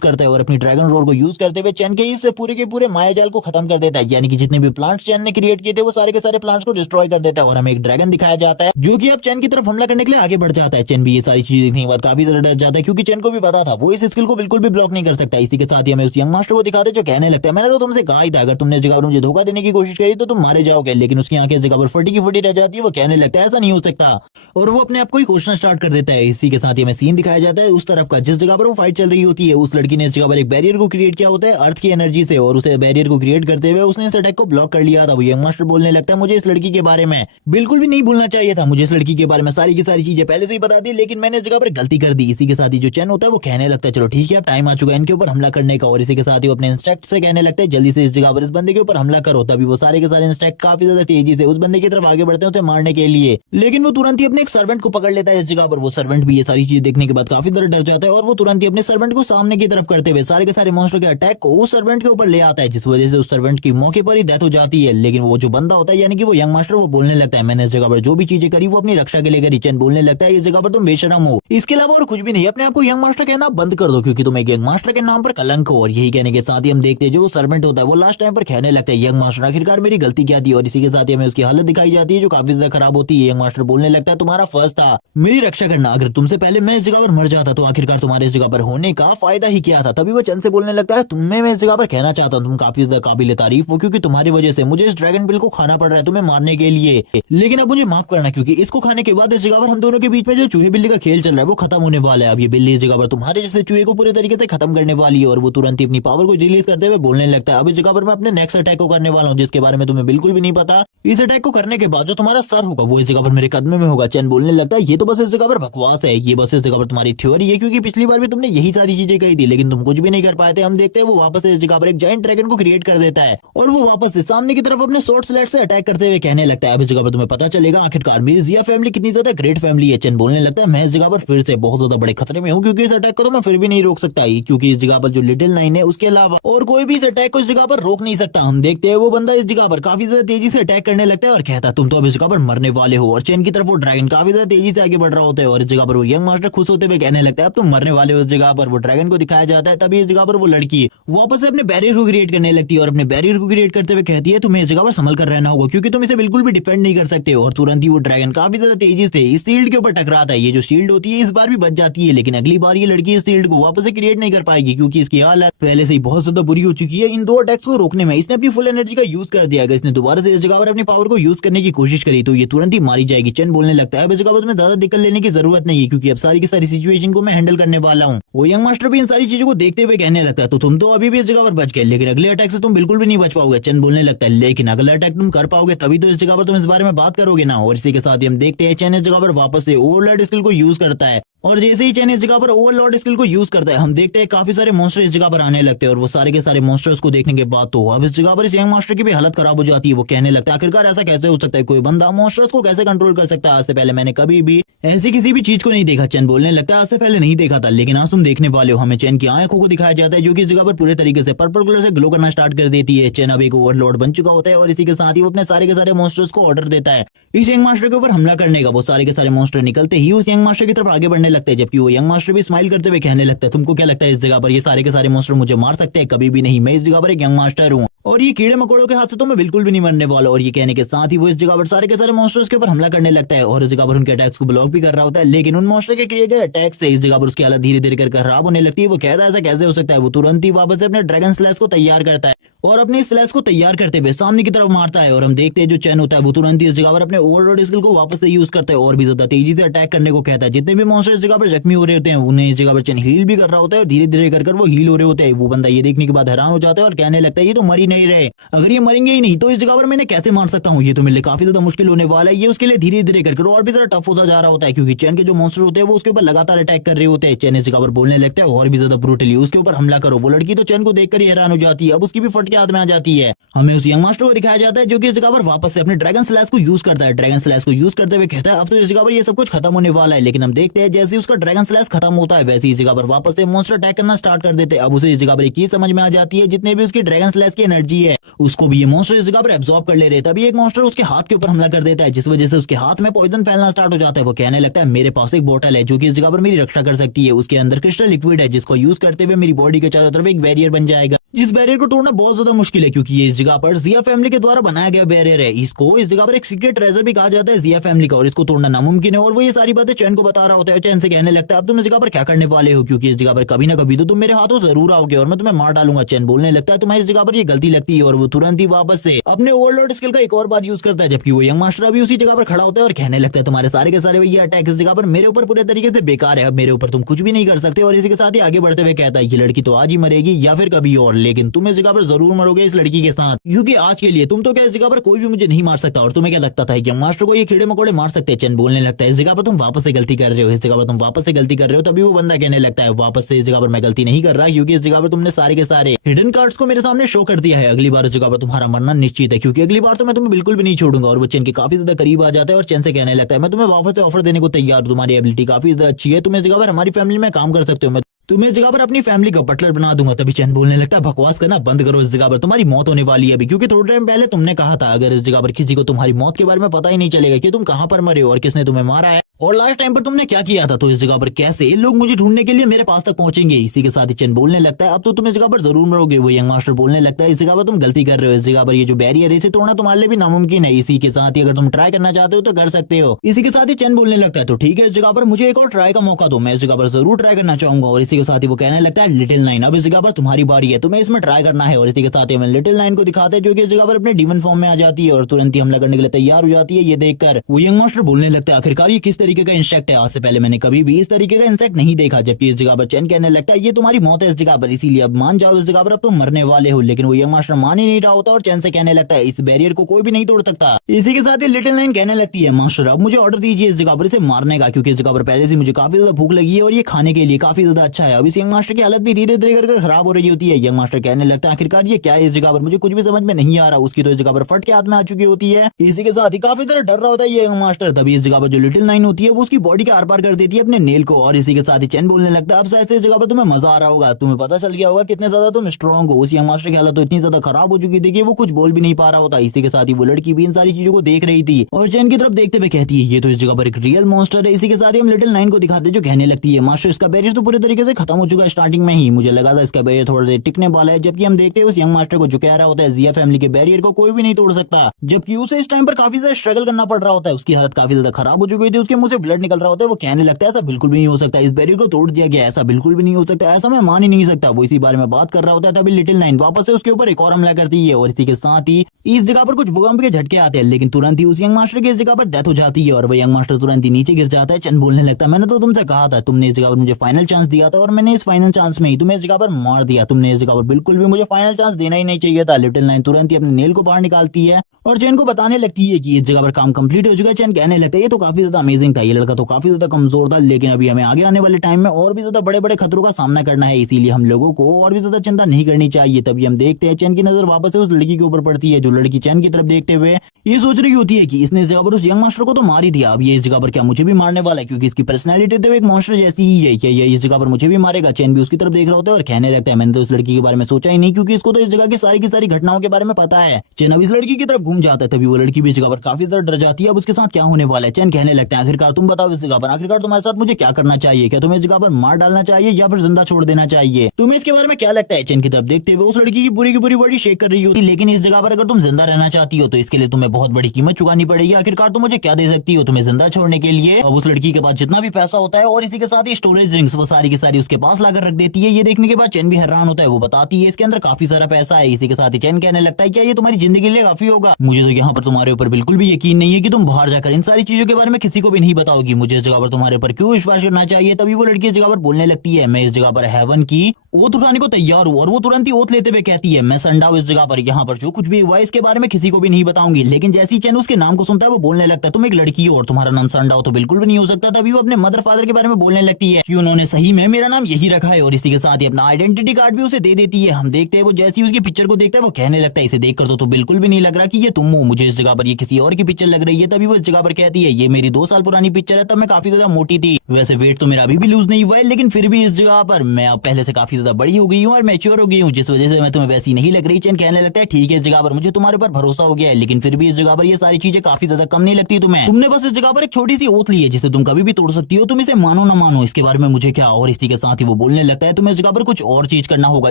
करता है और अपनी ड्रैगन रोड को यूज करते हुए चैन के इस पूरे के पूरे माया जाल को खत्म कर देता है। यानी कि जितने भी प्लांट्स चैन ने क्रिएट किए थे वो सारे के सारे प्लांट्स को डिस्ट्रॉय कर देता है और हमें एक ड्रैगन दिखाया जाता है जो कि अब चैन की तरफ हमला करने के लिए आगे बढ़ जाता है। चैन भी ये सारी चीजें देखने के बाद काफी ज्यादा डर जाता है क्योंकि चैन को भी पता था वो इस स्किल को बिल्कुल भी ब्लॉक नहीं कर सकता। इसी के साथ ही हमें उस यंग मास्टर को दिखाते जो कहने लगता है मैंने तो तुमसे कहा ही था अगर तुमने इस जगह पर मुझे धोखा देने की कोशिश करी तो तुम मारे जाओगे, लेकिन उसकी आंखें इस जगह पर फटी की फटी रह जाती है। वो कहने लगता है ऐसा नहीं हो सकता और वो अपने आप को ही कोसना स्टार्ट कर देता है। इसी के साथ ही हमें सीन दिखाया जाता है उस तरफ का जिस जगह पर वो फाइट चल रही होती है। उस लड़की ने इस जगह पर एक बैरियर को क्रिएट किया होता है अर्थ की एनर्जी से और उसे बैरियर को क्रिएट करते हुए उसने इस अटैक को ब्लॉक कर लिया था। वो यंग मास्टर बोलने लगता है मुझे इस लड़की के बारे में बिल्कुल भी नहीं भूलना चाहिए था, मुझे इस लड़की के बारे में सारी की सारी चीजें पहले से ही बता दी लेकिन मैंने इस जगह पर गलती कर दी। इसी के साथ ही जो चैन होता है वो कहने लगता है चलो ठीक है अब टाइम आ चुका है इनके ऊपर हमला करने का। और इसी के साथ ही अपने इंस्ट्रक्ट से कहने लगता है जल्दी से इस जगह पर इस बंदे के ऊपर हमला करो। तभी वो सारे के सारे इंस्ट्रक्ट काफी ज्यादा तेजी से उस बंदे की तरफ आगे बढ़ते हैं उसे मारने के लिए, लेकिन वो तुरंत ही अपने एक सर्वेंट को पकड़ लेता है इस जगह पर। वो सर्वेंट भी ये सारी चीज देखने के बाद काफी ज्यादा डर जाता है और वो तुरंत ही अपने सर्वेंट को सामने की तरफ करते हुए सारे के सारे मॉन्स्टर के अटैक को उस सर्वेंट के ऊपर ले आता है, जिस वजह से उस सर्वेंट की मौके पर ही डेथ हो जाती है। लेकिन वो जो बंदा होता है यानी कि वो यंग मास्टर वो बोलने लगता है मैंने इस जगह पर जो भी चीजें करी वो अपनी रक्षा के लिए करी। चैन बोलने लगता है इस जगह पर तुम बेशरम हो, इसके अलावा और कुछ भी नहीं, अपने आप को यंग मास्टर कहना बंद कर दो क्योंकि तुम एक यंग मास्टर के नाम पर कलंक हो। और यही कहने के साथ ही हम देखते हैं जो सर्वेंट होता है वो लास्ट टाइम पर कहने लगता है यंग मास्टर आखिरकार मेरी गलती क्या थी। और इसी के साथ ही हमें उसकी हालत दिखाई जाती है जो काफी ज्यादा खराब होती है। यंग मास्टर बोलने लगता है तुम्हारा फर्ज था मेरी रक्षा करना, अगर तुमसे पहले मैं इस जगह पर मर जाता तो आखिरकार तुम्हारे इस जगह पर होने का फायदा ही क्या था। तभी वो चंद से बोलने लगता है तुम्हें मैं इस जगह पर कहना चाहता हूँ तुम काफी ज्यादा काबिल तारीफ हो क्योंकि तुम्हारी वजह से मुझे इस ड्रैगन बिल को खाना पड़ रहा है तुम्हें मारने के लिए, लेकिन अब मुझे माफ करना क्योंकि इसको खाने के बाद इस जगह पर हम दोनों के बीच में जो चूहे बिल्ली का खेल चल रहा है वो खत्म होने वाला है। अब ये बिल्ली इस जगह पर तुम्हारे जैसे चूहे को पूरे तरीके से खत्म करने वाली है। और वो तुरंत ही अपनी पावर को रिलीज करते हुए बोलने लगता है अब इस जगह पर मैं अपने नेक्स्ट अटैक को करने वाला हूँ जिसके बारे में तुम्हें बिल्कुल भी नहीं पता। इस अटैक को करने के बाद जो तुम्हारा सर होगा वो इस जगह पर मेरे कदम में होगा। चैन बोलने लगता है ये तो बस इस जगह पर बकवास है, ये बस इस जगह पर तुम्हारी थ्योरी है क्योंकि पिछली बार भी तुमने यही सारी चीजें कही थी लेकिन तुम कुछ भी नहीं कर पाए थे। हम देखते हैं वो वापस इस जगह पर एक जायंट ड्रैगन को क्रिएट कर देता है और वो वापस से सामने की तरफ अपने शॉर्ट स्लैट से अटैक करते हुए कहने लगता है अब इस जगह पर तुम्हें पता चलेगा आखिरकार मेरी जिया फैमिली कितनी ज्यादा ग्रेट फैमिली है। चैन बोलने लगता है मैं इस जगह पर फिर से बहुत ज्यादा बड़े खतरे में हूँ क्योंकि इस अटैक को तो मैं फिर भी नहीं रोक सकता क्योंकि इस जगह पर जो लिटिल नाइन है उसके अलावा और कोई भी इस अटैक को इस जगह पर रोक नहीं सकता। हम देखते हैं वो बंदा इस जगह पर काफी ज्यादा तेजी से अटैक करने लगता है और कहता है तुम तो अब इस जगह पर मरने वाले हो। और चैन की तरफ वो ड्रैगन काफी ज्यादा तेजी से आगे बढ़ रहा होता है और इस जगह पर वो यंग मास्टर खुश होते हुए कहने लगता है अब तुम मरने वाले हो। इस जगह पर वो ड्रैगन को दिखाया जाता है। तभी इस जगह पर वो लड़की वापस से अपने बैरियर को क्रिएट करने लगती है और अपने बैरियर को क्रिएट करते हुए कहती है तुम्हें इस जगह पर संभल कर रहना होगा क्योंकि तुम इसे बिल्कुल भी डिफेंड नहीं कर सकते। और तुरंत ही वो ड्रैगन काफी ज्यादा तेजी से इस शील्ड के ऊपर टकराता है। ये जो शील्ड होती है इस बार भी बच जाती है लेकिन अगली बार ये लड़की इस शील्ड को वापस से क्रिएट नहीं कर पाएगी क्योंकि इसकी हालत पहले से ही बहुत ज्यादा बुरी हो चुकी है। इन दो अटैक्स को रोकने में इसने अपनी फुल एनर्जी का यूज कर दिया। अगर इसने दोबारा से इस जगह पर अपनी पावर को यूज करने की कोशिश करी तो ये तुरंत ही मारी जाएगी। जाएगी। चैन बोलने लगता है अब इस जगह पर तुम्हें ज्यादा दिक्कत लेने की जरूरत नहीं है, क्योंकि अब सारी की सारी सिचुएशन को मैं हैंडल करने वाला हूँ। वो यंग मास्टर भी इन सारी चीजों को देखते हुए कहने लगता है तो तुम तो अभी भी इस जगह पर बच गए, लेकिन अगले अटैक से तुम बिल्कुल भी नहीं बच पाओगे। चैन बोलने लगता है लेकिन अगला अटैक तुम कर पाओगे तभी तो इस जगह पर तुम इस बारे में बात करोगे ना। और इसी के साथ ही हम देखते हैं चैन इस जगह पर वापस से ओवरलॉर्ड स्किल को यूज करता है, और जैसे ही चैन इस जगह पर ओवरलॉर्ड स्किल को यूज करता है हम देखते हैं काफी सारे मॉन्स्टर इस जगह पर आने लगते हैं। और वो सारे के सारे मॉन्स्टर्स को देखने के बाद तो अब इस जगह पर इस यंग मास्टर की भी हालत खराब हो जाती है। वो कहने लगता है आखिरकार ऐसा कैसे हो सकता है, कोई बंदा मॉन्स्टर्स को कैसे कंट्रोल कर सकता है। आज से पहले मैंने कभी भी ऐसी किसी भी चीज को नहीं देखा। चैन बोलने लगता है आज से पहले नहीं देखा था, लेकिन आज तुम देखने वाले हो। हमें चैन की आंखों को दिखाया जाता है जो कि इस जगह पर पूरे तरीके से पर्पल कलर से ग्लो करना स्टार्ट कर देती है। चैन अब एक ओवरलॉर्ड बन चुका होता है और इसी के साथ ही वो अपने सारे के सारे मॉन्स्टर्स को ऑर्डर देता है इस यंग मास्टर के ऊपर हमला करने का। वो सारे के सारे मॉन्स्टर निकलते ही उस यंग मास्टर की तरफ आगे बढ़ने लगते हैं, जबकि वो यंग मास्टर भी स्माइल करते हुए कहने लगता है तुमको क्या लगता है इस जगह पर ये सारे के सारे मॉन्स्टर मुझे मार सकते हैं? कभी भी नहीं, मैं इस जगह पर एक यंग मास्टर हूँ और ये कीड़े मकोड़ों के हाथ से तो मैं बिल्कुल भी नहीं मरने वाला। और ये कहने के साथ ही वो इस जगह पर सारे के सारे मॉन्स्टर्स के ऊपर हमला करने लगता है और इस जगह पर उनके अटैक्स को ब्लॉक भी कर रहा होता है, लेकिन उन मॉन्स्टर के किए गए अटैक से इस जगह पर उसकी हालत धीरे धीरे कर खराब होने लगती है। वो कहता है ऐसा कैसे हो सकता है। वो तुरंत ही वापस से अपने ड्रैगन स्लैश को तैयार करता है और अपनी स्लैश को तैयार करते हुए सामने की तरफ मारता है। और हम देखते हैं जो चैन होता है वो तुरंत ही इस जगह पर अपने ओवरलॉर्ड स्किल को वापस से यूज करता है और भी ज्यादा तेजी से अटैक करने को कहता है। जितने भी मॉन्स्टर इस जगह पर जख्मी हो रहे होते हैं उन्हें इस जगह पर चैन हील भी कर रहा होता है और धीरे धीरे कर वो हील हो रहे होते हैं। वो बंदा ये देखने के बाद हैरान हो जाता है और कहने लगता है ये तो मर ही नहीं रहे, अगर ये मरेंगे ही नहीं तो इस जगह पर मैंने कैसे मार सकता हूँ, ये तो मेरे लिए काफी ज्यादा मुश्किल होने वाला है। ये उसके लिए धीरे धीरे कर और भी ज्यादा टफ होता जा रहा होता है, क्योंकि चैन के जो मॉन्स्टर होते हैं वो उसके ऊपर लगातार अटैक कर रहे होते हैं। चैन इस जगह पर बोलने लगता है और भी ज्यादा ब्रूटली उसके ऊपर हमला करो। वो लड़की तो चैन को देखकर ही हैरान हो जाती है, अब उसकी भी फट के हाथ में आ जाती है। हमें उस यंग मास्टर को दिखाया जाता है जो कि इस जगह पर वापस से अपने ड्रैगन स्लैश को यूज करता है। ड्रैगन स्लैश को यूज करते हुए कहता है अब तो इस जगह पर ये सब कुछ खत्म होने वाला है, लेकिन हम देखते हैं जैसे उसका ड्रैगन स्लैश खत्म होता है वैसे इस जगह पर वापस से मॉन्स्टर अटैक करना स्टार्ट कर देते हैं। अब उसे इस जगह पर एक चीज समझ में आ जाती है, जितने भी उसकी ड्रैगन स्लैश की एनर्जी है उसको भी ये मॉन्स्टर इस जगह पर एब्जॉर्ब कर ले रहे। तभी एक मॉन्स्टर उसके हाथ के ऊपर हमला कर देता है, जिस वजह से उसके हाथ में पॉइजन फैलना स्टार्ट हो जाता है। वो कहने लगता है मेरे पास एक बोतल है जो कि इस जगह पर मेरी रक्षा कर सकती है, उसके अंदर क्रिस्टल लिक्विड है जिसको यूज करते हुए मेरी बॉडी के चारों तरफ एक बैरियर बन जाएगा, जिस बैरियर को तोड़ना बहुत ज्यादा मुश्किल है क्योंकि ये इस जगह पर जिया फैमिली के द्वारा बनाया गया बैरियर है। इसको इस जगह पर एक सीक्रेट ट्रेजर भी कहा जाता है जिया फैमिली का, और इसको तोड़ना नामुमकिन है। और वो ये सारी बातें चैन को बता रहा होता है। चैन से कहने लगता है अब तुम इस जगह पर क्या करने वाले हो, क्योंकि इस जगह पर कभी ना कभी तो तुम मेरे हाथों जरूर आओगे और मैं तुम्हें मार डालूंगा। चैन बोलने लगता है तुम्हें इस जगह पर ये गलती लगती है और वो तुरंत ही वापस से अपने ओवरलॉर्ड स्किल का एक और बार यूज करता है, जबकि वो यंग मास्टर अभी उसी जगह पर खड़ा होता है और कहने लगता है तुम्हारे सारे के सारे ये अटैक इस जगह पर मेरे ऊपर पूरे तरीके से बेकार है, अब मेरे ऊपर तुम कुछ भी नहीं कर सकते। और इसी के साथ ही आगे बढ़ते हुए कहता है ये लड़की तो आज ही मरेगी या फिर कभी और, लेकिन तुम इस जगह पर जरूर मरोगे इस लड़की के साथ, क्योंकि आज के लिए तुम तो क्या इस जगह पर कोई भी मुझे नहीं मार सकता। और तुम्हें क्या लगता था कि मास्टर को ये कीड़े मकोड़े मार सकते हैं? चैन बोलने लगता है इस जगह पर तुम वापस से गलती कर रहे हो, इस जगह पर तुम वापस से गलती कर रहे हो। तभी वो बंदा कहने लगता है वापस से इस जगह पर मैं गलती नहीं कर रहा, क्योंकि इस जगह पर तुमने सारे के सारे हिडन कार्ड्स को मेरे सामने शो कर दिया है। अगली बार इस जगह पर तुम्हारा मरना निश्चित है, क्योंकि अगली बार तो मैं तुम्हें बिल्कुल भी नहीं छोड़ूंगा। और वो चैन के काफी ज्यादा करीब आ जाता है और चैन से कहने लगता है मैं तुम्हें वापस से ऑफर देने को तैयार हूं, तुम्हारी एबिलिटी काफी ज्यादा अच्छी है, तुम इस जगह पर हमारी फैमिली में काम कर सकते हो, मैं तुम्हें इस जगह पर अपनी फैमिली का बटलर बना दूंगा। तभी चैन बोलने लगता है बकवास करना बंद करो, इस जगह पर तुम्हारी मौत होने वाली है अभी, क्योंकि थोड़े टाइम पहले तुमने कहा था अगर इस जगह पर किसी को तुम्हारी मौत के बारे में पता ही नहीं चलेगा कि तुम कहां पर मरे हो और किसने तुम्हें मारा है और लास्ट टाइम पर तुमने क्या किया था, तो इस जगह पर कैसे लोग मुझे ढूंढने के लिए मेरे पास तक पहुंचेंगे। इसी के साथ ही चैन बोलने लगता है अब तो तुम इस जगह पर जरूर मरोगे। वो यंग मास्टर बोलने लगता है इस जगह पर तुम गलती कर रहे हो, इस जगह पर ये जो बैरियर है इसे तोड़ना तुम्हारे लिए भी नामुमकिन है। इसी के साथ ही अगर तुम ट्राई करना चाहते हो तो कर सकते हो। इसी के साथ ही चैन बोलने लगता है तो ठीक है इस जगह पर मुझे एक और ट्राई का मौका दो, मैं इस जगह पर जरूर ट्राई करना चाहूंगा। और इसी के साथ ही वो कहने लगता है लिटिल नाइन अब इस जगह पर तुम्हारी बारी है, तुम्हें इसमें ट्राई करना है। और इसी के साथ ही हमें लिटिल नाइन को दिखाते हैं जो कि इस जगह पर अपने डीमन फॉर्म में आ जाती है और तुरंत ही हमला करने के लिए तैयार हो जाती है। ये देखकर वो यंग मास्टर बोलने लगता है आखिरकार ये किस तरीके का इंसेक्ट है, आज से पहले मैंने कभी भी इस तरीके का इंसेक्ट नहीं देखा। जबकि इस जगह पर चैन कहने लगता है ये तुम्हारी मौत है इस जगह पर, इसीलिए अब मान जाओ इस जगह पर अब तुम मरने वाले हो। लेकिन वो यंग मास्टर मान ही नहीं रहा होता और चैन से कहने लगता है इस बैरियर को कोई भी नहीं तोड़ सकता। इसी के साथ ही लिटिल नाइन कहने लगती है मास्टर अब मुझे ऑर्डर दीजिए इस जगह पर इसे मारने का, क्योंकि इस जगह पर पहले से मुझे काफी ज्यादा भूख लगी है और ये खाने के लिए काफी ज्यादा अच्छा है। अब इस यंग मास्टर की हालत भी धीरे धीरे करके खराब हो रही होती है। यंग मास्टर कहने लगता है आखिरकार ये क्या है इस जगह पर, मुझे कुछ भी समझ में नहीं आ रहा। उसकी तो इस जगह पर फट के हाथ में आ चुकी होती है। इसी के साथ ही काफी ज्यादा डर रहा होता है ये यंग मास्टर। तभी इस जगह पर जो लिटिल नाइन होती है वो उसकी बॉडी के आर पार कर देती है अपने नेल को। और इसी के साथ ही चैन बोलने लगता है अब शायद से इस जगह पर तुम्हें मजा आ रहा होगा, तुम्हें पता चल गया होगा कितने ज्यादा तुम स्ट्रॉन्ग हो। उस यंग मास्टर की हालत तो इतनी ज्यादा खराब हो चुकी थी कि वो कुछ बोल भी नहीं पा रहा होता। इसी के साथ ही वो लड़की भी इन सारी चीजों को देख रही थी और चैन की तरफ देखते हुए कहती है ये तो इस जगह पर एक रियल मॉन्स्टर है। इसी के साथ ही हम लिटिल नाइन को दिखाते हैं जो कहने लगती है मास्टर इसका बैरियर तो पूरे तरीके से खत्म हो चुका है, स्टार्टिंग में ही मुझे लगा था इसका बैरियर थोड़ा देर टिकने वाला है। जबकि हम देखते हैं उस यंग मास्टर को जो कह रहा होता है जिया फैमिली के बैरियर को कोई भी नहीं तोड़ सकता, जबकि उसे इस टाइम पर काफी ज्यादा स्ट्रगल करना पड़ रहा होता है। उसकी हालत काफी ज्यादा खराब हो चुकी थी, उसके मुंह मुंह से ब्लड निकल रहा होता है। वो कहने लगता है ऐसा बिल्कुल भी नहीं हो सकता, इस बैरियर को तोड़ दिया गया, ऐसा बिल्कुल भी नहीं हो सकता, ऐसा मैं मान ही नहीं सकता। वो इसी बारे में बात कर रहा होता है तभी लिटिल नाइन वापस से उसके ऊपर एक और हमला करती है और इसी के साथ ही इस जगह पर कुछ भूकंप के झटके आते हैं, लेकिन तुरंत ही उस यंग मास्टर की इस जगह पर डेथ हो जाती है और वो यंग मास्टर तुरंत ही नीचे गिर जाता है। चंद बोलने लगता है मैंने तो तुमसे कहा था, तुमने इस जगह पर मुझे फाइनल चांस दिया था और मैंने इस फाइनल चांस में ही तुम्हें इस जगह पर मार दिया, तुमने इस जगह पर बिल्कुल भी मुझे फाइनल चांस देना ही नहीं चाहिए था। लिटिल नाइन तुरंत ही अपने नेल को बाहर निकालती है और चैन को बताने लगती है कि इस जगह पर काम कंप्लीट हो चुका है। चैन कहने लगता है ये तो काफी ज्यादा अमेजिंग था, ये लड़का तो काफी ज्यादा कमजोर था, लेकिन अभी हमें आगे आने वाले टाइम में और भी ज्यादा बड़े बड़े खतरों का सामना करना है, इसीलिए हम लोगों को और भी ज्यादा चिंता नहीं करनी चाहिए। तभी हम देखते हैं चैन की नजर वापस से उस लड़की के ऊपर पड़ती है, जो लड़की चैन की तरफ देखते हुए ये सोच रही होती है कि इसने इस जगह पर उस यंग मास्टर को तो मार ही दिया, अब ये इस जगह पर क्या मुझे भी मारने वाला है, क्योंकि इसकी पर्सनैलिटी तो एक मॉन्स्टर जैसी ही है, ये इस जगह पर मुझे भी मारेगा। चैन भी उसकी तरफ देख रहा होता है और कहने लगता है मैंने तो इस लड़की के बारे में सोचा ही नहीं, क्योंकि इसको तो इस जगह की सारी घटनाओं के बारे में पता है। चैन अब इस लड़की की तरफ घूम जाता है, तभी वो लड़की भी इस जगह पर काफी ज्यादा डर जाती है, अब उसके साथ क्या होने वाला है। चैन कहने लगता है आखिरकार तुम बताओ इस जगह पर आखिरकार तुम्हारे साथ मुझे क्या करना चाहिए, क्या तुम्हें इस जगह पर मार डालना चाहिए या फिर जिंदा छोड़ देना चाहिए, तुम्हें इसके बारे में क्या लगता है। चैन की तरफ देखते हुए उस लड़की की पूरी बॉडी शेक कर रही होती, लेकिन इस जगह पर अगर तुम जिंदा रहना चाहती हो तो इसके लिए तुम्हें बहुत बड़ी कीमत चुकानी पड़ेगी, आखिरकार तुम मुझे क्या दे सकती हो तुम्हें जिंदा छोड़ने के लिए। अब उस लड़की के पास जितना भी पैसा होता है और इसी के साथ ही स्टोरेज ड्रिंक्स वो सारी की सारी उसके पास लाकर रख देती है। ये देखने के बाद चैन भी हैरान होता है, वो बताती है इसके अंदर काफी सारा पैसा है। इसी के साथ ही चैन कहने लगता है क्या ये तुम्हारी जिंदगी के लिए काफी होगा, मुझे तो यहाँ पर तुम्हारे ऊपर बिल्कुल भी यकीन नहीं है कि तुम बाहर जाकर इन सारी चीजों के बारे में किसी को भी नहीं बताओगी, मुझे इस जगह पर तुम्हारे ऊपर क्यों विश्वास करना चाहिए। तभी वो लड़की इस जगह पर बोलने लगती है मैं इस जगह पर हेवन की ओथ उठाने को तैयार हूँ, और वो तुरंत ही ओथ लेते हुए कहती है मैं संडा हूँ इस जगह पर, यहाँ पर जो कुछ भी हुआ इसके बारे में किसी को भी नहीं बताऊंगी। लेकिन जैसे ही चैन उसके नाम को सुनता है वो बोलने लगता है तुम एक लड़की हो और तुम्हारा नाम संडा हो तो बिल्कुल भी नहीं हो सकता। तभी वो अपने मदर फादर के बारे में बोलने लगती है कि उन्होंने सही में मेरा नाम यही रखा है, और इसी के साथ ही अपना आइडेंटिटी कार्ड भी उसे दे देती है। हम देखते हैं वो जैसी उसकी पिक्चर को देखता है वो कहने लगता है इसे देखकर तो बिल्कुल भी नहीं लग रहा कि ये तुम हो, मुझे इस जगह पर ये किसी और की पिक्चर लग रही है। तभी वो इस जगह पर कहती है ये मेरी 2 साल पुरानी पिक्चर है, तब मैं काफी ज्यादा मोटी थी, वैसे वेट तो मेरा अभी भी लूज नहीं हुआ है, लेकिन फिर भी इस जगह पर मैं अब पहले से काफी ज्यादा बड़ी हो गई हूँ और मैच्योर हो गई हूँ, जिस वजह से मैं तुम्हें वैसी नहीं लग रही। चैन कहने लगता है ठीक है इस जगह पर मुझे तुम्हारे ऊपर भरोसा हो गया है, लेकिन फिर भी इस जगह पर ये सारी चीजें काफी ज्यादा कम नहीं लगती तुम्हें, तुमने बस इस जगह पर एक छोटी सी ओथ ली है जिसे तुम कभी भी तोड़ सकती हो, तुम इसे मानो ना मानो इसके बारे में मुझे क्या। और इसी के साथ ही वो बोलने लगता है तुम्हें इस जगह पर कुछ और चीज करना होगा।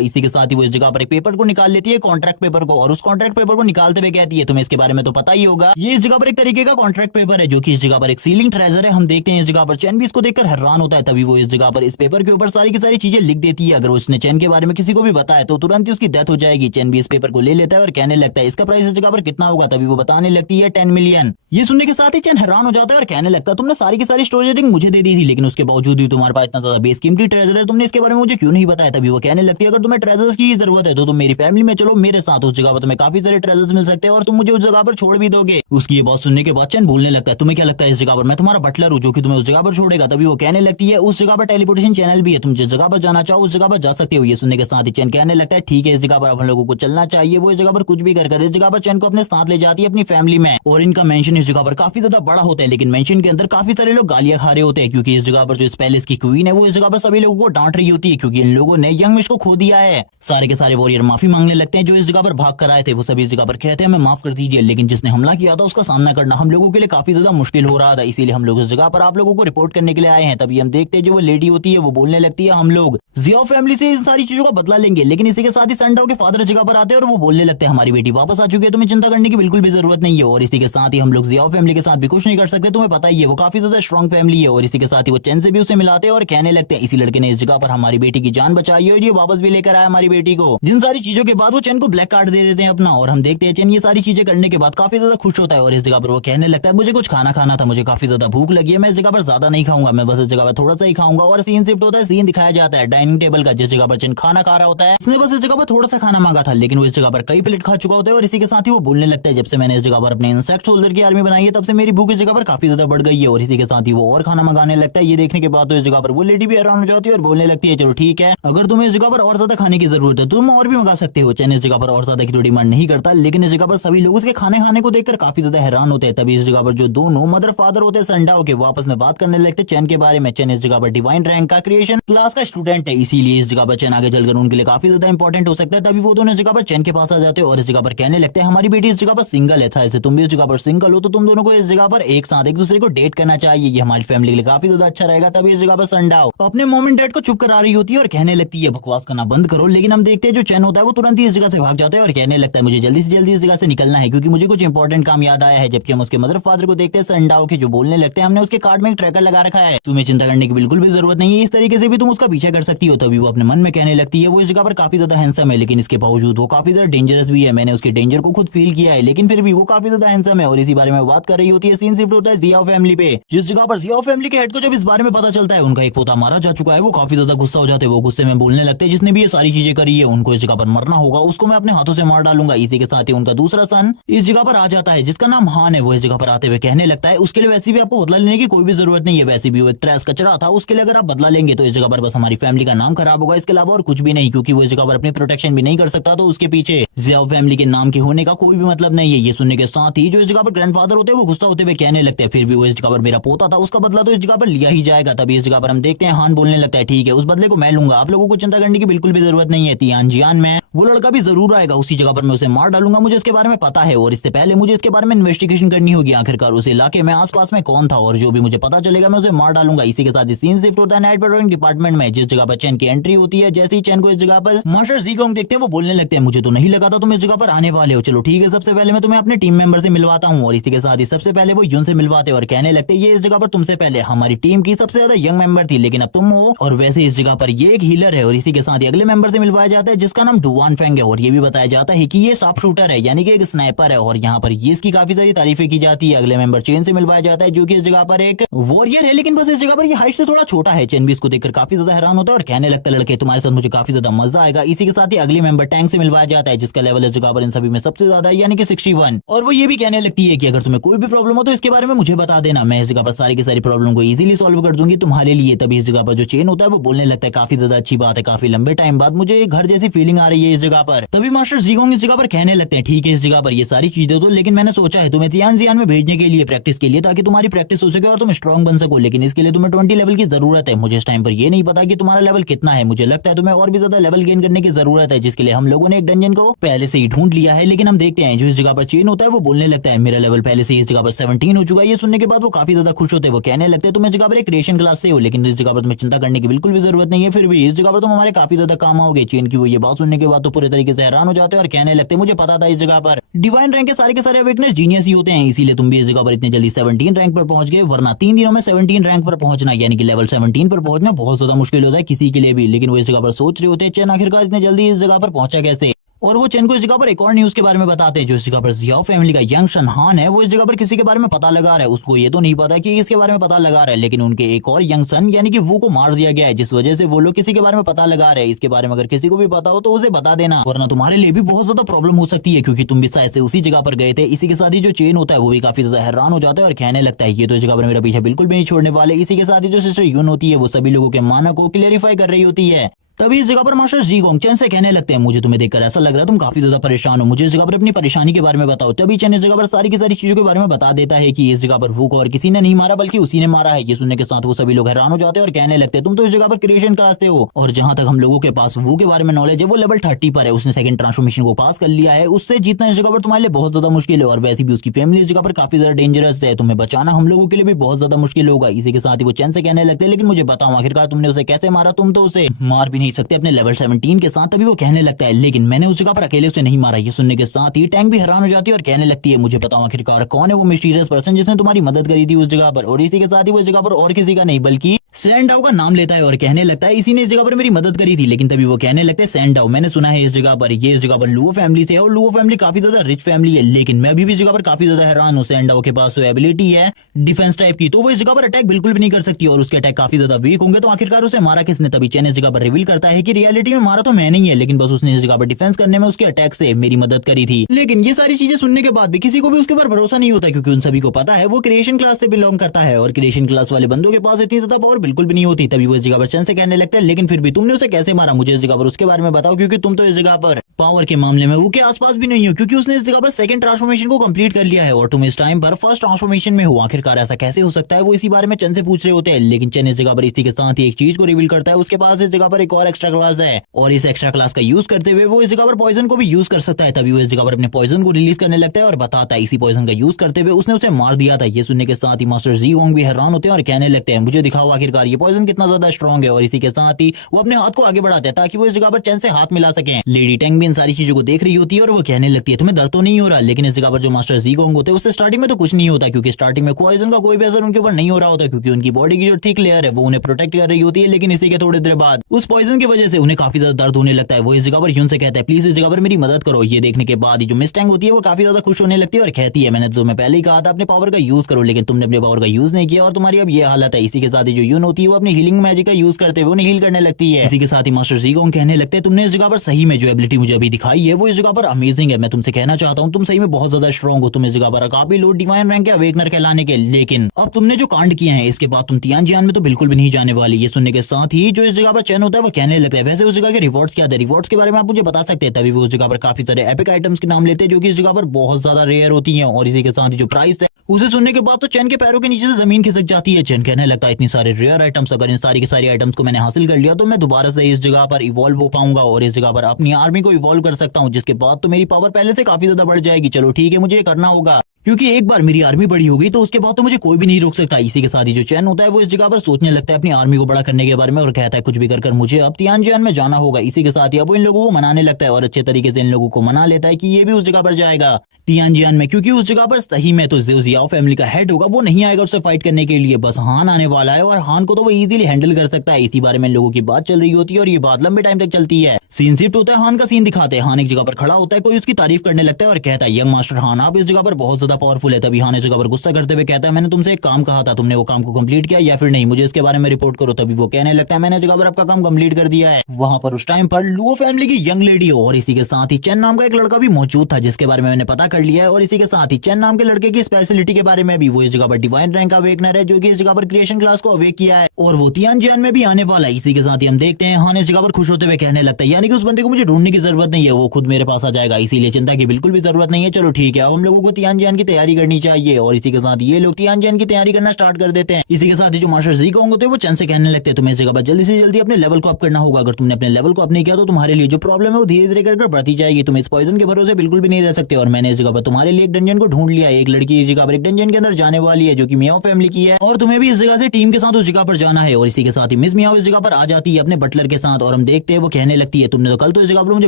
इसी के साथ ही वो इस जगह पर एक पेपर को निकाल लेती है, कॉन्ट्रैक्ट पेपर को, और उस कॉन्ट्रैक्ट पेपर को निकालते हुए कहती है तुम्हें इसके बारे में तो पता ही होगा, ये इस जगह पर एक तरीके का कॉन्ट्रैक्ट पेपर है जो कि इस जगह पर एक सीलिंग ट्रेजर है। हम देखते हैं इस जगह पर चैन भी इसको देखकर हैरान होता है, तभी वो इस जगह पर इस पेपर के ऊपर सारी की सारी चीजें लिख देती है, अगर उसने चैन के बारे में किसी को भी बताया तो तुरंत ही उसकी डेथ हो जाएगी। चैन भी इस पेपर को ले लेता है और कहने लगता है इसका प्राइस इस जगह पर कितना होगा, तभी वो बताने लगती है 10 मिलियन। ये सुनने के साथ ही चैन हैरान हो जाता है और कहने लगता है तुमने सारी की सारी स्टोरेज रिंग मुझे दे दी थी, लेकिन उसके बावजूद भी तुम्हारे पास इतना ज्यादा बेसकीमती ट्रेजर है, तुमने इसके बारे में मुझे क्यों नहीं बताया। तभी वो कहने लगती है अगर तुम्हें ट्रेजर्स की जरूरत है तो तुम मेरी फैमिली में चलो मेरे साथ, उस जगह पर तुम्हें काफी सारे ट्रेजर्स मिल सकते हैं और तुम मुझे उस जगह पर छोड़ भी दोगे। उसकी ये बात सुनने के बाद चैन बोलने लगता है तुम्हें क्या लगता है इस जगह पर मैं तुम्हारा बटलर हूँ जो कि तुम्हें उस जगह पर छोड़ेगा। तभी वो कहने लगती है उस जगह पर टेलीपोर्टेशन चैनल भी है, तुम जिस जगह पर जाना चाहो उस जगह पर जा सकते हो। ये सुनने के साथ ही चैन कहने लगता है ठीक है इस जगह पर हम लोगों को चलना चाहिए। वो इस जगह पर कुछ भी कर इस जगह पर चैन को अपने साथ ले जाती है अपनी फैमिली में, और इनका मेंशन इस जगह पर काफी ज्यादा बड़ा होता है, लेकिन मेंशन के अंदर काफी सारे लोग गालियां खा रहे होते हैं, क्योंकि इस जगह पर जो इस पैलेस की क्वीन है वो इस जगह पर सभी लोगों को डांट रही होती है, क्योंकि इन लोगों ने यंग मिश को खो दिया है। सारे के सारे वॉरियर माफी मांगने लगते हैं जो इस जगह पर भाग कर आए थे, वो सभी इस जगह पर कहते हैं हमें माफ कर दीजिए, लेकिन जिसने हमला किया था उसका सामना करना हम लोगों के लिए काफी ज्यादा मुश्किल हो रहा था, इसीलिए हम लोग इस जगह पर आप लोगों को रिपोर्ट करने के लिए आए हैं। तभी हम देखते हैं जो वो लेडी होती है वो बोलने लगती है हम लोग जियो फैमिली से इन सारी चीजों का बदला लेंगे, लेकिन इसी के साथ ही संडाओ के फादर जगह पर आते हैं और वो बोलने लगते हैं हमारी बेटी वापस आ चुकी है, तुम्हें चिंता करने की बिल्कुल भी जरूरत नहीं है। और इसी के साथ ही हम लोग जियो फैमिली के साथ भी कुछ नहीं कर सकते, तुम्हें पता ही है वो काफी ज्यादा स्ट्रॉन्ग फैमिली है। और इसी के साथ ही वो चैन से भी उसे मिलाते हैं और कहने लगते हैं इसी लड़के ने इस जगह पर हमारी बेटी की जान बचाई है और ये वापस भी लेकर आया हमारी बेटी को। जिन सारी चीजों के बाद वो चैन को ब्लैक कार्ड दे देते हैं अपना, और हम देखते हैं चैन ये सारी चीजें करने के बाद काफी ज्यादा खुश होता है और इस जगह पर वो कहने लगता है मुझे कुछ खाना खाना था, मुझे काफी ज्यादा भूख लगी है, मैं इस जगह पर ज्यादा नहीं खाऊंगा, मैं बस इस जगह पर थोड़ा सा ही खाऊंगा। और सीन शिफ्ट होता है, सीन दिखाया जाता है डाइनिंग टेबल का, जिस जगह पर चैन खाना खा रहा होता है। उसने बस इस जगह पर थोड़ा सा खाना मांगा था, लेकिन वो इस जगह पर कई प्लेट खा चुका होता है। और इसी के साथ ही वो बोलने लगता है जब से मैंने इस जगह पर अपने इंसेक्ट सोल्जर की आर्मी बनाई है तब से मेरी भूख इस जगह पर काफी ज्यादा बढ़ गई है। और इसी के साथ ही वो और खाना मंगाने लगता है। ये देखने के बाद तो इस जगह पर वो लेडी भी हैरान हो जाती है और बोलने लगती है चलो ठीक है अगर तुम्हें इस जगह पर और ज्यादा खाने की जरूरत है तुम और भी मंगा सकते हो। चैन इस जगह पर और ज्यादा की तो डिमांड नहीं करता, लेकिन इस जगह पर सभी लोग उसके खाने खाने को देखकर काफी ज्यादा हैरान होते हैं। तभी इस जगह पर जो दोनों मदर फादर होते हैं संडाओ के, वो आपस में बात करने लगते हैं चैन के बारे में। चैन इस जगह पर डिवाइन रैंक का क्रिएशन क्लास का स्टूडेंट है, इसीलिए इस जगह पर चैन आगे चलकर उनके लिए काफी ज्यादा इंपॉर्टेंट हो सकता है। तभी वो दोनों इस जगह पर चैन के पास आ जाते हैं और इस जगह पर कहने लगते हैं हमारी बेटी इस जगह पर सिंगल है, ऐसे तुम भी इस जगह पर सिंगल हो तो तुम दोनों को इस जगह पर एक साथ एक दूसरे को डेट करना चाहिए, ये हमारी फैमिली के लिए काफी ज्यादा अच्छा रहेगा। तभी इस जगह पर संडाओ अपने मॉम एंड डैड को चुप करा रही होती है और कहने लगती है बकवास करना बंद करो। लेकिन हम देखते हैं जो चैन होता है वो तुरंत ही इस जगह से भाग जाता है और कहने लगता है मुझे जल्दी से जल्दी इस जगह से निकलना है क्योंकि मुझे कुछ इंपॉर्टेंट काम याद आया है। जबकि हम उसके मदर फादर को देखते हैं संडाओ के, जो बोलने लगता है हमने उसके कार्ड में एक ट्रैकर लगा रखा है, तुम्हें चिंता करने की बिल्कुल भी जरूरत नहीं है, इस तरीके से भी तुम उसका पीछा कर सकती हो। तभी वो अपने मन में कहने लगती है वो इस जगह पर काफी ज्यादा हैंडसम है, लेकिन इसके बावजूद वो काफी ज्यादा डेंजरस भी है। मैंने उसके डेंजर को खुद फील किया है, लेकिन फिर भी वो काफी ज्यादा हैंडसम है। और इसी बारे में बात कर रही होती है, सीन शिफ्ट होता है जियाओ फैमिली पे, जिस जगह पर जियाओ फैमिली के हेड को जब इस बारे में पता चलता है उनका एक पोता मारा जा चुका है, वो काफी ज्यादा गुस्सा हो जाते हैं। वो गुस्से में बोलने लगते हैं जिसने भी ये सारी चीजें करी है उनको इस जगह पर मरना होगा, उसको मैं अपने हाथों से मार डालूंगा। इसी के साथ ही उनका दूसरा सन इस जगह पर आ जाता है जिसका नाम हान है। वो इस जगह पर आते हुए कहने लगता है उसके लिए वैसे भी आपको बदला लेने की कोई भी जरूरत नहीं है, वैसे भी वो एक ट्रैश कचरा था, उसके लिए अगर आप बदला लेंगे तो इस जगह पर बस हमारी फैमिली का नाम खराब होगा, इसके अलावा और कुछ भी नहीं, क्योंकि वो इस जगह पर अपनी प्रोटेक्शन भी नहीं कर सकता। तो उसके पीछे जियाओ फैमिली के नाम के होने का कोई भी मतलब नहीं है। ये सुनने के साथ ही जो इस जगह पर ग्रैंडफादर होते हैं वो गुस्सा होते हुए कहने लगते हैं फिर भी वो इस जगह पर मेरा पोता था, उसका बदला तो इस जगह पर लिया ही जाएगा। तभी इस जगह पर हम देखते हैं हान बोलने लगता है ठीक है उस बदले को मैं लूंगा, आप लोगों को चिंता करने की बिल्कुल भी जरूरत नहीं है। तियान जियान में वो लड़का भी जरूर आएगा, उसी जगह पर मैं उसे मार डालूंगा, मुझे इसके बारे में पता है। और इससे पहले मुझे इसके बारे में इन्वेस्टिगेशन करनी होगी, आखिरकार उस इलाके में आसपास में कौन था, और जो भी मुझे पता चलेगा मैं उसे मार डालूंगा। इसी के साथ सीन शिफ्ट होता है नाइट पेट्रोलिंग डिपार्टमेंट में, जिस जगह पर चैन की एंट्री होती है। जैसे ही चैन को इस जगह पर मास्टर जीगोंग देखते हैं वो बोलने लगते हैं मुझे तो नहीं लगा था तुम इस जगह पर आने वाले हो, चलो ठीक है सबसे पहले मैं तुम्हें अपने टीम मेंबर से मिलवाता हूँ। और इसी के साथ ही सबसे पहले वो यून से मिलवाते और कहने लगते ये इस जगह पर तुमसे पहले हमारी टीम की सबसे ज्यादा यंग मेंबर थी, लेकिन अब तुम हो, और वैसे इस जगह पर ये एक हीलर है। और इसी के साथ ही अगले मेंबर से मिलवाया जाता है जिसका नाम डुवान फेंग है, और ये भी बताया जाता है कि ये शार्प शूटर है, यानी कि एक स्नाइपर है, और यहाँ पर ये इसकी काफी सारी तारीफें की जाती है। अगले मेंबर चेन से मिलवाया जाता है जो कि इस जगह पर एक वॉरियर है, लेकिन बस इस जगह पर ये हाइट से थोड़ा छोटा है। चेन भी इसको देखकर काफी ज्यादा हैरान होता है और कहने लगता है लड़के तुम्हारे साथ मुझे काफी ज्यादा मजा आएगा। इसी के साथ ही अगली मेंबर टैंक से मिलवाया जाता है जिसका लेवल इस जगह पर इन सभी में सबसे ज्यादा है, यानी कि 61। और वो ये भी कहने लगती है कि अगर तुम्हें कोई भी प्रॉब्लम हो तो इसके बारे में मुझे बता देना, मैं इस जगह पर सारी की सारी प्रॉब्लम को इजीली सॉल्व कर दूंगी तुम्हारे लिए। तभी इस जगह पर जो चेन होता है वो बोलने लगता है काफी ज्यादा अच्छी बात है, काफी लंबे टाइम बाद मुझे घर जैसी फीलिंग आ रही है इस जगह पर। तभी मास्टर जीगोंग इस जगह पर कहने लगते हैं ठीक है इस जगह पर ये सारी चीजें तो, लेकिन मैंने सोचा है तुम्हें तियान जियान में भेजने के लिए प्रैक्टिस के लिए, ताकि तुम्हारी प्रैक्टिस हो सके और तुम स्ट्रॉन्ग बन सको, लेकिन इसके लिए तुम्हें 20 लेवल की जरूरत है। मुझे इस टाइम पर ये नहीं पता कि तुम्हारा लेवल कितना है, मुझे लगता है तुम्हें और भी ज्यादा लेवल गेन करने की जरूरत है, जिसके लिए हम लोगों ने एक डंजन को पहले से ही ढूंढ लिया है। लेकिन हम देखते हैं जो इस जगह पर चेन होता है वो बोलने लगता है मेरा लेवल पहले से इस जगह पर 17 हो चुका है। ये सुनने के बाद वो काफी ज्यादा खुश होते हैं, वो कहने लगते हैं तुम इस जगह पर एक क्रिएशन क्लास से हो, लेकिन इस जगह पर तुम्हें चिंता करने की बिल्कुल भी जरूरत नहीं है, फिर भी इस जगह पर तुम हमारे काफी ज्यादा काम आओगे। चेन की वो ये बात सुनने के बाद तो पूरे तरीके से हैरान हो जाते हैं और कहने लगते हैं मुझे पता था इस जगह पर डिवाइन रैंक के सारे अवेकनर जीनियस ही होते हैं, इसीलिए तुम भी इस जगह पर इतनी जल्दी 17 रैंक पर पहुंच गए, वरना 3 दिनों में 17 रैंक पर पहुंचना यानी कि लेवल 17 पर पहुंचना बहुत ज्यादा मुश्किल होता है किसी के लिए भी। लेकिन वो इस जगह पर सोच रहे होते हैं चैन आखिरकार इतने जल्दी इस जगह पर पहुंचा कैसे। और वो चेन को इस जगह पर एक और न्यूज के बारे में बताते हैं, जो इस जगह पर जियाओ फैमिली का यंग सन हान है वो इस जगह पर किसी के बारे में पता लगा रहा है। उसको ये तो नहीं पता कि इसके बारे में पता लगा रहा है, लेकिन उनके एक और यंग सन यानी कि वो को मार दिया गया है, जिस वजह से वो लोग किसी के बारे में पता लगा रहे हैं। इसके बारे में अगर किसी को भी पता हो तो उसे बता देना, वरना तुम्हारे लिए भी बहुत ज्यादा प्रॉब्लम हो सकती है, क्योंकि तुम भी शायद से उसी जगह पर गए थे। इसी के साथ ही जो चेन होता है वो भी काफी ज्यादा हैरान हो जाता है और कहने लगता है ये तो इस जगह पर मेरा पीछा बिल्कुल भी नहीं छोड़ने वाले। इसी के साथ ही जो सिस्टर यून होती है वो सभी लोगों के मानक को क्लियरिफाई कर रही होती है। तभी इस जगह पर मास्टर जीगोंग चेन से कहने लगते हैं मुझे तुम्हें देखकर ऐसा लग रहा है तुम काफी ज्यादा परेशान हो, मुझे इस जगह पर अपनी परेशानी के बारे में बताओ। तभी चेन इस जगह पर सारी की सारी चीजों के बारे में बता देता है कि इस जगह पर वो को और किसी ने नहीं मारा बल्कि उसी ने मारा है। ये सुनने के साथ वो सभी लोग हैरान हो जाते हैं और कहने लगते हैं तुम तो इस जगह पर क्रिएशन क्लास से हो, और जहां तक हम लोगों के पास वो के बारे में नॉलेज है वो लेवल 30 पर है, उसने सेकंड ट्रांसफॉर्मेशन को पास कर लिया है, उससे जीतना इस जगह पर तुम्हारे लिए बहुत ज्यादा मुश्किल है। और वैसे भी उसकी फैमिली इस जगह पर काफी ज्यादा डेंजरस है, तुम्हें बचाना हम लोगों के लिए भी बहुत ज्यादा मुश्किल होगा। इसी के साथ ही वो चैन से कहने लगते हैं लेकिन मुझे बताओ आखिरकार तुमने उसे कैसे मारा, तुम तो उसे मार भी नहीं सकते अपने लेवल 17 के साथ। तभी वो कहने लगता है लेकिन मैंने उस जगह पर अकेले उसे नहीं मारा। ये सुनने के साथ ही टैंक भी हैरान हो जाती है और कहने लगती है मुझे बताओ आखिरकार कौन है वो मिस्टीरियस पर्सन जिसने तुम्हारी मदद करी थी उस जगह पर। और इसी के साथ ही वो इस जगह पर और किसी का नहीं बल्कि सैंडाओ का नाम लेता है और कहने लगता है इसी ने इस जगह पर मेरी मदद करी थी। लेकिन तभी वो कहने लगते हैं सैंडाओ मैंने सुना है इस जगह पर ये इस जगह पर लुओ फैमिली से है, और लुओ फैमिली काफी ज्यादा रिच फैमिली है, लेकिन मैं अभी भी इस जगह पर काफी ज्यादा हैरान हूँ। सैंडाओ के पास एबिलिटी है डिफेंस टाइप की, तो वो इस जगह पर अटैक बिल्कुल भी नहीं कर सकती और उसके अटैक काफी ज्यादा वीक होंगे, तो आखिरकार उसे मारा किसने। तभी चैन इस जगह पर रिवील करता है कि रियलिटी में मारा तो मैं नहीं है, लेकिन बस उसने इस जगह पर डिफेंस करने में उसके अटैक से मेरी मदद करी थी। लेकिन ये सारी चीजें सुनने के बाद भी किसी को भी उसके ऊपर भरोसा नहीं होता, क्योंकि उन सभी को पता है वो क्रिएशन क्लास से बिलोंग करता है और क्रिएशन क्लास वाले बंदों के पास इतनी ज्यादा पावर बिल्कुल भी नहीं होती। तभी वो इस जगह पर चैन से कहने लगता है लेकिन फिर भी तुमने उसे कैसे मारा, मुझे इस जगह पर उसके बारे में बताओ, क्योंकि तुम तो इस जगह पर पावर के मामले में वो के आसपास भी नहीं हो, क्योंकि उसने इस जगह पर सेकंड ट्रांसफॉर्मेशन को कंप्लीट कर लिया है और तुम इस टाइम पर फर्स्ट ट्रांसफॉर्मेशन में हो। आखिरकार ऐसा कैसे हो सकता है, वो इसी बारे में चैन से पूछ रहे होते हैं। लेकिन चैन इस जगह पर इसी के साथ ही एक चीज को रिवील करता है, उसके पास इस जगह पर एक और पावर एक्स्ट्रा क्लास है और इस एक्स्ट्रा क्लास का यूज करते हुए वो इस जगह पर पॉइजन को भी यूज कर सकता है। तभी वो इस जगह पर अपने पॉइजन को रिलीज करने लगता है और बताता है इसी पॉइजन का यूज करते हुए उसने उसे मार दिया था। ये सुनने के साथ ही मास्टर जी होंग भी हैरान होते हैं और कहने लगते हैं मुझे दिखाओ आखिरकार ये पॉइजन कितना ज्यादा स्ट्रॉन्ग है। और इसी के साथ ही वो अपने हाथ को आगे बढ़ाते हैं ताकि वो इस जगह पर चैन से हाथ मिला सके। लेडी टैंग भी इन सारी चीजों को देख रही होती है और वो कहने लगती है तुम्हें दर्द तो नहीं हो रहा। लेकिन इस जगह पर जो मास्टर जी होंग होते हैं उससे स्टार्टिंग में तो कुछ नहीं होता क्योंकि स्टार्टिंग में पॉइजन का कोई भी असर उनके ऊपर नहीं हो रहा होता क्योंकि उनकी बॉडी की जो थिक लेयर है वो उन्हें प्रोटेक्ट कर रही होती है। लेकिन इसी के थोड़ी देर बाद उस पॉइजन की वजह से उन्हें काफी ज्यादा दर्द होने लगता है। वो इस जगह पर ह्यून से कहता है प्लीज इस जगह पर मेरी मदद करो। ये देखने के बाद जो मिस टैंग होती है वो काफी ज्यादा खुश होने लगती है और कहती है मैंने तो तुम्हें पहले ही कहा था अपने पावर का यूज करो लेकिन तुमने अपने पावर का यूज नहीं किया और तुम्हारी अब ये हालत है। इसी के साथ ही जो ह्यून होती है वो अपनी हीलिंग मैजिक का यूज करते हुए उन्हें हील करने लगती है। इसी के साथ ही मास्टर जी होंग कहने लगते हैं तुमने इस जगह पर सही में जो एबिलिटी मुझे अभी दिखाई है वो इस जगह पर अमेजिंग है। मैं तुमसे कहना चाहता हूँ तुम सही में बहुत ज्यादा स्ट्रॉन्ग हो। तुम इस जगह पर काफी लो डिवाइन रैंक के अवेकनर कहलाने के, लेकिन अब तुमने जो कांड किए हैं इसके बाद तुम तियानजियान में तो बिल्कुल भी नहीं जाने वाली। ये सुनने के साथ ही जो इस जगह पर चैन होता है वो कहने लगता है वैसे उस जगह के रिवॉर्ड्स क्या थे, रिवॉर्ड्स के बारे में आप मुझे बता सकते हैं। तभी वो उस जगह पर काफी सारे एपिक आइटम्स के नाम लेते हैं जो कि इस जगह पर बहुत ज्यादा रेयर होती हैं। और इसी के साथ ही जो प्राइस है उसे सुनने के बाद तो चैन के पैरों के नीचे से जमीन खिसक जाती है। चैन कहने लगता है इतनी सारे रेयर आइटम्स, अगर इन सारी की सारी आइटम्स को मैंने हासिल कर लिया तो मैं दोबारा से इस जगह पर इवॉल्व हो पाऊंगा और इस जगह पर अपनी आर्मी को इवॉल्व कर सकता हूँ जिसके बाद तो मेरी पावर पहले से काफी ज्यादा बढ़ जाएगी। चलो ठीक है मुझे ये करना होगा क्योंकि एक बार मेरी आर्मी बड़ी हो गई तो उसके बाद तो मुझे कोई भी नहीं रोक सकता। इसी के साथ ही जो चैन होता है वो इस जगह पर सोचने लगता है अपनी आर्मी को बड़ा करने के बारे में और कहता है कुछ भी कर मुझे अब तियानजियान में जाना होगा। इसी के साथ ही अब वो इन लोगों को मनाने लगता है और अच्छे तरीके से इन लोगों को मना लेता है कि ये भी उस जगह पर जाएगा तियानजियान में, क्योंकि उस जगह पर सही में तो ज़ियो जियाओ फैमिली का हेड होगा वो नहीं आएगा उससे फाइट करने के लिए, बस हान आने वाला है और हान को तो वो इजीली हैंडल कर सकता है। इसी बारे में लोगों की बात चल रही होती है और ये बात लंबे टाइम तक चलती है। सीन शिफ्ट होता है, हान का सीन दिखाते हैं। हान एक जगह पर खड़ा होता है, कोई उसकी तारीफ करने लगता है और कहता है यंग मास्टर हान आप इस जगह पर बहुत ज्यादा पावरफुल है। तभी हान इस जगह पर गुस्सा करते हुए कहता है मैंने तुमसे एक काम कहा था, तुमने वो काम को कंप्लीट किया या फिर नहीं, मुझे इसके बारे में रिपोर्ट करो। तभी वो कहने लगता है मैंने जगह पर आपका काम कंप्लीट कर दिया है। वहां पर उस टाइम पर लुओ फैमिली की यंग लेडी और इसी के साथ ही चैन नाम का एक लड़का भी मौजूद था जिसके बारे में मैंने पता कर लिया है। और इसी के साथ ही चैन नाम के लड़के की स्पेशलिटी के बारे में भी, वो इस जगह पर डिवाइन रैंक का अवेकनर है जो कि इस जगह पर क्रिएशन क्लास को अवेक किया है और वो तियानजियान में भी आने वाला है। इसी के साथ ही हम देखते हैं हान इस जगह पर खुश होते हुए कहने लगता है यानी कि उस बंदे को मुझे ढूंढने की जरूरत नहीं है, वो खुद मेरे पास आ जाएगा, इसीलिए चिंता की बिल्कुल भी जरूरत नहीं है। चलो ठीक है अब हम लोगों को तियानजियान की तैयारी करनी चाहिए। और इसी के साथ ये लोग तियानजियान की तैयारी करना स्टार्ट कर देते हैं। इसी के साथ ही जो मास्टर जी होंगे वो चंद से कहने लगते हैं तुम्हें इस जगह पर जल्दी से जल्दी अपने लेवल को अप करना होगा। अगर तुमने अपने लेवल को अप नहीं किया तो तुम्हारे लिए जो प्रॉब्लम है वो धीरे धीरे कर बढ़ती जाएगी। तुम इस पॉइजन के भरोसे बिल्कुल भी नहीं रह सकते। और मैंने इस जगह पर तुम्हारे लिए एक डंजन को ढूंढ लिया है। एक लड़की इस जगह पर एक डंजन के अंदर जाने वाली है जो कि मियाओ फैमिली की है और तुम्हें भी इस जगह से टीम के साथ उस जगह पर जाना है। और इसी के साथ ही मिस मियाओ इस जगह पर आ जाती है अपने बटलर के साथ और हम देखते हैं वो कहने लगती है तुमने तो कल तो इस जगह पर मुझे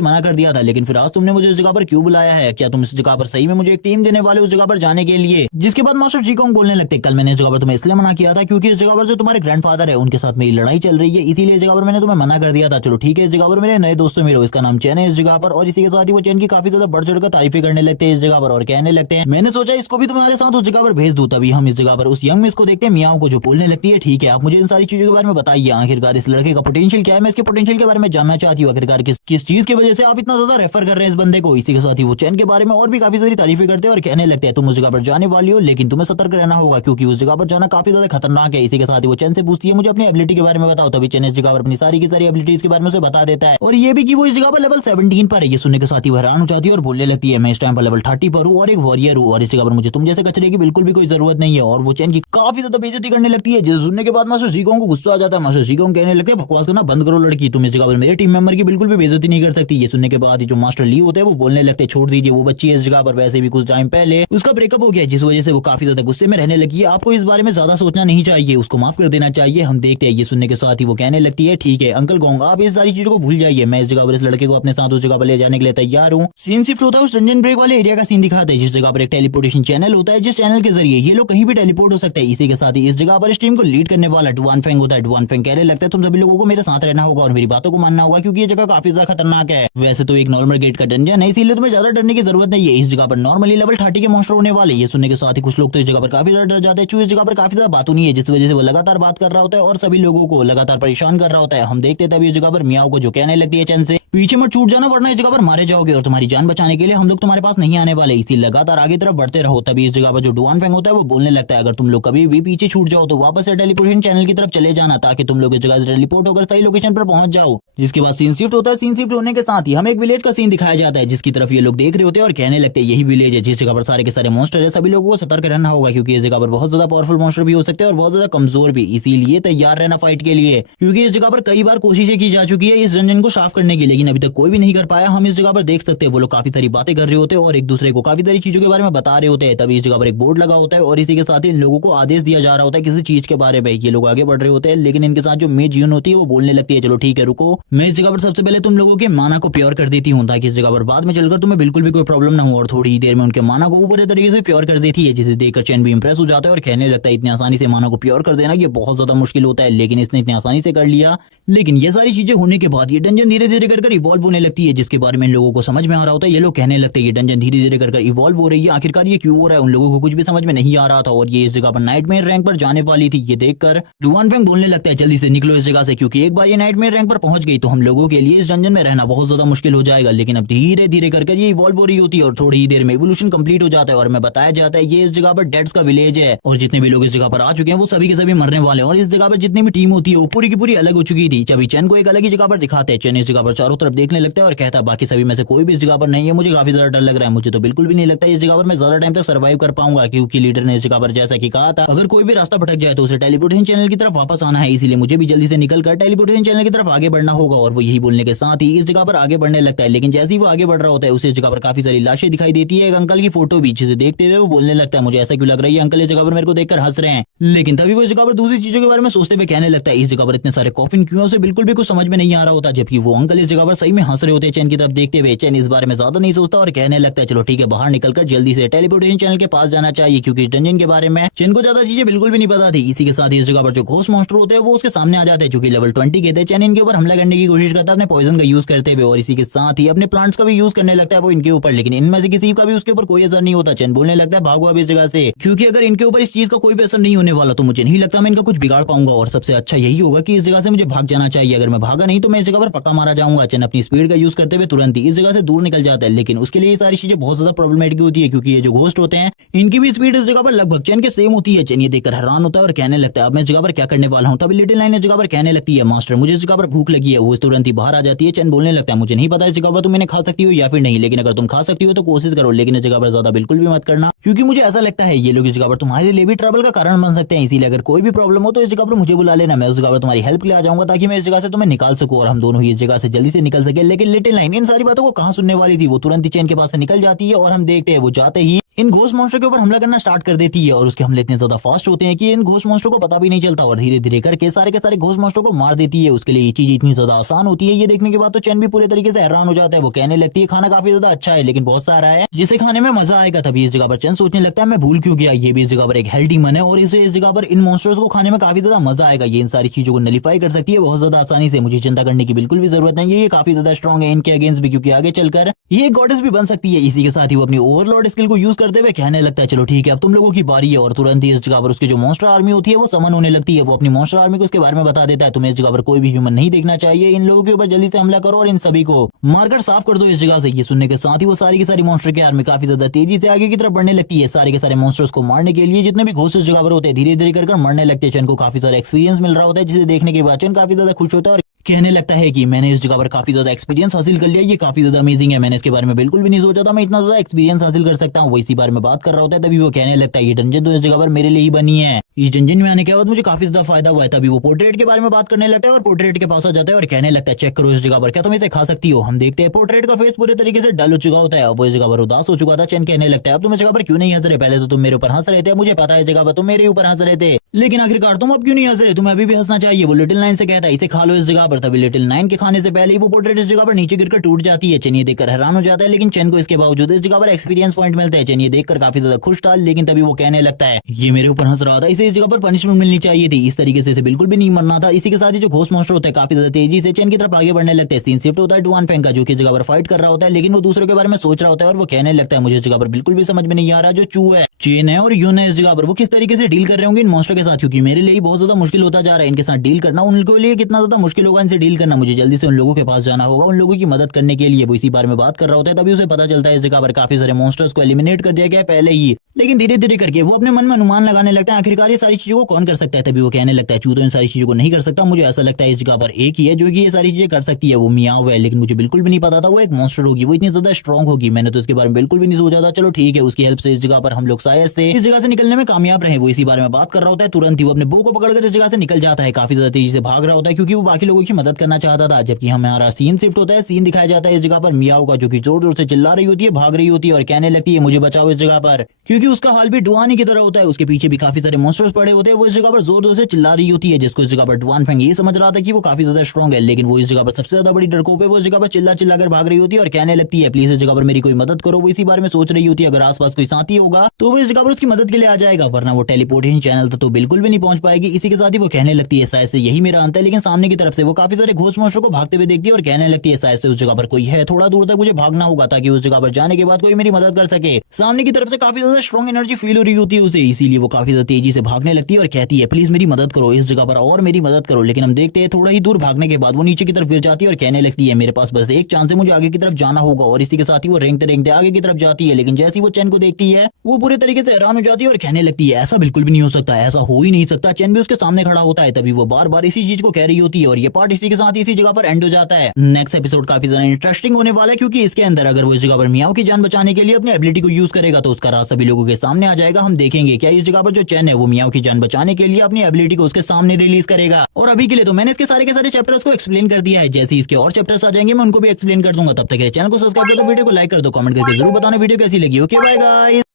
मना कर दिया था लेकिन फिर आज तुमने मुझे इस जगह पर क्यों बुलाया है, क्या तुम इस जगह पर सही में मुझे एक टीम देने वाले उस जगह पर जाने के लिए। जिसके बाद मास्टर जी कोंग बोलने लगते कल मैंने इस जगह पर तुम्हें इसलिए मना किया था क्योंकि इस जगह पर जो तुम्हारे ग्रैंडफादर है उनके साथ मेरी लड़ाई चल रही है, इसीलिए इस जगह पर मैंने तुम्हें मना कर दिया था। चलो ठीक है इस जगह पर मेरे नए दोस्तों मिलो, इसका नाम चैन है इस जगह पर। और इसी के साथ ही वो चैन की काफी ज्यादा बढ़ चढ़कर तारीफें करने लगते हैं इस जगह पर और कहने लगते हैं मैंने सोचा इसको भी तुम्हारे साथ उस जगह पर भेज दूं। तभी हम इस जगह पर उस यंग मिस को देखते हैं मियाओ को जो बोलने लगती है ठीक है आप मुझे इन सारी चीजों के बारे में बताइए, आखिरकार इस लड़के का पोटेंशियल क्या है, मैं इसके पोटेंशियल के बारे में जानना चाहती हूँ, आखिरकार किस चीज की वजह से आप इतना ज्यादा रेफर कर रहे हैं इस बंदे को। इसी के साथ ही वो चैन के बारे में और भी काफी सारी तारीफें करते हैं और कहने लगते हैं तुम उस जगह पर जाने वाली हो लेकिन तुम्हें सतर्क रहना होगा क्योंकि उस जगह पर जाना काफी ज्यादा खतरनाक है। इसी के साथ ही वो चैन से पूछती है मुझे अपनी एबिलिटी के बारे में बताओ। तभी चैन इस जगह पर अपनी सारी की सारी एबिलिटीज के बारे में उसे बता देता है और ये भी कि वो इस जगह पर लेवल 17 पर है। ये सुनने के साथ ही वो हैरान हो जाती है और बोलने लगती है मैं इस टाइम पर लेवल 30 पर हूँ और एक वॉरियर हूँ और इस जगह पर मुझे तुम जैसे कचरे की बिल्कुल भी कोई जरूरत नहीं है। और वो चैन की काफी ज्यादा बेइज्जती करने लगती है। जिसे सुनने के बाद मास्टर जी कोंग को गुस्सा आ जाता है। मास्टर जी कोंग कहने लगते हैं बकवास करना बंद करो लड़की, तुम इस जगह पर मेरे टीम मेंबर की बिल्कुल भी बेइज्जती नहीं कर सकती। ये सुनने के बाद जो मास्टर ली होते हैं वो बोलने लगते हैं छोड़ दीजिए वो बच्ची है इस जगह पर, वैसे भी कुछ टाइम पहले उसका ब्रेकअप हो गया जिस वजह से वो काफी ज्यादा गुस्से में रहने लगी है, आपको इस बारे में ज्यादा सोचना नहीं चाहिए, उसको माफ कर देना चाहिए। हम देखते हैं ये सुनने के साथ ही वो कहने लगती है ठीक है अंकल कोंग आप इस सारी चीजों को भूल जाइए, मैं इस जगह पर इस लड़के को अपने साथ उस जगह पर ले जाने के लिए तैयार हूँ। सीन शिफ्ट होता है उस डंजन ब्रेक वाले एरिया का सीन दिखाते हैं जिस जगह पर एक टेलीपोर्टेशन चैनल होता है जिस चैनल के जरिए ये लोग कहीं भी टेलीपोर्ट हो सकते हैं। इसी के साथ ही इस जगह पर इस टीम को लीड करने वाला डुआन फेंग होता है। डुआन फेंग कहने लगता है तुम सभी लोगों को मेरे साथ रहना होगा और मेरी बातों को मानना होगा क्योंकि ये जगह काफी ज्यादा खतरनाक है। वैसे तो एक नॉर्मल गेट का डंजन है इसीलिए तुम्हें ज्यादा डरने की जरूरत नहीं है, इस जगह पर नॉर्मली लेवल 30 के मॉन्स्टर होने वाले। ये सुनने के साथ ही कुछ लोग तो इस जगह पर काफी ज्यादा डर जाते हैं। चू इस जगह पर काफी ज्यादा बातों नहीं है जिस वजह से वो लगातार बात कर रहा होता है और सभी लोगों को लगातार परेशान कर रहा होता है। हम देखते तभी इस जगह पर मियाओ को जो कहने लगती है चैन से पीछे मत छूट जाना वरना इस जगह पर मारे जाओगे और तुम्हारी जान बचाने के लिए हम लोग तुम्हारे पास नहीं आने वाले, इसी लगातार आगे तरफ बढ़ते रहो। तभी इस जगह पर जो डुआन फेंग होता है वो बोलने लगता है अगर तुम लोग कभी भी पीछे छूट जाओ तो वापस से टेलीपोर्टेशन चैनल की तरफ चले जाना ताकि तुम लोग इस जगह से टेलीपोर्ट होकर सही लोकेशन पर पहुंच जाओ। जिसके बाद सीन शिफ्ट होता है। सीन शिफ्ट होने के साथ ही हमें एक विलेज का सीन दिखाया जाता है जिसकी तरफ ये लोग देख रहे होते हैं और कहने लगते हैं यही विलेज है जिस जगह पर सारे के सारे मॉन्स्टर है सभी लोगों को सतर्क रहना होगा, क्योंकि इस जगह पर बहुत ज्यादा पावरफुल मॉन्स्टर भी हो सकते हैं और बहुत ज्यादा कमजोर भी, इसीलिए तैयार रहना फाइट के लिए। क्योंकि इस जगह पर कई बार कोशिशें की जा चुकी है इस डंजन को साफ करने की, लेकिन अभी तक कोई भी नहीं कर पाया। हम इस जगह पर देख सकते हैं वो लोग काफी सारी बातें कर रहे होते हैं और एक दूसरे को काफी सारी चीजों के बारे में बता रहे होते हैं। तभी इस जगह पर एक बोर्ड लगा होता है और इसी के साथ ही इन लोगों को आदेश दिया जा रहा होता है किसी चीज के बारे में। ये लोग आगे बढ़ रहे होते हैं, लेकिन इनके साथ जो मेज यून होती है वो बोलने लगती है, चलो ठीक है रुको, मैं इस जगह पर सबसे पहले तुम लोगों के माना को प्योर कर देती हूँ, ताकि इस जगह पर बाद में चलकर तुम्हें बिल्कुल भी कोई प्रॉब्लम ना हो। और थोड़ी ही देर में उनके माना को वो पूरे तरीके से प्योर कर देती है, जिसे देखकर चैन भी इंप्रेस हो जाता है और कहने लगता है इतनी आसानी से माना को प्योर कर देना ये बहुत ज्यादा मुश्किल होता है, लेकिन इसने इतनी आसानी से कर लिया। लेकिन ये सारी चीजें होने के बाद ये डंजन धीरे धीरे कर इवॉल्व होने लगती है, जिसके बारे में इन लोगों को समझ में आ रहा होता है। ये लोग कहने लगते हैं ये डंजन धीरे धीरे कर इवॉल्व हो रही है, आखिरकार ये क्यों हो रहा है उन लोगों को कुछ भी समझ में नहीं आ रहा था। और ये इस जगह पर नाइटमेयर रैंक पर जाने वाली थी, ये देखकर डुआन फेंग बोलने लगता है जल्दी से निकलो इस जगह से, क्योंकि एक बार ये नाइटमेयर रैंक पर पहुंच गई तो हम लोगों के लिए इस डंजन में रहना बहुत ज्यादा मुश्किल हो जाएगा। लेकिन अब धीरे धीरे करके ये इवॉल्व हो रही होती है और थोड़ी ही देर में इवोल्यूशन कंप्लीट हो जाता है और हमें बताया जाता है ये इस जगह पर डेड्स का विलेज है और जितने भी लोग इस जगह पर आ चुके हैं वो सभी के सभी मरने वाले हैं। और इस जगह पर जितनी भी टीम होती है वो पूरी की पूरी अलग हो चुकी थी। चबी चैन को एक अलग ही जगह पर दिखाते हैं, चैन इस जगह पर चारों तरफ देखने लगता है और कहता है बाकी सभी में से कोई भी इस जगह पर नहीं है, मुझे काफी ज्यादा डर लग रहा है, मुझे तो बिल्कुल भी नहीं लगता इस जगह पर मैं ज्यादा टाइम तक सर्वाइव कर पाऊंगा, क्योंकि लीडर ने इस जगह पर जैसा कि कहा था अगर कोई भी रास्ता भटक जाए तो उसे टेलीपोर्टेशन चैनल की तरफ वापस आना है, इसीलिए मुझे भी जल्दी से निकलकर टेलीपोर्टेशन चैनल की तरफ आगे बढ़ना होगा। और वो यही बोलने के साथ ही इस जगह पर आगे बढ़ने लगता है, लेकिन जैसे ही वो आगे बढ़ रहा होता है उसे इस जगह पर काफी सारी लाशें दिखाई देती है, एक अंकल की फोटो भी, जिसे देखते हुए वो बोलने लगता है मुझे ऐसा क्यों लग रहा है ये अंकल इस जगह पर मेरे को देखकर हंस रहे हैं। लेकिन तभी वो इस जगह पर दूसरी चीजों के बारे में सोचते हुए कहने लगता है इस जगह पर इतने सारे कॉफिन क्यों, उसे बिल्कुल भी कुछ समझ में नहीं आ रहा होता, जबकि वो अंकल इस जगह पर सही में हंस रहे होते हैं चैन की तरफ देखते हुए। चैन इस बारे में ज्यादा नहीं सोचता और कहने लगता है चलो ठीक है बाहर निकलकर जल्दी से टेलीपोर्टेशन चैनल के पास जाना चाहिए, क्योंकि डंजन के बारे में चैन को ज्यादा चीजें बिल्कुल भी नहीं पता थी। इसी के साथ ही इस जगह पर जो घोस्ट मॉन्स्टर होते हैं वो उसके सामने आ जाते हैं, जो कि लेवल 20 के थे। चैन इनके ऊपर हमला करने की कोशिश करता है अपने पॉइजन का यूज करते हुए और इसी के साथ ही अपने प्लांट्स का भी यूज करने लगता है वो इनके ऊपर, लेकिन इनमें से किसी का भी उसके ऊपर कोई असर नहीं होता। चैन बोलने लगता है भागो अब इस जगह से, क्योंकि अगर इनके ऊपर इस चीज का कोई भी असर नहीं होने वाला तो मुझे नहीं लगता मैं इनका कुछ बिगाड़ पाऊंगा और सबसे अच्छा यही होगा कि इस जगह से मुझे भाग जाना चाहिए। अगर मैं भागा नहीं तो मैं इस जगह पर पक्का मारा जाऊंगा। चैन अपनी स्पीड का यूज करते हुए तुरंत ही इस जगह से दूर निकल जाता है, लेकिन उसके लिए ये सारी चीजें बहुत ज्यादा प्रॉब्लमेटिक होती है, क्योंकि ये जो घोस्ट होते हैं इनकी भी स्पीड इस जगह पर लगभग चैन के सेम होती है। चैन ये देखकर हैरान होता है और कहने लगता है अब मैं इस जगह पर क्या करने वाला हूँ। तभी लिटिल नाइन इस जगह पर कहने लगती है मास्टर मुझे इस जगह पर भूख लगी है। वो तुरंत ही बाहर आ जाती है। चैन बोलने लगता है मुझे नहीं पता इस जगह पर तुम इन्हें खा सकती हो या फिर नहीं, लेकिन अगर तुम खा सकती हो तो कोशिश करो, लेकिन इस जगह पर ज्यादा बिल्कुल भी मत करना, क्योंकि मुझे ऐसा लगता है ये लोग इस जगह पर तुम्हारे लिए भी ट्रबल का कारण बन सकते हैं। इसीलिए अगर कोई भी प्रॉब्लम हो तो इस जगह पर मुझे बुला लेना, मैं उस जगह पर तुम्हारी हेल्प के लिए आ जाऊंगा ताकि मैं इस जगह से तुम्हें निकाल सकूं और हम दोनों ही इस जगह से जल्दी से निकल सके। लेकिन लिटिल नाइन इन सारी बातों को कहां सुनने वाली थी, वो तुरंत ही चैन के पास से निकल जाती है और हम देखते हैं वो जाते ही इन घोस्ट मॉन्स्टर के ऊपर हमला करना स्टार्ट कर देती है और उसके हमले इतने ज्यादा फास्ट होते हैं कि इन घोस्ट मॉन्स्टर को पता भी नहीं चलता और धीरे धीरे करके सारे के सारे घोस्ट मॉन्स्टर को मार देती है। उसके लिए ये चीज इतनी ज्यादा आसान होती है। ये देखने के बाद तो चैन भी पूरे तरीके से हैरान हो जाता है। वो कहने लगती है खाना काफी ज्यादा अच्छा है लेकिन बहुत सारा है जिसे खाने में मजा आएगा। तभी इस जगह पर चैन सोचने लगता है मैं भूल क्यों गया, ये भी इस जगह पर एक हेल्थ डीमन है और इसे इस जगह पर इन मॉन्स्टर्स को खाने में काफी ज्यादा मजा आएगा। ये इन सारी चीजों को नलीफाई कर सकती है बहुत ज्यादा आसानी से, मुझे चिंता करने की बिल्कुल भी जरूरत नहीं है। ये काफी ज्यादा स्ट्रॉन्ग है इनके अगेंस्ट भी, क्योंकि आगे चलकर ये गॉडेस भी बन सकती है। इसी के साथ ही वो अपनी ओवरलॉर्ड स्किल को यूज करते हुए कहने लगता है चलो ठीक है अब तुम लोगों की बारी है और तुरंत ही इस जगह पर उसकी जो मॉन्स्टर आर्मी होती है वो समन होने लगती है। वो अपनी मॉन्स्टर आर्मी को इसके बारे में बता देता है तुम्हें इस जगह पर कोई भी ह्यूमन नहीं देखना चाहिए, इन लोगों के ऊपर जल्दी से हमला करो और इन सभी को मारकर साफ कर दो इस जगह से। ये सुनने के साथ ही वो सारी की सारी मॉन्स्टर की आर्मी काफी ज्यादा तेजी से आगे की तरफ बढ़ने लगती है। सारे के सारे मॉन्स्टर्स को मारने के लिए जितने भी घोस्ट इस जगह पर होते हैं धीरे धीरे कर मरने लगते हैं। चैन को काफी सारा एक्सपीरियंस मिल रहा होता है, जिसे देखने के बाद चैन काफी ज्यादा खुश होता है और कहने लगता है कि मैंने इस जगह पर काफी ज्यादा एक्सपीरियंस हासिल कर लिया, ये काफी ज्यादा अमेजिंग है, मैंने इसके बारे में बिल्कुल भी नहीं सोचा था मैं इतना ज्यादा एक्सपीरियंस हासिल कर सकता हूँ। वो इसी बारे में बात कर रहा होता है तभी वो कहने लगता है ये डंजन तो इस जगह पर मेरे लिए ही बनी है, इस डंजन में आने के बाद मुझे काफी ज्यादा फायदा हुआ है। तभी वो पोर्ट्रेट के बारे में बात करने लगता है और पोर्ट्रेट के पास आ जाता है और कहने लगता है चेक करो इस जगह पर क्या तुम इसे खा सकती हो। हम देखते हैं पोर्ट्रेट का फेस पूरे तरीके से डल हो चुका होता है, अब वो इस जगह पर उदास हो चुका था। चैन कहने लगता है अब तुम इस जगह पर क्यों नहीं हंस रहे, पहले तो तुम मेरे ऊपर हंस रहे थे, मुझे पता है इस जगह पर तुम मेरे ऊपर हंस रहे थे लेकिन आखिरकार तुम अब क्यों नहीं हंस रहे, तुम्हें अभी भी हंसना चाहिए। वो लिटिल नाइन से कहता है इसे खा लो इस जगह पर। तभी लिटिल नाइन के खाने से पहले ही वो पोर्ट्रेट इस जगह पर नीचे गिरकर टूट जाती है। चैन ये देखकर हैरान हो जाता है लेकिन चैन को इसके बावजूद इस जगह पर एक्सपीरियंस पॉइंट मिलते हैं। चैन ये देखकर काफी ज्यादा खुश था लेकिन तभी वो कहने लगता है ये मेरे ऊपर हंस रहा था, इसे इस जगह पर पनिशमेंट मिलनी चाहिए थी, इस तरीके से इसे बिल्कुल भी नहीं मरना था। इसी के साथ ही जो घोस्ट मॉन्स्टर होता है काफी ज्यादा तेजी से चैन की तरफ आगे बढ़ने लगते हैं। सीन शिफ्ट होता है डुआन फेंग का, जो कि जगह पर फाइट कर रहा होता है लेकिन वो दूसरों के बारे में सोच रहा होता है और वो कहने लगता है मुझे इस जगह पर बिल्कुल भी समझ में नहीं आ रहा जो चू है, चेन है और यून है इस जगह पर वो किस तरीके से डील कर रहे होंगे इन मॉन्स्टर के साथ, क्योंकि मेरे लिए बहुत ज्यादा मुश्किल होता जा रहा है इनके साथ डील करना। उनके लिए कितना ज्यादा मुश्किल होगा इनसे डील करना, मुझे जल्दी से उन लोगों के पास जाना होगा उन लोगों की मदद करने के लिए। वो इसी बारे में बात कर रहा होता है तभी उसे पता चलता है इस जगह पर काफी सारे मॉन्स्टर्स को एलिमिनेट कर दिया गया पहले ही लेकिन धीरे धीरे करके वो अपने मन में अनुमान लगाने लगता है आखिरकार ये सारी चीजों को कौन कर सकता है। तभी वो कहने लगता है चूतो इन सारी चीजों को नहीं कर सकता, मुझे ऐसा लगता है इस जगह पर एक ही है जो कि ये सारी चीजें कर सकती है, वो मियाओ है। लेकिन मुझे बिल्कुल भी नहीं पता था वो एक मॉन्स्टर होगी, वो इतनी ज्यादा स्ट्रॉन्ग होगी, मैंने तो इसके बारे में बिल्कुल भी नहीं सोचा था। चलो ठीक है, उसकी हेल्प से इस जगह पर हम लोग शायद से इस जगह से निकलने में कामयाब रहे। वो इसी बारे में बात कर रहा होता है, तुरंत ही वो अपने बो को पकड़कर इस जगह से निकल जाता है, काफी ज्यादा तेजी से भाग रहा होता है क्योंकि वो बाकी लोगों की मदद करना चाहता था। जबकि हमारा सीन शिफ्ट होता है, सीन दिखाया जाता है इस जगह पर मियाओ का, जो कि जोर जोर से चिल्ला रही होती है, भाग रही होती है और कहने लगती है मुझे बचाओ इस जगह पर, क्योंकि उसका हाल भी डुआनी की तरह होता है। उसके पीछे भी काफी सारे मॉन्स्टर्स पड़े होते हैं। वो इस जगह पर जोर जोर से चिल्ला रही होती है, जिसको इस जगह पर डुआन फेंग ये समझ रहा था कि वो काफी ज्यादा स्ट्रॉन्ग है, लेकिन वो इस जगह पर सबसे ज्यादा बड़ी डरपोक है। वो इस जगह पर चिल्ला चिल्ला कर भाग रही होती है और कहने लगती है प्लीज इस जगह पर मेरी कोई मदद करो। वो इसी बारे में सोच रही होती है अगर आसपास कोई साथी होगा तो वो इस जगह पर उसकी मदद के लिए आ जाएगा, वरना वो टेलीपोर्टेशन चैनल तक तो बिल्कुल भी नहीं पहुंच पाएगी। इसी के साथ ही वो कहने लगती है शायद से यही मेरा अंत है, लेकिन सामने की तरफ से वो काफी सारे घोस्ट मॉन्स्टर को भागते हुए देखती है और कहने लगती है शायद से उस जगह पर कोई है, थोड़ा दूर तक मुझे भागना होगा ताकि उस जगह पर जाने के बाद कोई मेरी मदद कर सके। सामने की तरफ से काफी ज्यादा स्ट्रॉन्ग एनर्जी फील हो रही होती है उसे, इसीलिए वो काफी ज्यादा तेजी से भागने लगती है और कहती है प्लीज मेरी मदद करो इस जगह पर और मेरी मदद करो। लेकिन हम देखते हैं थोड़ा ही दूर भागने के बाद वो नीचे की तरफ गिर जाती है और कहने लगती है मेरे पास बस एक चांस है, मुझे आगे की तरफ जाना होगा। और इसी के साथ ही वो रेंगते रेंगते आगे की तरफ जाती है, लेकिन जैसे ही वो चैन को देखती है वो पूरे तरीके से हैरान हो जाती है और कहने लगती है ऐसा बिल्कुल भी नहीं हो सकता, ऐसा हो ही नहीं सकता। चैन भी उसके सामने खड़ा होता है, तभी वो बार बार इसी चीज को कह रही होती है और ये पार्ट इसी के साथ इसी जगह पर एंड हो जाता है। नेक्स्ट एपिसोड काफी ज्यादा इंटरेस्टिंग होने वाला है, क्योंकि इसके अंदर अगर वो इस जगह पर मियाओ की जान बचाने के लिए अपनी एबिलिटी को यूज करेगा तो उसका राज सभी लोगों के सामने आ जाएगा। हम देखेंगे क्या इस जगह पर जो चैन है वो मियाओ की जान बचाने के लिए अपनी एबिलिटी को उसके सामने रिलीज करेगा। और अभी के लिए तो मैंने इसके सारे के सारे चैप्टर्स को एक्सप्लेन कर दिया है, जैसे इसके और चैप्टर्स आ जाएंगे मैं उनको भी एक्सप्लेन कर दूंगा। तब तक चैनल को सब्सक्राइब कर दो, वीडियो को लाइक कर दो, कमेंट करके जरूर बताना वीडियो कैसी लगी। Okay bye guys.